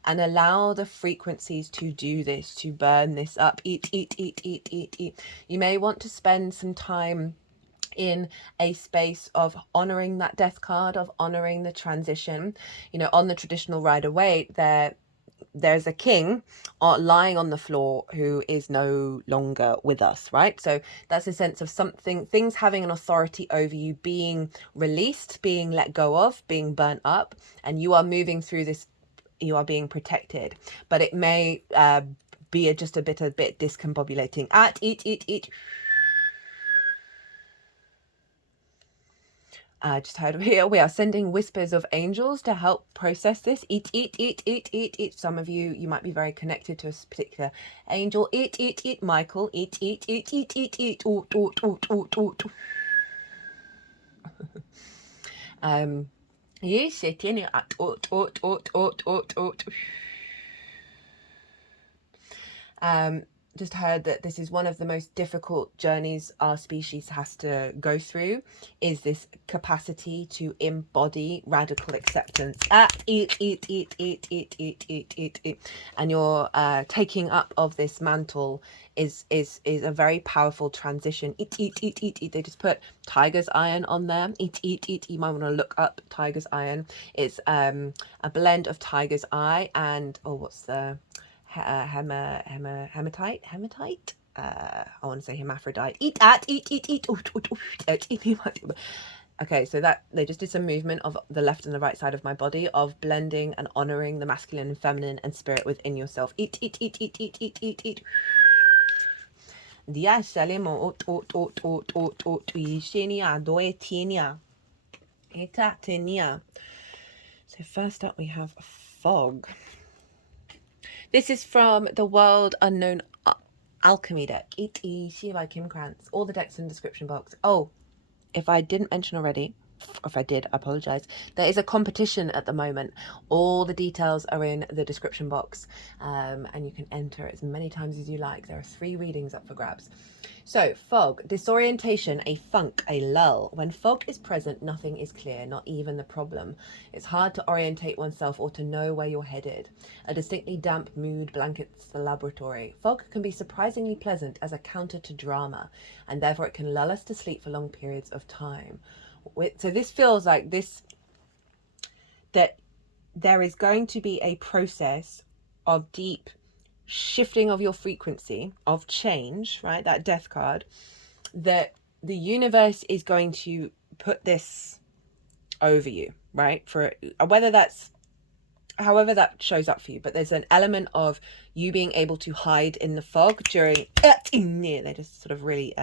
And allow the frequencies to do this, to burn this up. You may want to spend some time in a space of honoring that death card, of honoring the transition. You know, on the traditional Rider-Waite, there's a king lying on the floor who is no longer with us, right? So that's a sense of things having an authority over you being released, being let go of, being burnt up, and you are moving through this. You are being protected, but it may be just a bit discombobulating. Just heard here, we are sending whispers of angels to help process this. Some of you might be very connected to a particular angel. Michael. You sitting at just heard that this is one of the most difficult journeys our species has to go through, is this capacity to embody radical acceptance. And your taking up of this mantle is a very powerful transition. They just put tiger's iron on there. You might want to look up tiger's iron. It's a blend of tiger's eye and what's the hematite. I want to say hermaphrodite. Okay, so that they just did some movement of the left and the right side of my body, of blending and honoring the masculine and feminine and spirit within yourself. So first up we have fog. This is from the World Unknown Alchemy deck. By Kim Krantz. All the decks in the description box. Oh, if I didn't mention already, or if I did, I apologise. There is a competition at the moment. All the details are in the description box, and you can enter as many times as you like. There are 3 readings up for grabs. So, fog, disorientation, a funk, a lull. When fog is present, nothing is clear, not even the problem. It's hard to orientate oneself or to know where you're headed. A distinctly damp mood blankets the laboratory. Fog can be surprisingly pleasant as a counter to drama, and therefore it can lull us to sleep for long periods of time. So this feels like that there is going to be a process of deep shifting of your frequency, of change, right? That death card, that the universe is going to put this over you, right? For whether that's however that shows up for you, but there's an element of you being able to hide in the fog during they just sort of really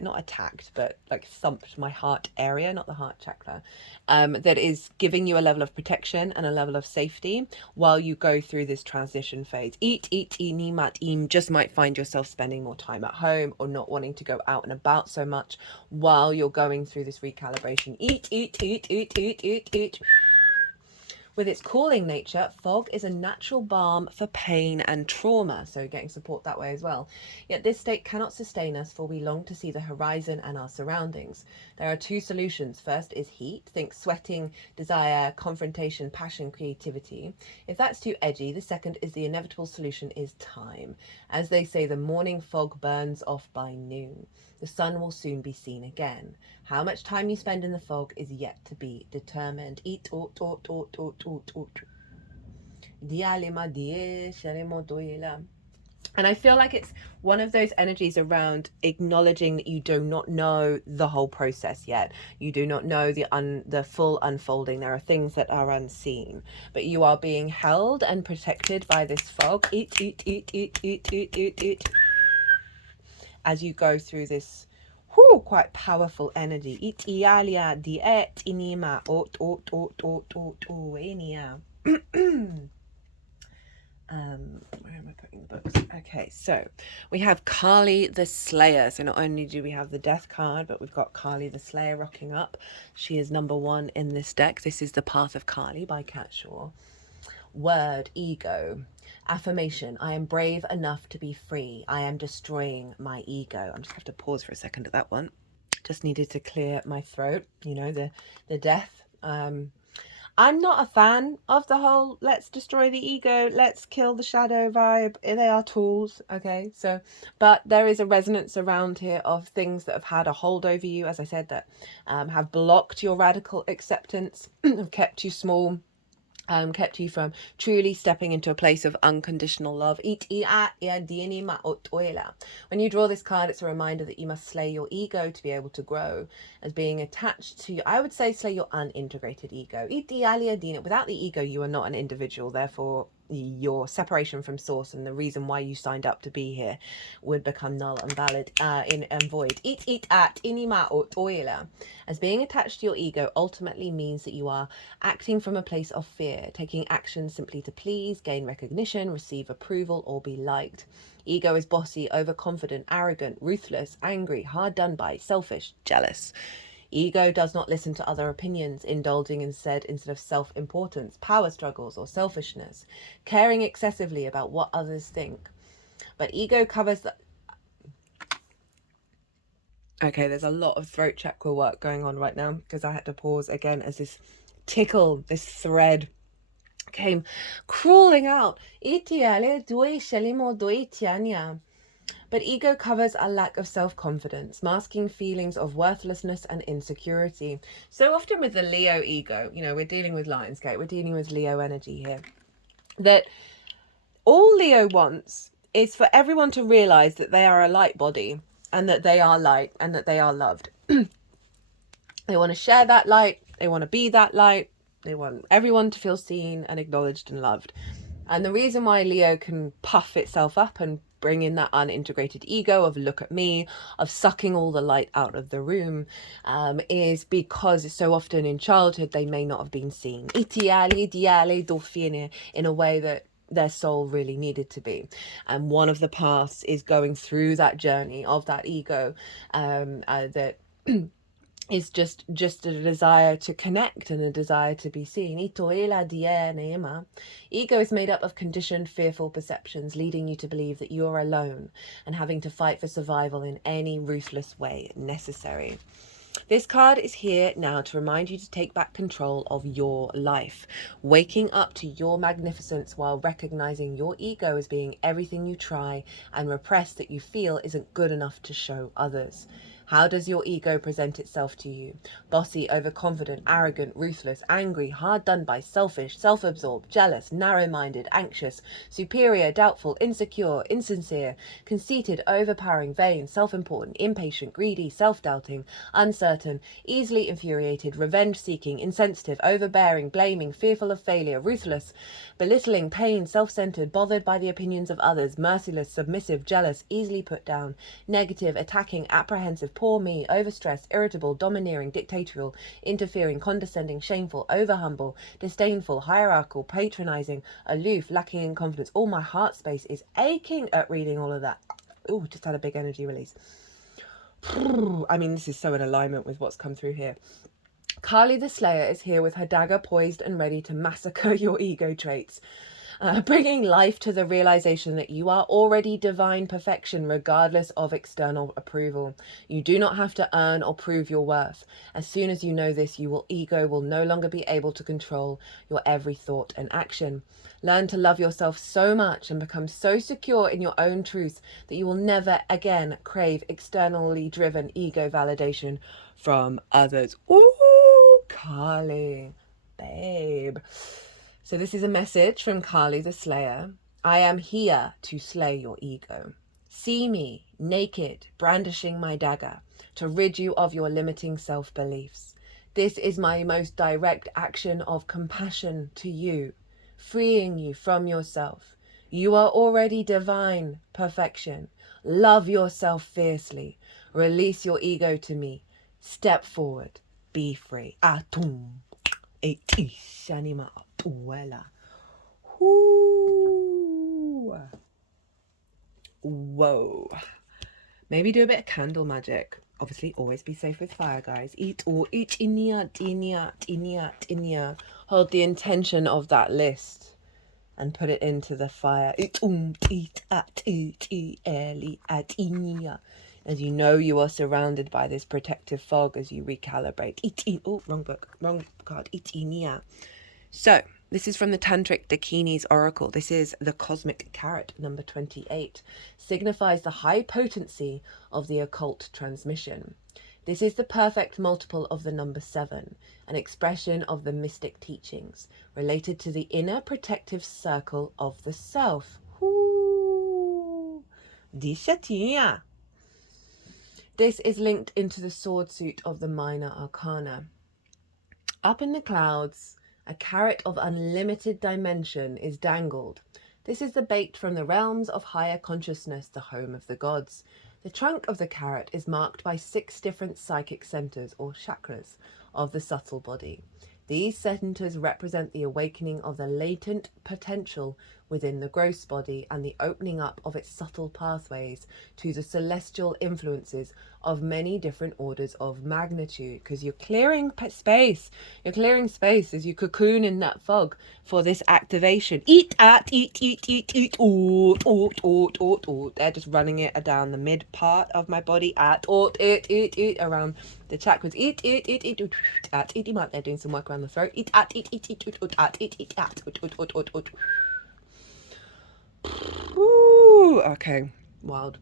not attacked, but like thumped my heart area, not the heart chakra, that is giving you a level of protection and a level of safety while you go through this transition phase. Just might find yourself spending more time at home or not wanting to go out and about so much while you're going through this recalibration. With its cooling nature, fog is a natural balm for pain and trauma, so getting support that way as well. Yet this state cannot sustain us, for we long to see the horizon and our surroundings. There are two solutions. First is heat. Think sweating, desire, confrontation, passion, creativity. If that's too edgy, the second is the inevitable solution is time. As they say, the morning fog burns off by noon. The sun will soon be seen again. How much time you spend in the fog is yet to be determined. And I feel like it's one of those energies around acknowledging that you do not know the whole process yet. You do not know the full unfolding. There are things that are unseen, but you are being held and protected by this fog. As you go through this quite powerful energy. Where am I putting the books? Okay, so we have Kali the Slayer. So not only do we have the Death card, but we've got Kali the Slayer rocking up. She is number 1 in this deck. This is The Path of Kali by Kat Shaw. Word, ego. Affirmation, I am brave enough to be free. I am destroying my ego. I'm just have to pause for a second at that one. Just needed to clear my throat, you know, the death. I'm not a fan of the whole let's destroy the ego, let's kill the shadow vibe. They are tools, okay? So, but there is a resonance around here of things that have had a hold over you, as I said, that have blocked your radical acceptance, have kept you small, kept you from truly stepping into a place of unconditional love. When you draw this card, it's a reminder that you must slay your ego to be able to grow, as being attached to, I would say, slay your unintegrated ego. Without the ego, you are not an individual. Therefore, your separation from source and the reason why you signed up to be here would become null and valid and void. As being attached to your ego ultimately means that you are acting from a place of fear, taking action simply to please, gain recognition, receive approval, or be liked. Ego is bossy, overconfident, arrogant, ruthless, angry, hard done by, selfish, jealous. Ego does not listen to other opinions, indulging instead of self-importance, power struggles, or selfishness, caring excessively about what others think. But ego covers the... Okay, there's a lot of throat chakra work going on right now because I had to pause again as this tickle, this thread came crawling out. But ego covers a lack of self-confidence, masking feelings of worthlessness and insecurity. So often with the Leo ego, you know, we're dealing with Lionsgate, we're dealing with Leo energy here, that all Leo wants is for everyone to realize that they are a light body and that they are light and that they are loved. They want to share that light, they want to be that light, they want everyone to feel seen and acknowledged and loved. And the reason why Leo can puff itself up and bring in that unintegrated ego of look at me, of sucking all the light out of the room, is because so often in childhood they may not have been seen in a way that their soul really needed to be. And one of the paths is going through that journey of that ego that is just a desire to connect and a desire to be seen. Ego is made up of conditioned, fearful perceptions, leading you to believe that you're alone and having to fight for survival in any ruthless way necessary. This card is here now to remind you to take back control of your life, waking up to your magnificence while recognizing your ego as being everything you try and repress that you feel isn't good enough to show others. How does your ego present itself to you? Bossy, overconfident, arrogant, ruthless, angry, hard done by, selfish, self-absorbed, jealous, narrow-minded, anxious, superior, doubtful, insecure, insincere, conceited, overpowering, vain, self-important, impatient, greedy, self-doubting, uncertain, easily infuriated, revenge-seeking, insensitive, overbearing, blaming, fearful of failure, ruthless, belittling, pain, self-centered, bothered by the opinions of others, merciless, submissive, jealous, easily put down, negative, attacking, apprehensive, poor me, overstressed, irritable, domineering, dictatorial, interfering, condescending, shameful, overhumble, disdainful, hierarchical, patronizing, aloof, lacking in confidence. All my heart space is aching at reading all of that. Oh, just had a big energy release. I mean, this is so in alignment with what's come through here. Kali the Slayer is here with her dagger poised and ready to massacre your ego traits. Bringing life to the realization that you are already divine perfection regardless of external approval. You do not have to earn or prove your worth. As soon as you know this, your ego will no longer be able to control your every thought and action. Learn to love yourself so much and become so secure in your own truth that you will never again crave externally driven ego validation from others. Ooh, Kali, babe. So this is a message from Kali the Slayer. I am here to slay your ego. See me naked, brandishing my dagger, to rid you of your limiting self-beliefs. This is my most direct action of compassion to you, freeing you from yourself. You are already divine perfection. Love yourself fiercely. Release your ego to me. Step forward. Be free. Atum. Shanima. Whoa. Maybe do a bit of candle magic. Obviously, always be safe with fire, guys. Hold the intention of that list and put it into the fire. As you know, you are surrounded by this protective fog as you recalibrate. Oh, wrong book, wrong card. So, this is from the Tantric Dakinis Oracle. This is the Cosmic Carrot, number 28. Signifies the high potency of the occult transmission. This is the perfect multiple of the number 7, an expression of the mystic teachings, related to the inner protective circle of the self. This is linked into the sword suit of the minor arcana. Up in the clouds, a carrot of unlimited dimension is dangled. This is the bait from the realms of higher consciousness, the home of the gods. The trunk of the carrot is marked by 6 different psychic centers, or chakras, of the subtle body. These centers represent the awakening of the latent potential within the gross body and the opening up of its subtle pathways to the celestial influences of many different orders of magnitude, because you're clearing space. You're clearing space as you cocoon in that fog for this activation. They're just running it down the mid part of my body. Around the chakras. They're doing some work around the throat. Okay, wild.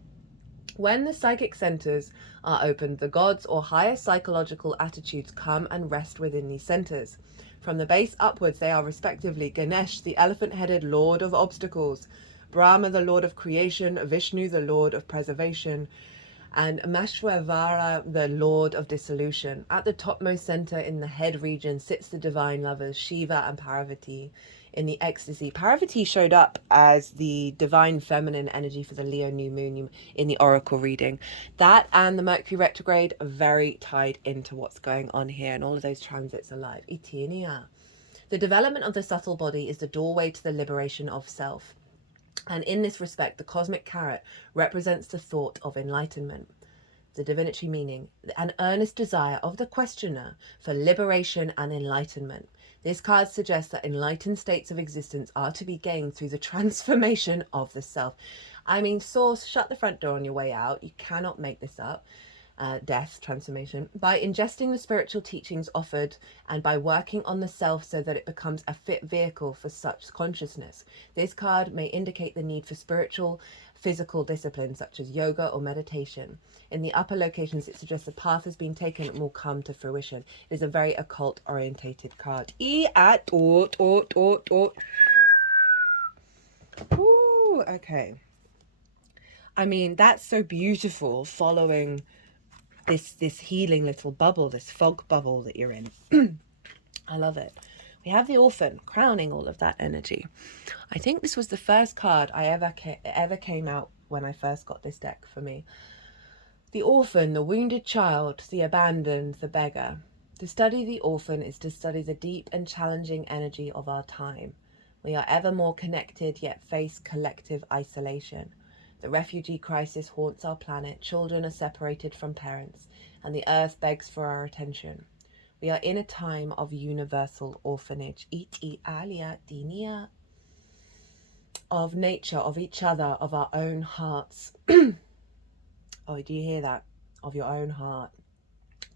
When the psychic centers are opened, the gods or higher psychological attitudes come and rest within these centers. From the base upwards, they are respectively Ganesh, the elephant-headed lord of obstacles, Brahma, the lord of creation, Vishnu, the lord of preservation, and Mashwavara, the lord of dissolution. At the topmost center in the head region sits the divine lovers, Shiva and Parvati. In the ecstasy, Parvati showed up as the divine feminine energy for the Leo new moon in the oracle reading. That and the Mercury retrograde are very tied into what's going on here, and all of those transits are live. Itinia. The development of the subtle body is the doorway to the liberation of self. And in this respect, the cosmic carrot represents the thought of enlightenment. The divinity meaning, an earnest desire of the questioner for liberation and enlightenment. This card suggests that enlightened states of existence are to be gained through the transformation of the self. I mean, Source, shut the front door on your way out. You cannot make this up. death, transformation, by ingesting the spiritual teachings offered and by working on the self so that it becomes a fit vehicle for such consciousness. This card may indicate the need for spiritual, physical disciplines such as yoga or meditation. In the upper locations, it suggests the path has been taken and will come to fruition. It is a very occult orientated card. Ooh, okay. I mean, that's so beautiful, following this healing little bubble, this fog bubble that you're in. I love it. We have the Orphan crowning all of that energy. I think this was the first card I ever came out when I first got this deck for me. The Orphan, the wounded child, the abandoned, the beggar. To study the Orphan is to study the deep and challenging energy of our time. We are ever more connected, yet face collective isolation. The refugee crisis haunts our planet. Children are separated from parents, and the earth begs for our attention. We are in a time of universal orphanage. Of nature, of each other, of our own hearts. Oh, do you hear that? Of your own heart.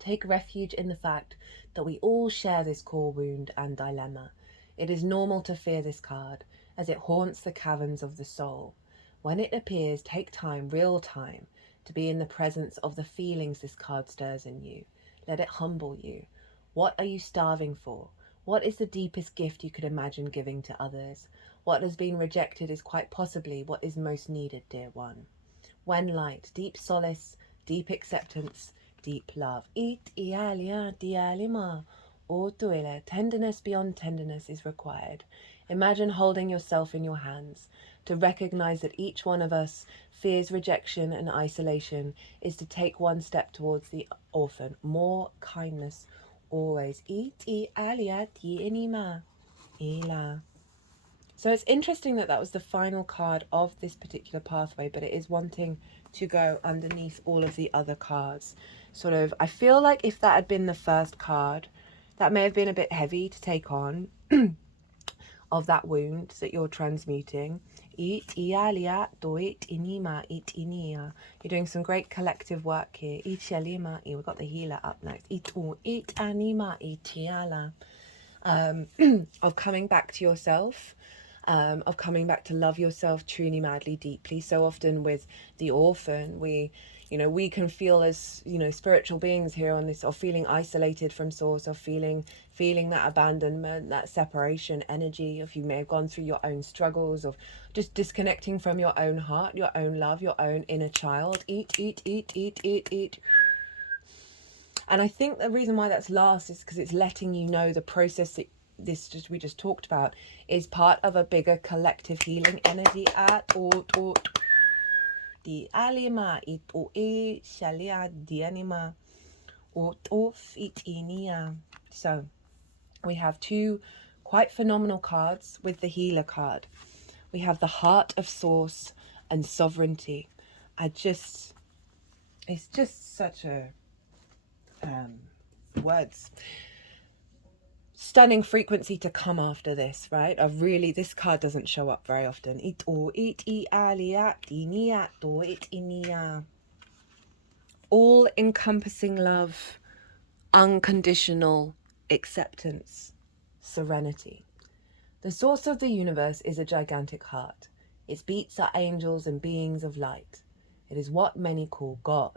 Take refuge in the fact that we all share this core wound and dilemma. It is normal to fear this card, as it haunts the caverns of the soul. When it appears, take time, real time, to be in the presence of the feelings this card stirs in you. Let it humble you. What are you starving for? What is the deepest gift you could imagine giving to others? What has been rejected is quite possibly what is most needed, dear one. When light, deep solace, deep acceptance, deep love. Tenderness beyond tenderness is required. Imagine holding yourself in your hands. To recognize that each one of us fears rejection and isolation is to take one step towards the Orphan. More kindness always. So it's interesting that that was the final card of this particular pathway, but it is wanting to go underneath all of the other cards. Sort of, I feel like if that had been the first card, that may have been a bit heavy to take on of that wound that you're transmuting. You're doing some great collective work here. We've got the healer up next. Of coming back to yourself, of coming back to love yourself truly, madly, deeply. So often with the Orphan, we can feel as, spiritual beings here on this, or feeling isolated from source, or feeling that abandonment, that separation energy. If you may have gone through your own struggles of just disconnecting from your own heart, your own love, your own inner child. And I think the reason why that's last is because it's letting you know the process that we just talked about is part of a bigger collective healing energy. So we have two quite phenomenal cards with the healer card. We have the heart of source and sovereignty. It's just such a words, stunning frequency to come after this, right? This card doesn't show up very often. All encompassing love, unconditional acceptance, serenity. The source of the universe is a gigantic heart. Its beats are angels and beings of light. It is what many call God.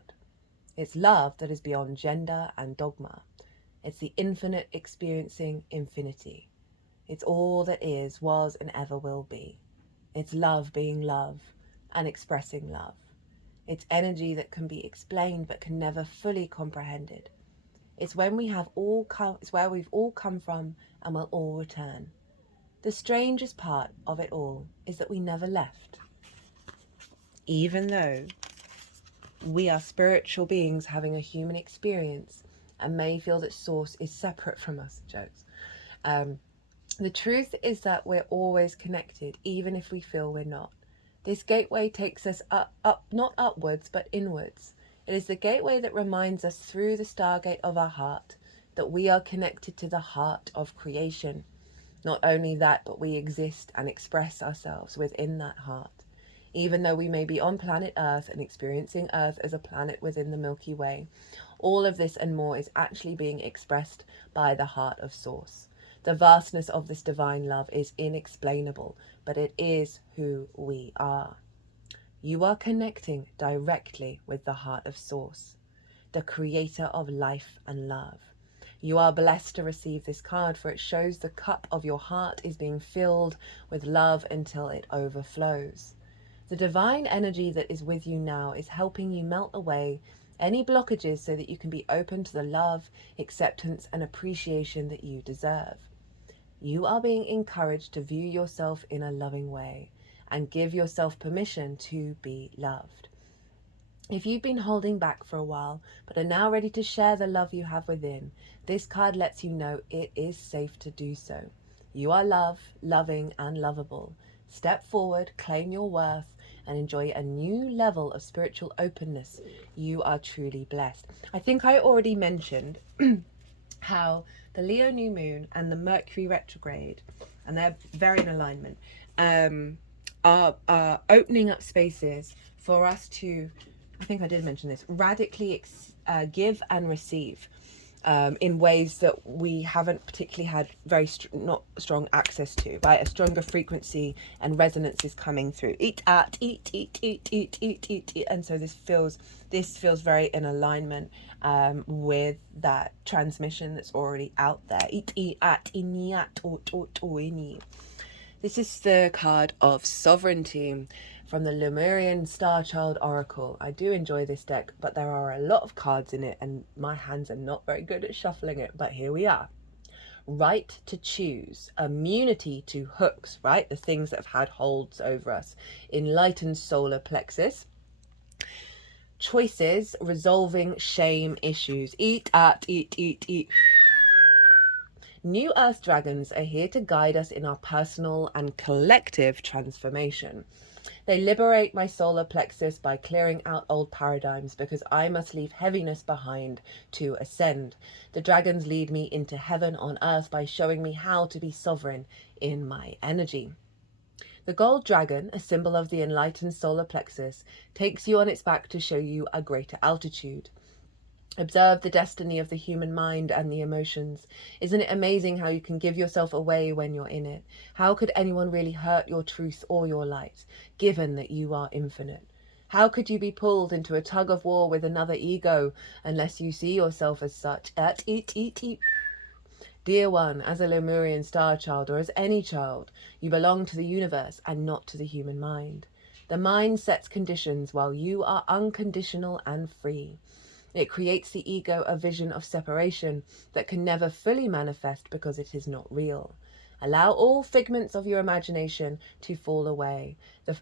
It's love that is beyond gender and dogma. It's the infinite experiencing infinity. It's all that is, was, and ever will be. It's love being love and expressing love. It's energy that can be explained but can never fully comprehended. It's when it's where we've all come from and will all return. The strangest part of it all is that we never left. Even though we are spiritual beings having a human experience and may feel that source is separate from us, jokes. The truth is that we're always connected, even if we feel we're not. This gateway takes us up, not upwards, but inwards. It is the gateway that reminds us through the stargate of our heart that we are connected to the heart of creation. Not only that, but we exist and express ourselves within that heart. even though we may be on planet Earth and experiencing Earth as a planet within the Milky Way. All of this and more is actually being expressed by the heart of Source. The vastness of this divine love is inexplainable, but it is who we are. You are connecting directly with the heart of Source, the creator of life and love. You are blessed to receive this card, for it shows the cup of your heart is being filled with love until it overflows. The divine energy that is with you now is helping you melt away any blockages so that you can be open to the love, acceptance, and appreciation that you deserve. You are being encouraged to view yourself in a loving way and give yourself permission to be loved. If you've been holding back for a while but are now ready to share the love you have within, this card lets you know it is safe to do so. You are loved, loving, and lovable. Step forward, claim your worth, and enjoy a new level of spiritual openness. You are truly blessed. I think I already mentioned how the Leo new moon and the Mercury retrograde, and they're very in alignment, are opening up spaces for us to, I think I did mention this, radically give and receive in ways that we haven't particularly had very not strong access to, right? A stronger frequency and resonance is coming through. Eat, and so this feels very in alignment with that transmission that's already out there. This is the card of sovereignty from the Lemurian Star Child Oracle. I do enjoy this deck, but there are a lot of cards in it and my hands are not very good at shuffling it, but here we are. Right to choose, immunity to hooks, right? The things that have had holds over us. Enlightened solar plexus. Choices, resolving shame issues. Eat. New Earth Dragons are here to guide us in our personal and collective transformation. They liberate my solar plexus by clearing out old paradigms because I must leave heaviness behind to ascend. The dragons lead me into heaven on earth by showing me how to be sovereign in my energy. The gold dragon, a symbol of the enlightened solar plexus, takes you on its back to show you a greater altitude. Observe the destiny of the human mind and the emotions. Isn't it amazing how you can give yourself away when you're in it? How could anyone really hurt your truth or your light, given that you are infinite? How could you be pulled into a tug of war with another ego unless you see yourself as such? Dear one, as a Lemurian star child or as any child, you belong to the universe and not to the human mind. The mind sets conditions while you are unconditional and free. It creates the ego a vision of separation that can never fully manifest because it is not real. Allow all figments of your imagination to fall away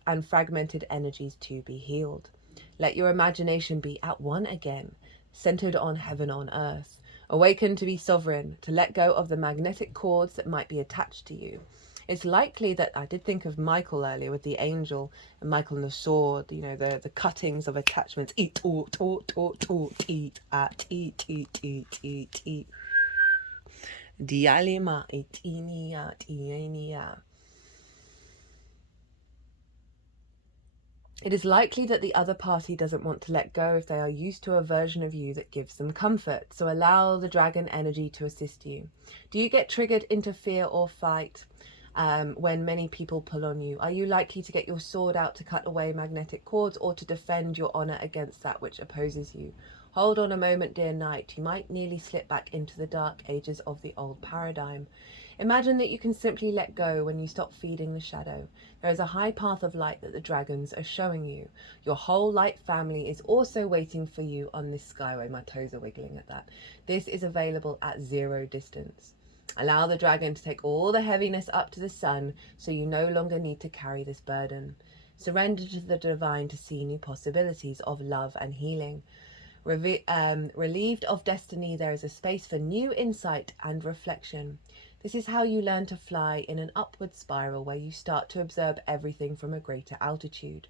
and fragmented energies to be healed. Let your imagination be at one again, centered on heaven on earth. Awaken to be sovereign, to let go of the magnetic cords that might be attached to you. It's likely that I did think of Michael earlier with the angel and Michael and the sword, you know, the cuttings of attachments. It is likely that the other party doesn't want to let go if they are used to a version of you that gives them comfort. So allow the dragon energy to assist you. Do you get triggered into fear or fight? When many people pull on you? Are you likely to get your sword out to cut away magnetic cords or to defend your honor against that which opposes you? Hold on a moment, dear knight. You might nearly slip back into the dark ages of the old paradigm. Imagine that you can simply let go when you stop feeding the shadow. There is a high path of light that the dragons are showing you. Your whole light family is also waiting for you on this skyway. My toes are wiggling at that. This is available at 0 distance. Allow the dragon to take all the heaviness up to the sun so you no longer need to carry this burden. Surrender to the divine to see new possibilities of love and healing. Relieved of destiny, there is a space for new insight and reflection. This is how you learn to fly in an upward spiral where you start to observe everything from a greater altitude.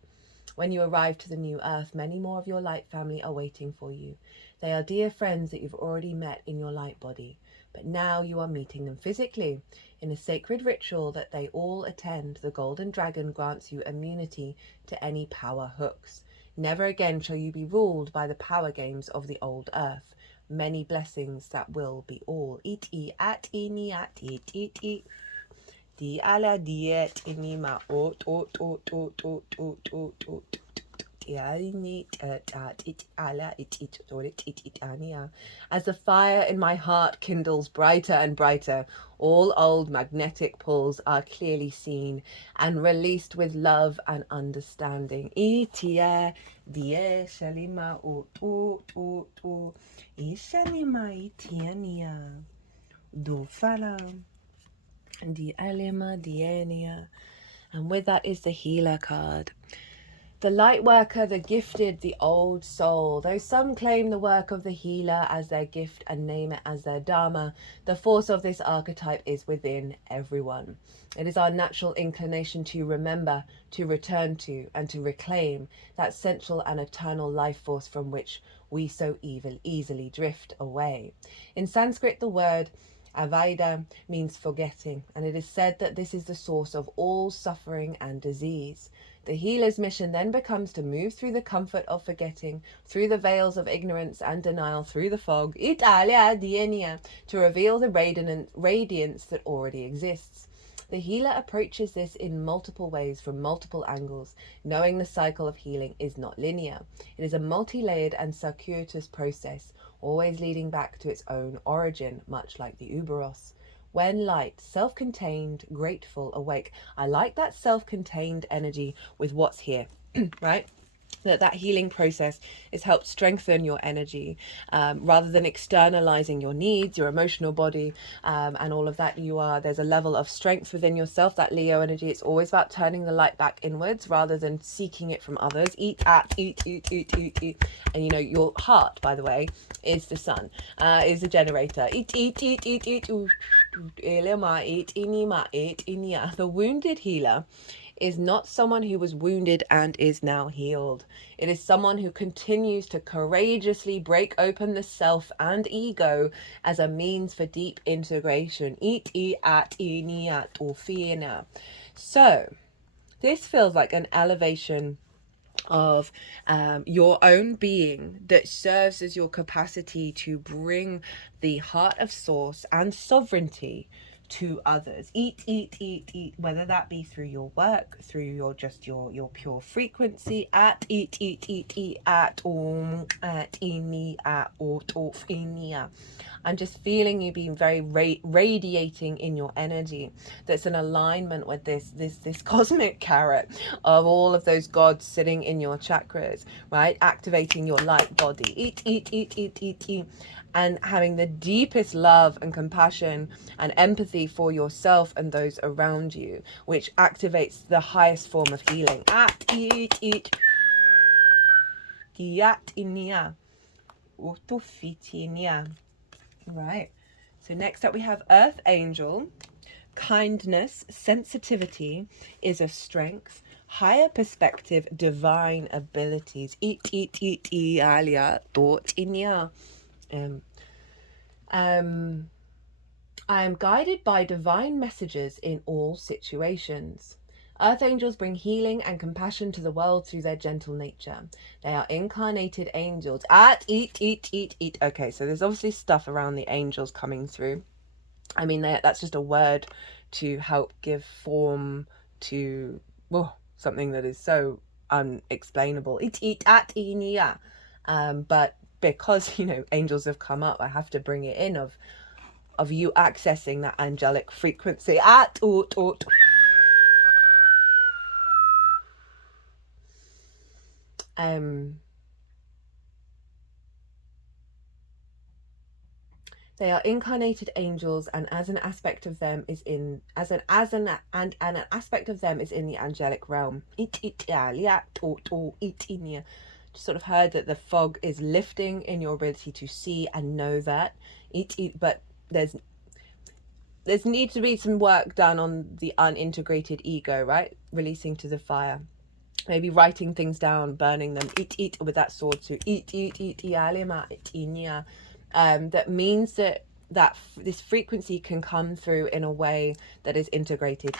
When you arrive to the new earth, many more of your light family are waiting for you. They are dear friends that you've already met in your light body, but now you are meeting them physically. In a sacred ritual that they all attend, the golden dragon grants you immunity to any power hooks. Never again shall you be ruled by the power games of the old earth. Many blessings that will be all. Iti at ini at it. Di ala diet inima ot. As the fire in my heart kindles brighter and brighter, all old magnetic pulls are clearly seen and released with love and understanding. Itia die shalima ot. Ishalima itiania. Do fala. The Alima Dienia. And with that is the healer card. The light worker, the gifted, the old soul. Though some claim the work of the healer as their gift and name it as their dharma, the force of this archetype is within everyone. It is our natural inclination to remember, to return to, and to reclaim that central and eternal life force from which we so easily drift away. In Sanskrit, the word Avaida means forgetting, and it is said that this is the source of all suffering and disease. The healer's mission then becomes to move through the comfort of forgetting, through the veils of ignorance and denial, through the fog, Italia Dienia, to reveal the radiance that already exists. The healer approaches this in multiple ways from multiple angles, knowing the cycle of healing is not linear. It is a multi-layered and circuitous process, always leading back to its own origin, much like the Uberos. When light, self-contained, grateful, awake. I like that self-contained energy with what's here, right? That healing process is helped strengthen your energy rather than externalizing your needs, your emotional body, and all of that. There's a level of strength within yourself, that Leo energy. It's always about turning the light back inwards rather than seeking it from others. Eat. And your heart, by the way, is the sun, is the generator. Eat. The wounded healer is not someone who was wounded and is now healed. It is someone who continues to courageously break open the self and ego as a means for deep integration. So, this feels like an elevation of your own being that serves as your capacity to bring the heart of source and sovereignty to others. Eat, whether that be through your work, through your pure frequency. At I'm just feeling you being very radiating in your energy. That's an alignment with this cosmic carrot of all of those gods sitting in your chakras, right? Activating your light body. Eat. And having the deepest love and compassion and empathy for yourself and those around you, which activates the highest form of healing. Right. So next up we have Earth Angel. Kindness, sensitivity is a strength. Higher perspective, divine abilities. Alia thought inya. I am guided by divine messages in all situations. Earth angels bring healing and compassion to the world through their gentle nature. They are incarnated angels. Okay, so there's obviously stuff around the angels coming through. I mean, that's just a word to help give form to something that is so unexplainable. But because angels have come up, I have to bring it in of you accessing that angelic frequency. They are incarnated angels, and as an aspect of them is in an aspect of them is in the angelic realm. Just sort of heard that the fog is lifting in your ability to see and know that. But there's needs to be some work done on the unintegrated ego, right? Releasing to the fire. maybe writing things down, burning them, eat with that sword too, eat, that means that this frequency can come through in a way that is integrated.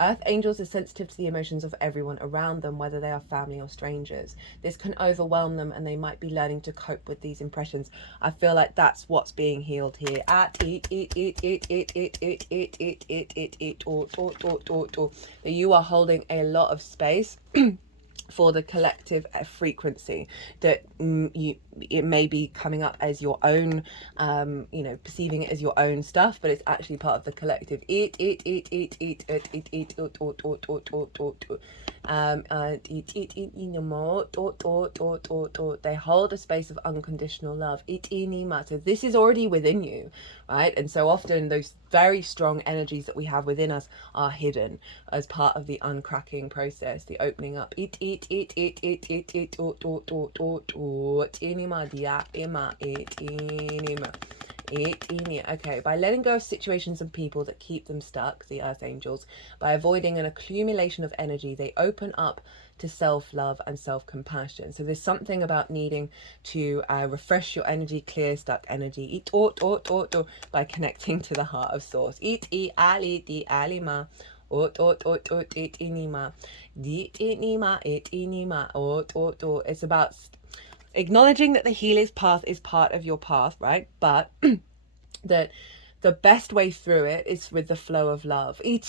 Earth angels are sensitive to the emotions of everyone around them, whether they are family or strangers. This can overwhelm them and they might be learning to cope with these impressions. I feel like that's what's being healed here. You are holding a lot of space for the collective frequency that it may be coming up as your own, perceiving it as your own stuff, but it's actually part of the collective. They hold a space of unconditional love. So this is already within you, right? And so often those very strong energies that we have within us are hidden as part of the uncracking process, the opening up. Okay, by letting go of situations and people that keep them stuck, the earth angels, by avoiding an accumulation of energy, they open up to self-love and self-compassion. So there's something about needing to refresh your energy, clear stuck energy, by connecting to the heart of source. It's about acknowledging that the healer's path is part of your path, right? But that the best way through it is with the flow of love. Okay,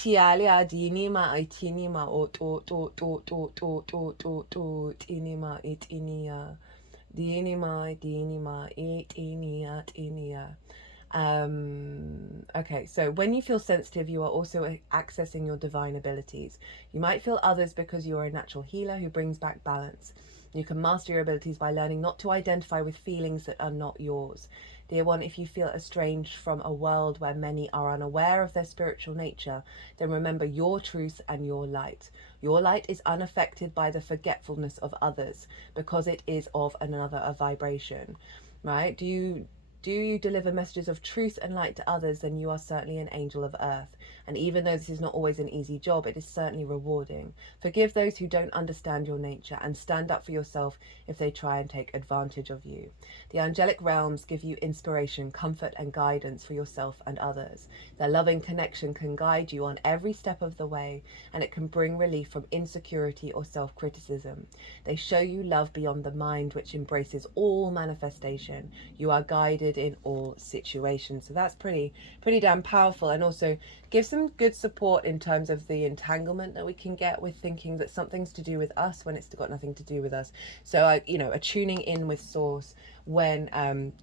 so when you feel sensitive, you are also accessing your divine abilities. You might feel others because you are a natural healer who brings back balance. You can master your abilities by learning not to identify with feelings that are not yours. Dear one, if you feel estranged from a world where many are unaware of their spiritual nature, then remember your truth and your light. Your light is unaffected by the forgetfulness of others because it is of another vibration, right? Do you deliver messages of truth and light to others, then you are certainly an angel of earth. And even though this is not always an easy job, it is certainly rewarding. Forgive those who don't understand your nature and stand up for yourself if they try and take advantage of you. The angelic realms give you inspiration, comfort, and guidance for yourself and others. Their loving connection can guide you on every step of the way, and it can bring relief from insecurity or self-criticism. They show you love beyond the mind, which embraces all manifestation. You are guided in all situations. So that's pretty damn powerful, and also gives some good support in terms of the entanglement that we can get with thinking that something's to do with us when it's got nothing to do with us. So a tuning in with source when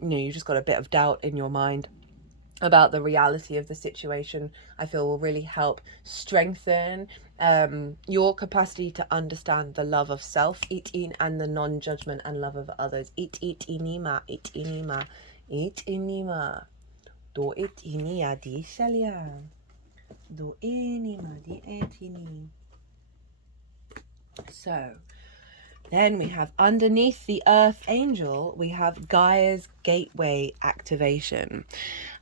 you just got a bit of doubt in your mind about the reality of the situation, I feel will really help strengthen your capacity to understand the love of self, and the non-judgment and love of others. Inima, do itinia di shalia, do inima di etini. So then we have underneath the earth angel, we have Gaia's gateway activation.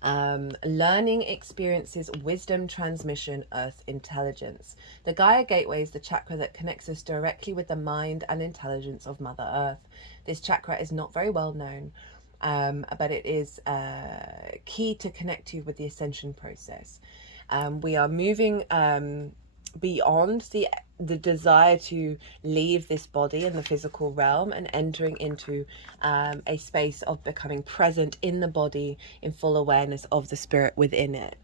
Learning experiences, wisdom transmission, earth intelligence. The Gaia gateway is the chakra that connects us directly with the mind and intelligence of Mother Earth. This chakra is not very well known, but it is key to connect you with the ascension process. We are moving beyond the desire to leave this body in the physical realm and entering into a space of becoming present in the body in full awareness of the spirit within it.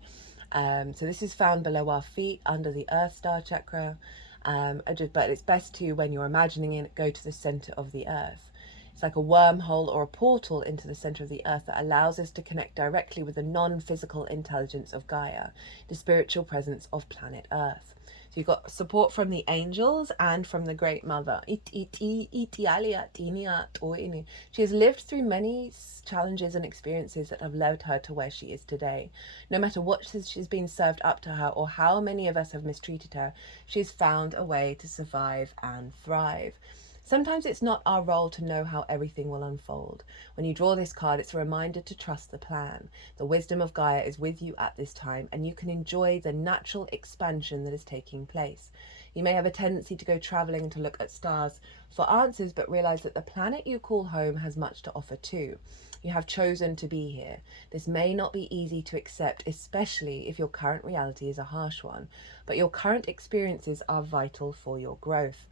So this is found below our feet under the earth star chakra, but it's best to, when you're imagining it, go to the center of the earth. It's like a wormhole or a portal into the center of the earth that allows us to connect directly with the non-physical intelligence of Gaia, the spiritual presence of planet Earth. So you've got support from the angels and from the Great Mother. She has lived through many challenges and experiences that have led her to where she is today. No matter what she's been served up to her or how many of us have mistreated her, she has found a way to survive and thrive. Sometimes it's not our role to know how everything will unfold. When you draw this card, it's a reminder to trust the plan. The wisdom of Gaia is with you at this time, and you can enjoy the natural expansion that is taking place. You may have a tendency to go traveling to look at stars for answers, but realize that the planet you call home has much to offer too. You have chosen to be here. This may not be easy to accept, especially if your current reality is a harsh one, but your current experiences are vital for your growth.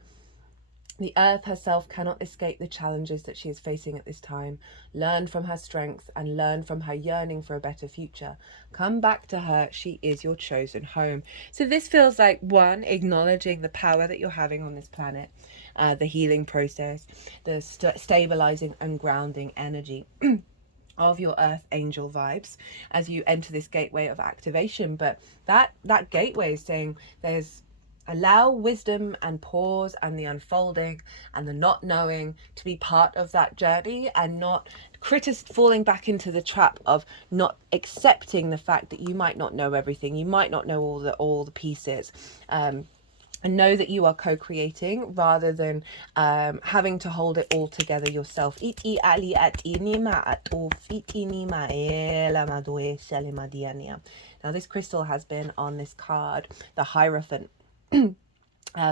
The earth herself cannot escape the challenges that she is facing at this time. Learn from her strength and learn from her yearning for a better future. Come back to her. She is your chosen home. So this feels like, one, acknowledging the power that you're having on this planet, the healing process, the stabilizing and grounding energy of your earth angel vibes as you enter this gateway of activation. But that gateway is saying there's allow wisdom and pause and the unfolding and the not knowing to be part of that journey, and not falling back into the trap of not accepting the fact that you might not know everything, you might not know all the pieces. And know that you are co-creating rather than having to hold it all together yourself. Now this crystal has been on this card, the Hierophant.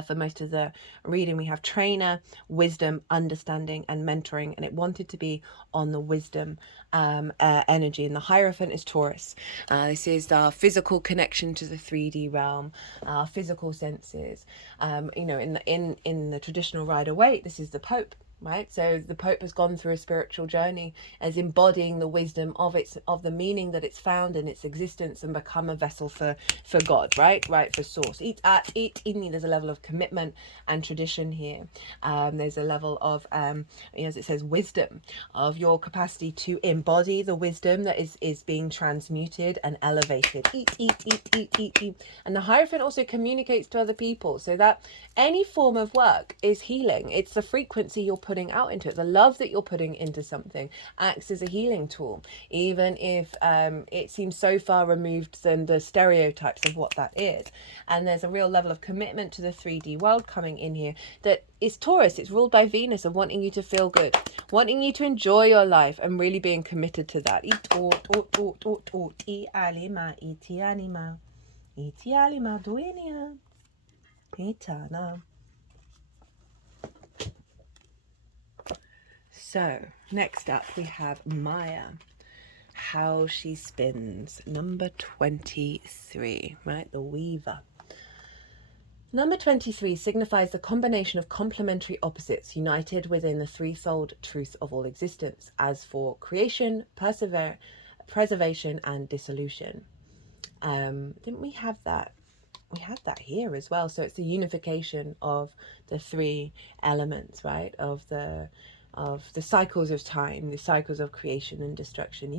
For most of the reading, we have trainer, wisdom, understanding, and mentoring, and it wanted to be on the wisdom energy. And the Hierophant is Taurus. This is our physical connection to the 3D realm, our physical senses. You know, in the traditional Rider-Waite, this is the Pope. Right, so the Pope has gone through a spiritual journey as embodying the wisdom of the meaning that it's found in its existence, and become a vessel for God, right, for source. There's a level of commitment and tradition here. There's a level of as it says, wisdom, of your capacity to embody the wisdom that is being transmuted and elevated. And the Hierophant also communicates to other people, so that any form of work is healing. It's the frequency you're putting out into it, the love that you're putting into something acts as a healing tool, even if it seems so far removed than the stereotypes of what that is. And there's a real level of commitment to the 3D world coming in here that is Taurus. It's ruled by Venus, of wanting you to feel good, wanting you to enjoy your life, and really being committed to that. So next up we have Maya, how she spins, number 23, right, the weaver. Number 23 signifies the combination of complementary opposites united within the threefold truth of all existence, as for creation, preservation, and dissolution. Didn't we have that? We had that here as well. So it's the unification of the three elements, right? Of the cycles of time, the cycles of creation and destruction.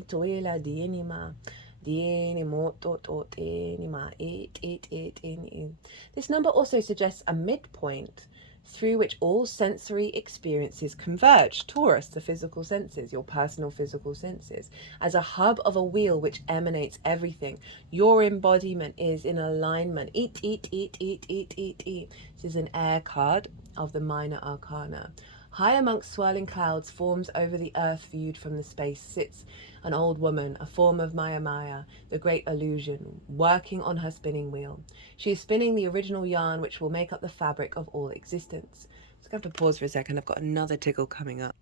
This number also suggests a midpoint through which all sensory experiences converge. Taurus, the physical senses, your personal physical senses, as a hub of a wheel which emanates everything. Your embodiment is in alignment. This is an air card of the minor arcana. High amongst swirling clouds, forms over the earth viewed from the space, sits an old woman, a form of Maya, the great illusion, working on her spinning wheel. She is spinning the original yarn which will make up the fabric of all existence. So I'm going to have to pause for a second. I've got another tickle coming up.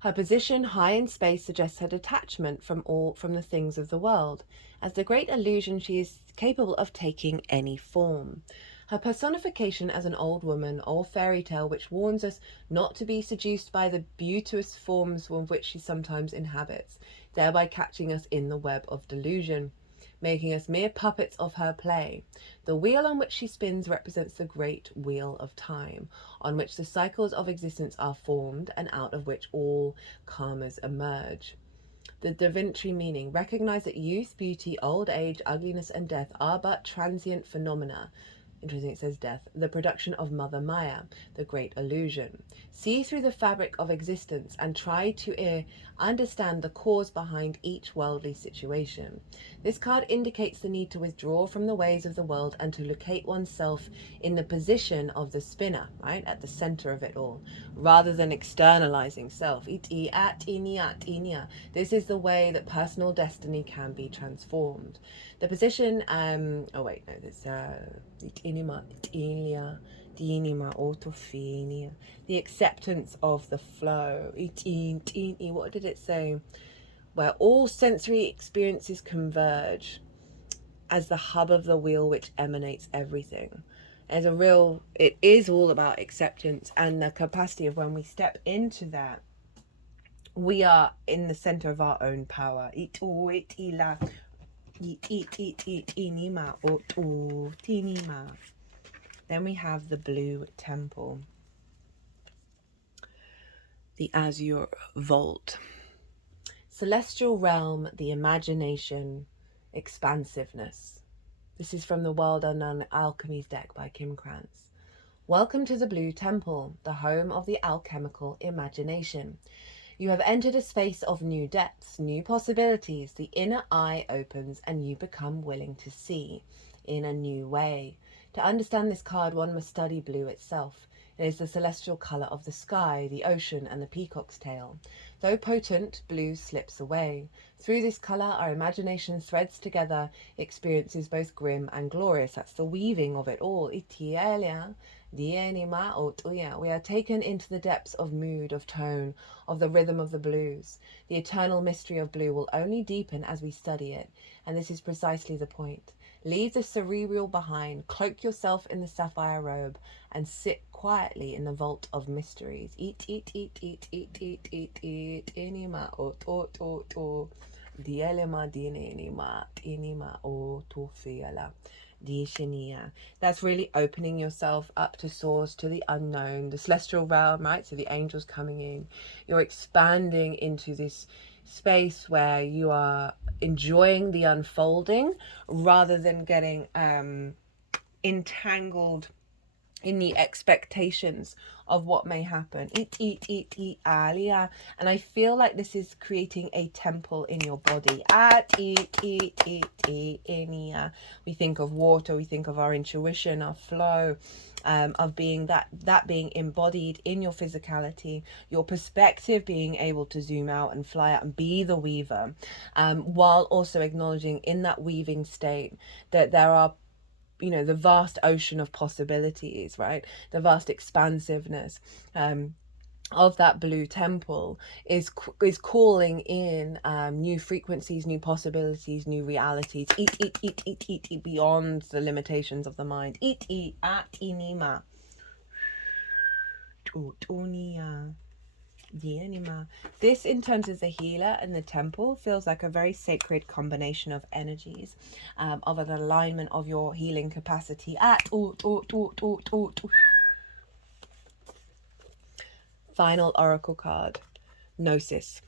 Her position high in space suggests her detachment from the things of the world. As the great illusion, she is capable of taking any form. Her personification as an old woman or fairy tale which warns us not to be seduced by the beauteous forms of which she sometimes inhabits, thereby catching us in the web of delusion, making us mere puppets of her play. The wheel on which she spins represents the great wheel of time, on which the cycles of existence are formed and out of which all karmas emerge. The Da Vinci meaning: recognize that youth, beauty, old age, ugliness, and death are but transient phenomena. Interesting, it says death. The production of Mother Maya, the great illusion. See through the fabric of existence and try to understand the cause behind each worldly situation. This card indicates the need to withdraw from the ways of the world and to locate oneself in the position of the spinner, right, at the center of it all, rather than externalizing self. This is the way that personal destiny can be transformed. The position, oh wait, no, there's the acceptance of the flow. What did it say? Where all sensory experiences converge as the hub of the wheel which emanates everything. It is all about acceptance and the capacity of when we step into that, we are in the center of our own power. Then we have the blue temple, the azure vault. Celestial realm, the imagination, expansiveness. This is from the World Unknown Alchemy's deck by Kim Krantz. Welcome to the Blue Temple, the home of the alchemical imagination. You have entered a space of new depths, new possibilities. The inner eye opens and you become willing to see in a new way. To understand this card, one must study blue itself. It is the celestial colour of the sky, the ocean, and the peacock's tail. Though potent, blue slips away. Through this colour, our imagination threads together experiences both grim and glorious. That's the weaving of it all. We are taken into the depths of mood, of tone, of the rhythm of the blues. The eternal mystery of blue will only deepen as we study it, and this is precisely the point. Leave the cerebral behind, cloak yourself in the sapphire robe, and sit quietly in the vault of mysteries. That's really opening yourself up to source, to the unknown, the celestial realm, right? So the angels coming in. You're expanding into this space where you are enjoying the unfolding rather than getting entangled in the expectations of what may happen. And I feel like this is creating a temple in your body. We think of water, we think of our intuition, our flow, of being that being embodied in your physicality, your perspective being able to zoom out and fly out and be the weaver, while also acknowledging in that weaving state that there are, you know, the vast ocean of possibilities, right? The vast expansiveness of that blue temple is calling in new frequencies, new possibilities, new realities. Beyond the limitations of the mind. This, in terms of the healer and the temple, feels like a very sacred combination of energies, of an alignment of your healing capacity. Final oracle card, Gnosis.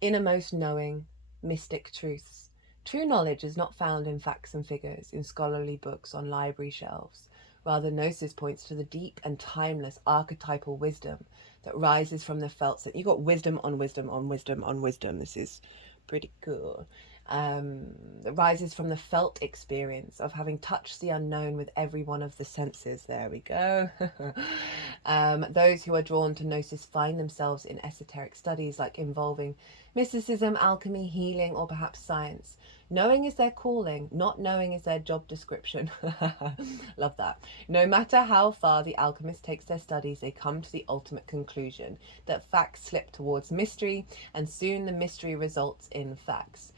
Innermost knowing, mystic truths. True knowledge is not found in facts and figures, in scholarly books on library shelves. Rather, Gnosis points to the deep and timeless archetypal wisdom that rises from the felt sense. You've got wisdom on wisdom on wisdom on wisdom. This is pretty cool. That rises from the felt experience of having touched the unknown with every one of the senses. There we go. Those who are drawn to Gnosis find themselves in esoteric studies like involving mysticism, alchemy, healing, or perhaps science. Knowing is their calling, not knowing is their job description. Love that. No matter how far the alchemist takes their studies, they come to the ultimate conclusion that facts slip towards mystery, and soon the mystery results in facts.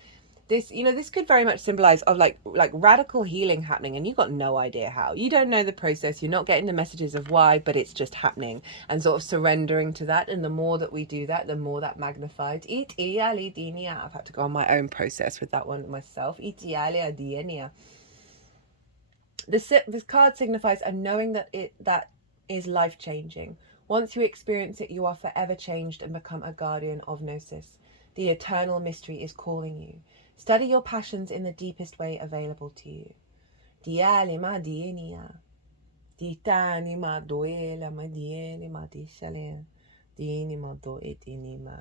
This, you know, this could very much symbolize of like radical healing happening, and you got no idea how. You don't know the process. You're not getting the messages of why, but it's just happening, and sort of surrendering to that. And the more that we do that, the more that magnified. I've had to go on my own process with that one myself. This card signifies a knowing that that is life changing. Once you experience it, you are forever changed and become a guardian of Gnosis. The eternal mystery is calling you. Study your passions in the deepest way available to you. Diali ma dienia. Ditani ma doela ma dieli ma disale. Dini ma do etini ma.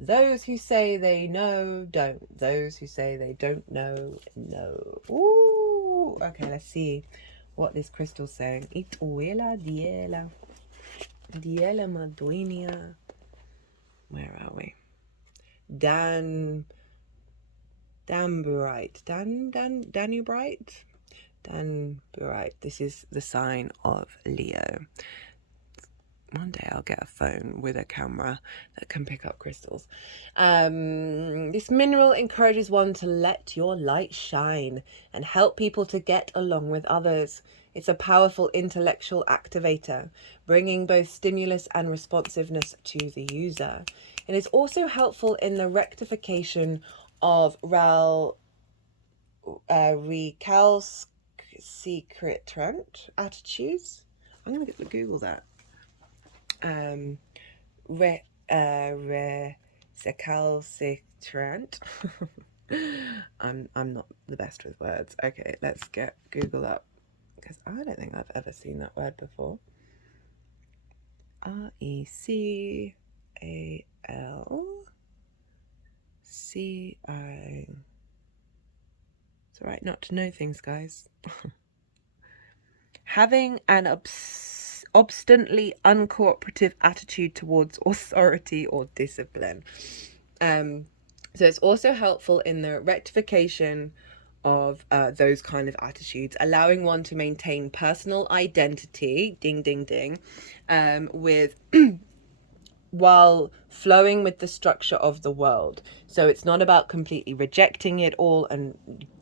Those who say they know, don't. Those who say they don't know, know. Ooh. Okay, let's see what this crystal's saying. Ituela diela. Diela Maduinia. Where are we? Danburite. Danburite? Danburite. This is the sign of Leo. One day I'll get a phone with a camera that can pick up crystals. This mineral encourages one to let your light shine and help people to get along with others. It's a powerful intellectual activator, bringing both stimulus and responsiveness to the user. It is also helpful in the rectification of recalcitrant attitudes. I'm going to Google that. Recalcitrant. I'm not the best with words. Okay, let's get Google up because I don't think I've ever seen that word before. RECALCI. It's alright not to know things, guys. Having an obstinately uncooperative attitude towards authority or discipline. So it's also helpful in the rectification of those kind of attitudes, allowing one to maintain personal identity, ding, ding, ding, with while flowing with the structure of the world. So it's not about completely rejecting it all and,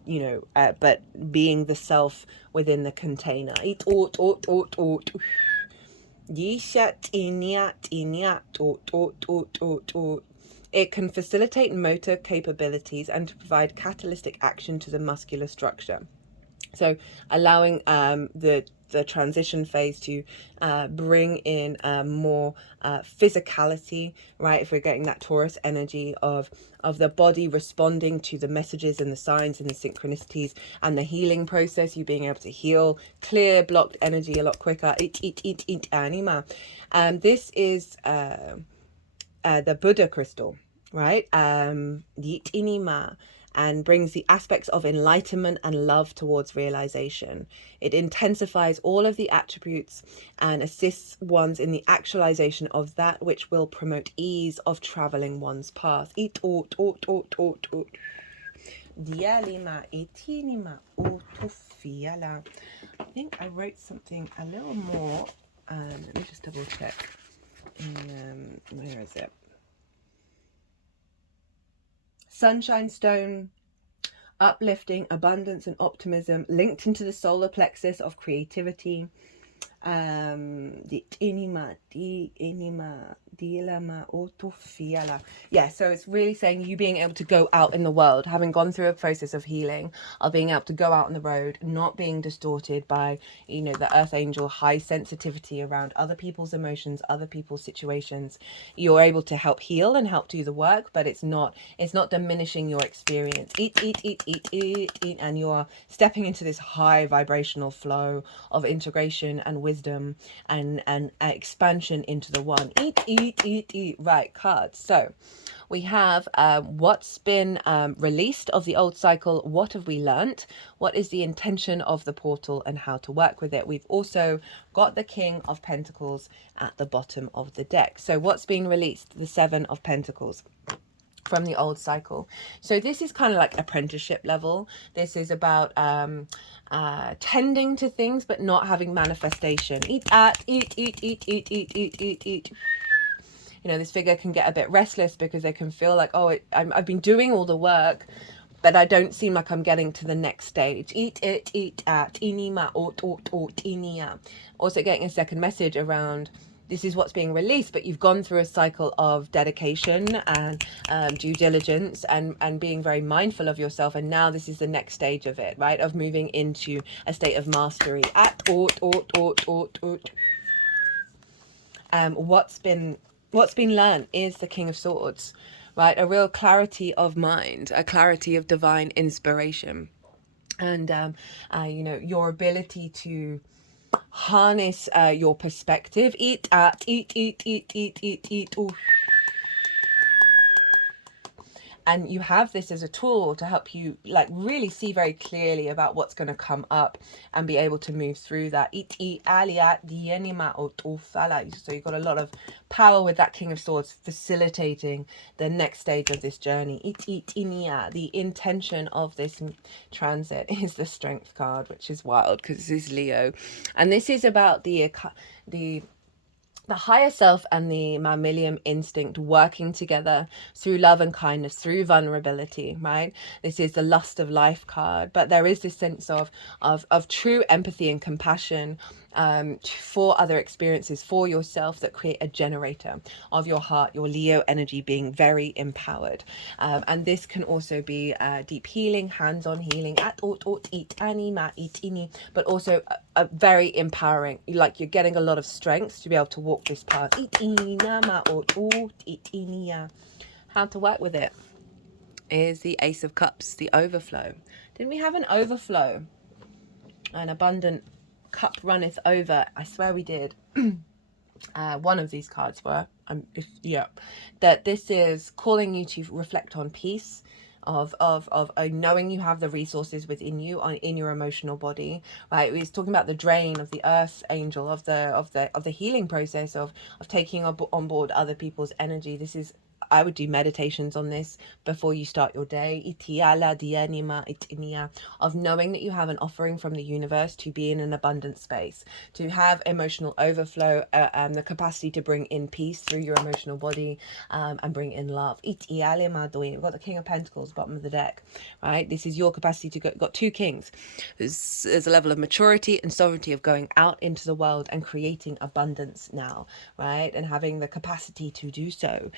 you know, but being the self within the container. It can facilitate motor capabilities and to provide catalytic action to the muscular structure. So allowing the transition phase to bring in more physicality, right? If we're getting that Taurus energy of the body responding to the messages and the signs and the synchronicities and the healing process, you being able to heal, clear blocked energy a lot quicker. Anima. This is the Buddha crystal, right? Inima. And brings the aspects of enlightenment and love towards realization. It intensifies all of the attributes and assists ones in the actualization of that which will promote ease of traveling one's path. Dialima etinima otofiala. I think I wrote something a little more. Let me just double check. Where is it? Sunshine stone, uplifting, abundance and optimism, linked into the solar plexus of creativity. The inima, yeah, so it's really saying you being able to go out in the world, having gone through a process of healing, of being able to go out on the road, not being distorted by, you know, the earth angel high sensitivity around other people's emotions, other people's situations. You're able to help heal and help do the work, but it's not diminishing your experience. Eat, and you're stepping into this high vibrational flow of integration and wisdom and expansion into the one. Eat. Right, cards. So we have what's been released of the old cycle. What have we learnt? What is the intention of the portal and how to work with it? We've also got the King of Pentacles at the bottom of the deck. So what's been released? The Seven of Pentacles from the old cycle. So this is kind of like apprenticeship level. This is about tending to things but not having manifestation. Eat. You know, this figure can get a bit restless because they can feel like, oh, I've been doing all the work, but I don't seem like I'm getting to the next stage. Inima, inia. Also getting a second message around this is what's being released, but you've gone through a cycle of dedication and due diligence and being very mindful of yourself. And now this is the next stage of it, right? Of moving into a state of mastery. What's been learned is the King of Swords, right? A real clarity of mind, a clarity of divine inspiration. And you know, your ability to harness your perspective. Eat. Ooh. And you have this as a tool to help you like really see very clearly about what's going to come up and be able to move through that. So you've got a lot of power with that King of Swords facilitating the next stage of this journey. The intention of this transit is the Strength card, which is wild because this is Leo, and this is about the higher self and the mammalian instinct working together through love and kindness, through vulnerability, right? This is the lust of life card, but there is this sense of true empathy and compassion for other experiences, for yourself, that create a generator of your heart, your Leo energy being very empowered. And this can also be deep healing, hands-on healing, but also a very empowering, like you're getting a lot of strength to be able to walk this path. How to work with it is the Ace of Cups, the overflow. Didn't we have an overflow? An abundant cup runneth over. I swear we did. One of these cards were. That this is calling you to reflect on peace, of knowing you have the resources within you in your emotional body, right? He's talking about the drain of the earth angel, of the healing process of taking on board other people's energy. This is, I would do meditations on this before you start your day. Of knowing that you have an offering from the universe to be in an abundant space, to have emotional overflow, the capacity to bring in peace through your emotional body, and bring in love. We've got the King of Pentacles, bottom of the deck, right? This is your capacity to go. Got two kings. There's a level of maturity and sovereignty of going out into the world and creating abundance now, right? And having the capacity to do so.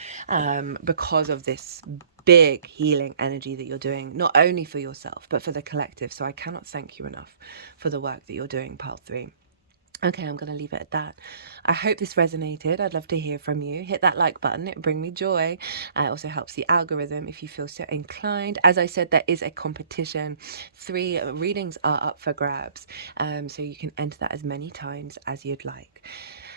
Because of this big healing energy that you're doing, not only for yourself, but for the collective. So I cannot thank you enough for the work that you're doing, Pile 3. Okay, I'm going to leave it at that. I hope this resonated. I'd love to hear from you. Hit that like button. It will bring me joy. It also helps the algorithm if you feel so inclined. As I said, there is a competition. 3 readings are up for grabs. So you can enter that as many times as you'd like.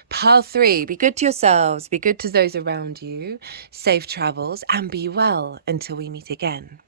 Pile 3, be good to yourselves, be good to those around you, safe travels, and be well until we meet again.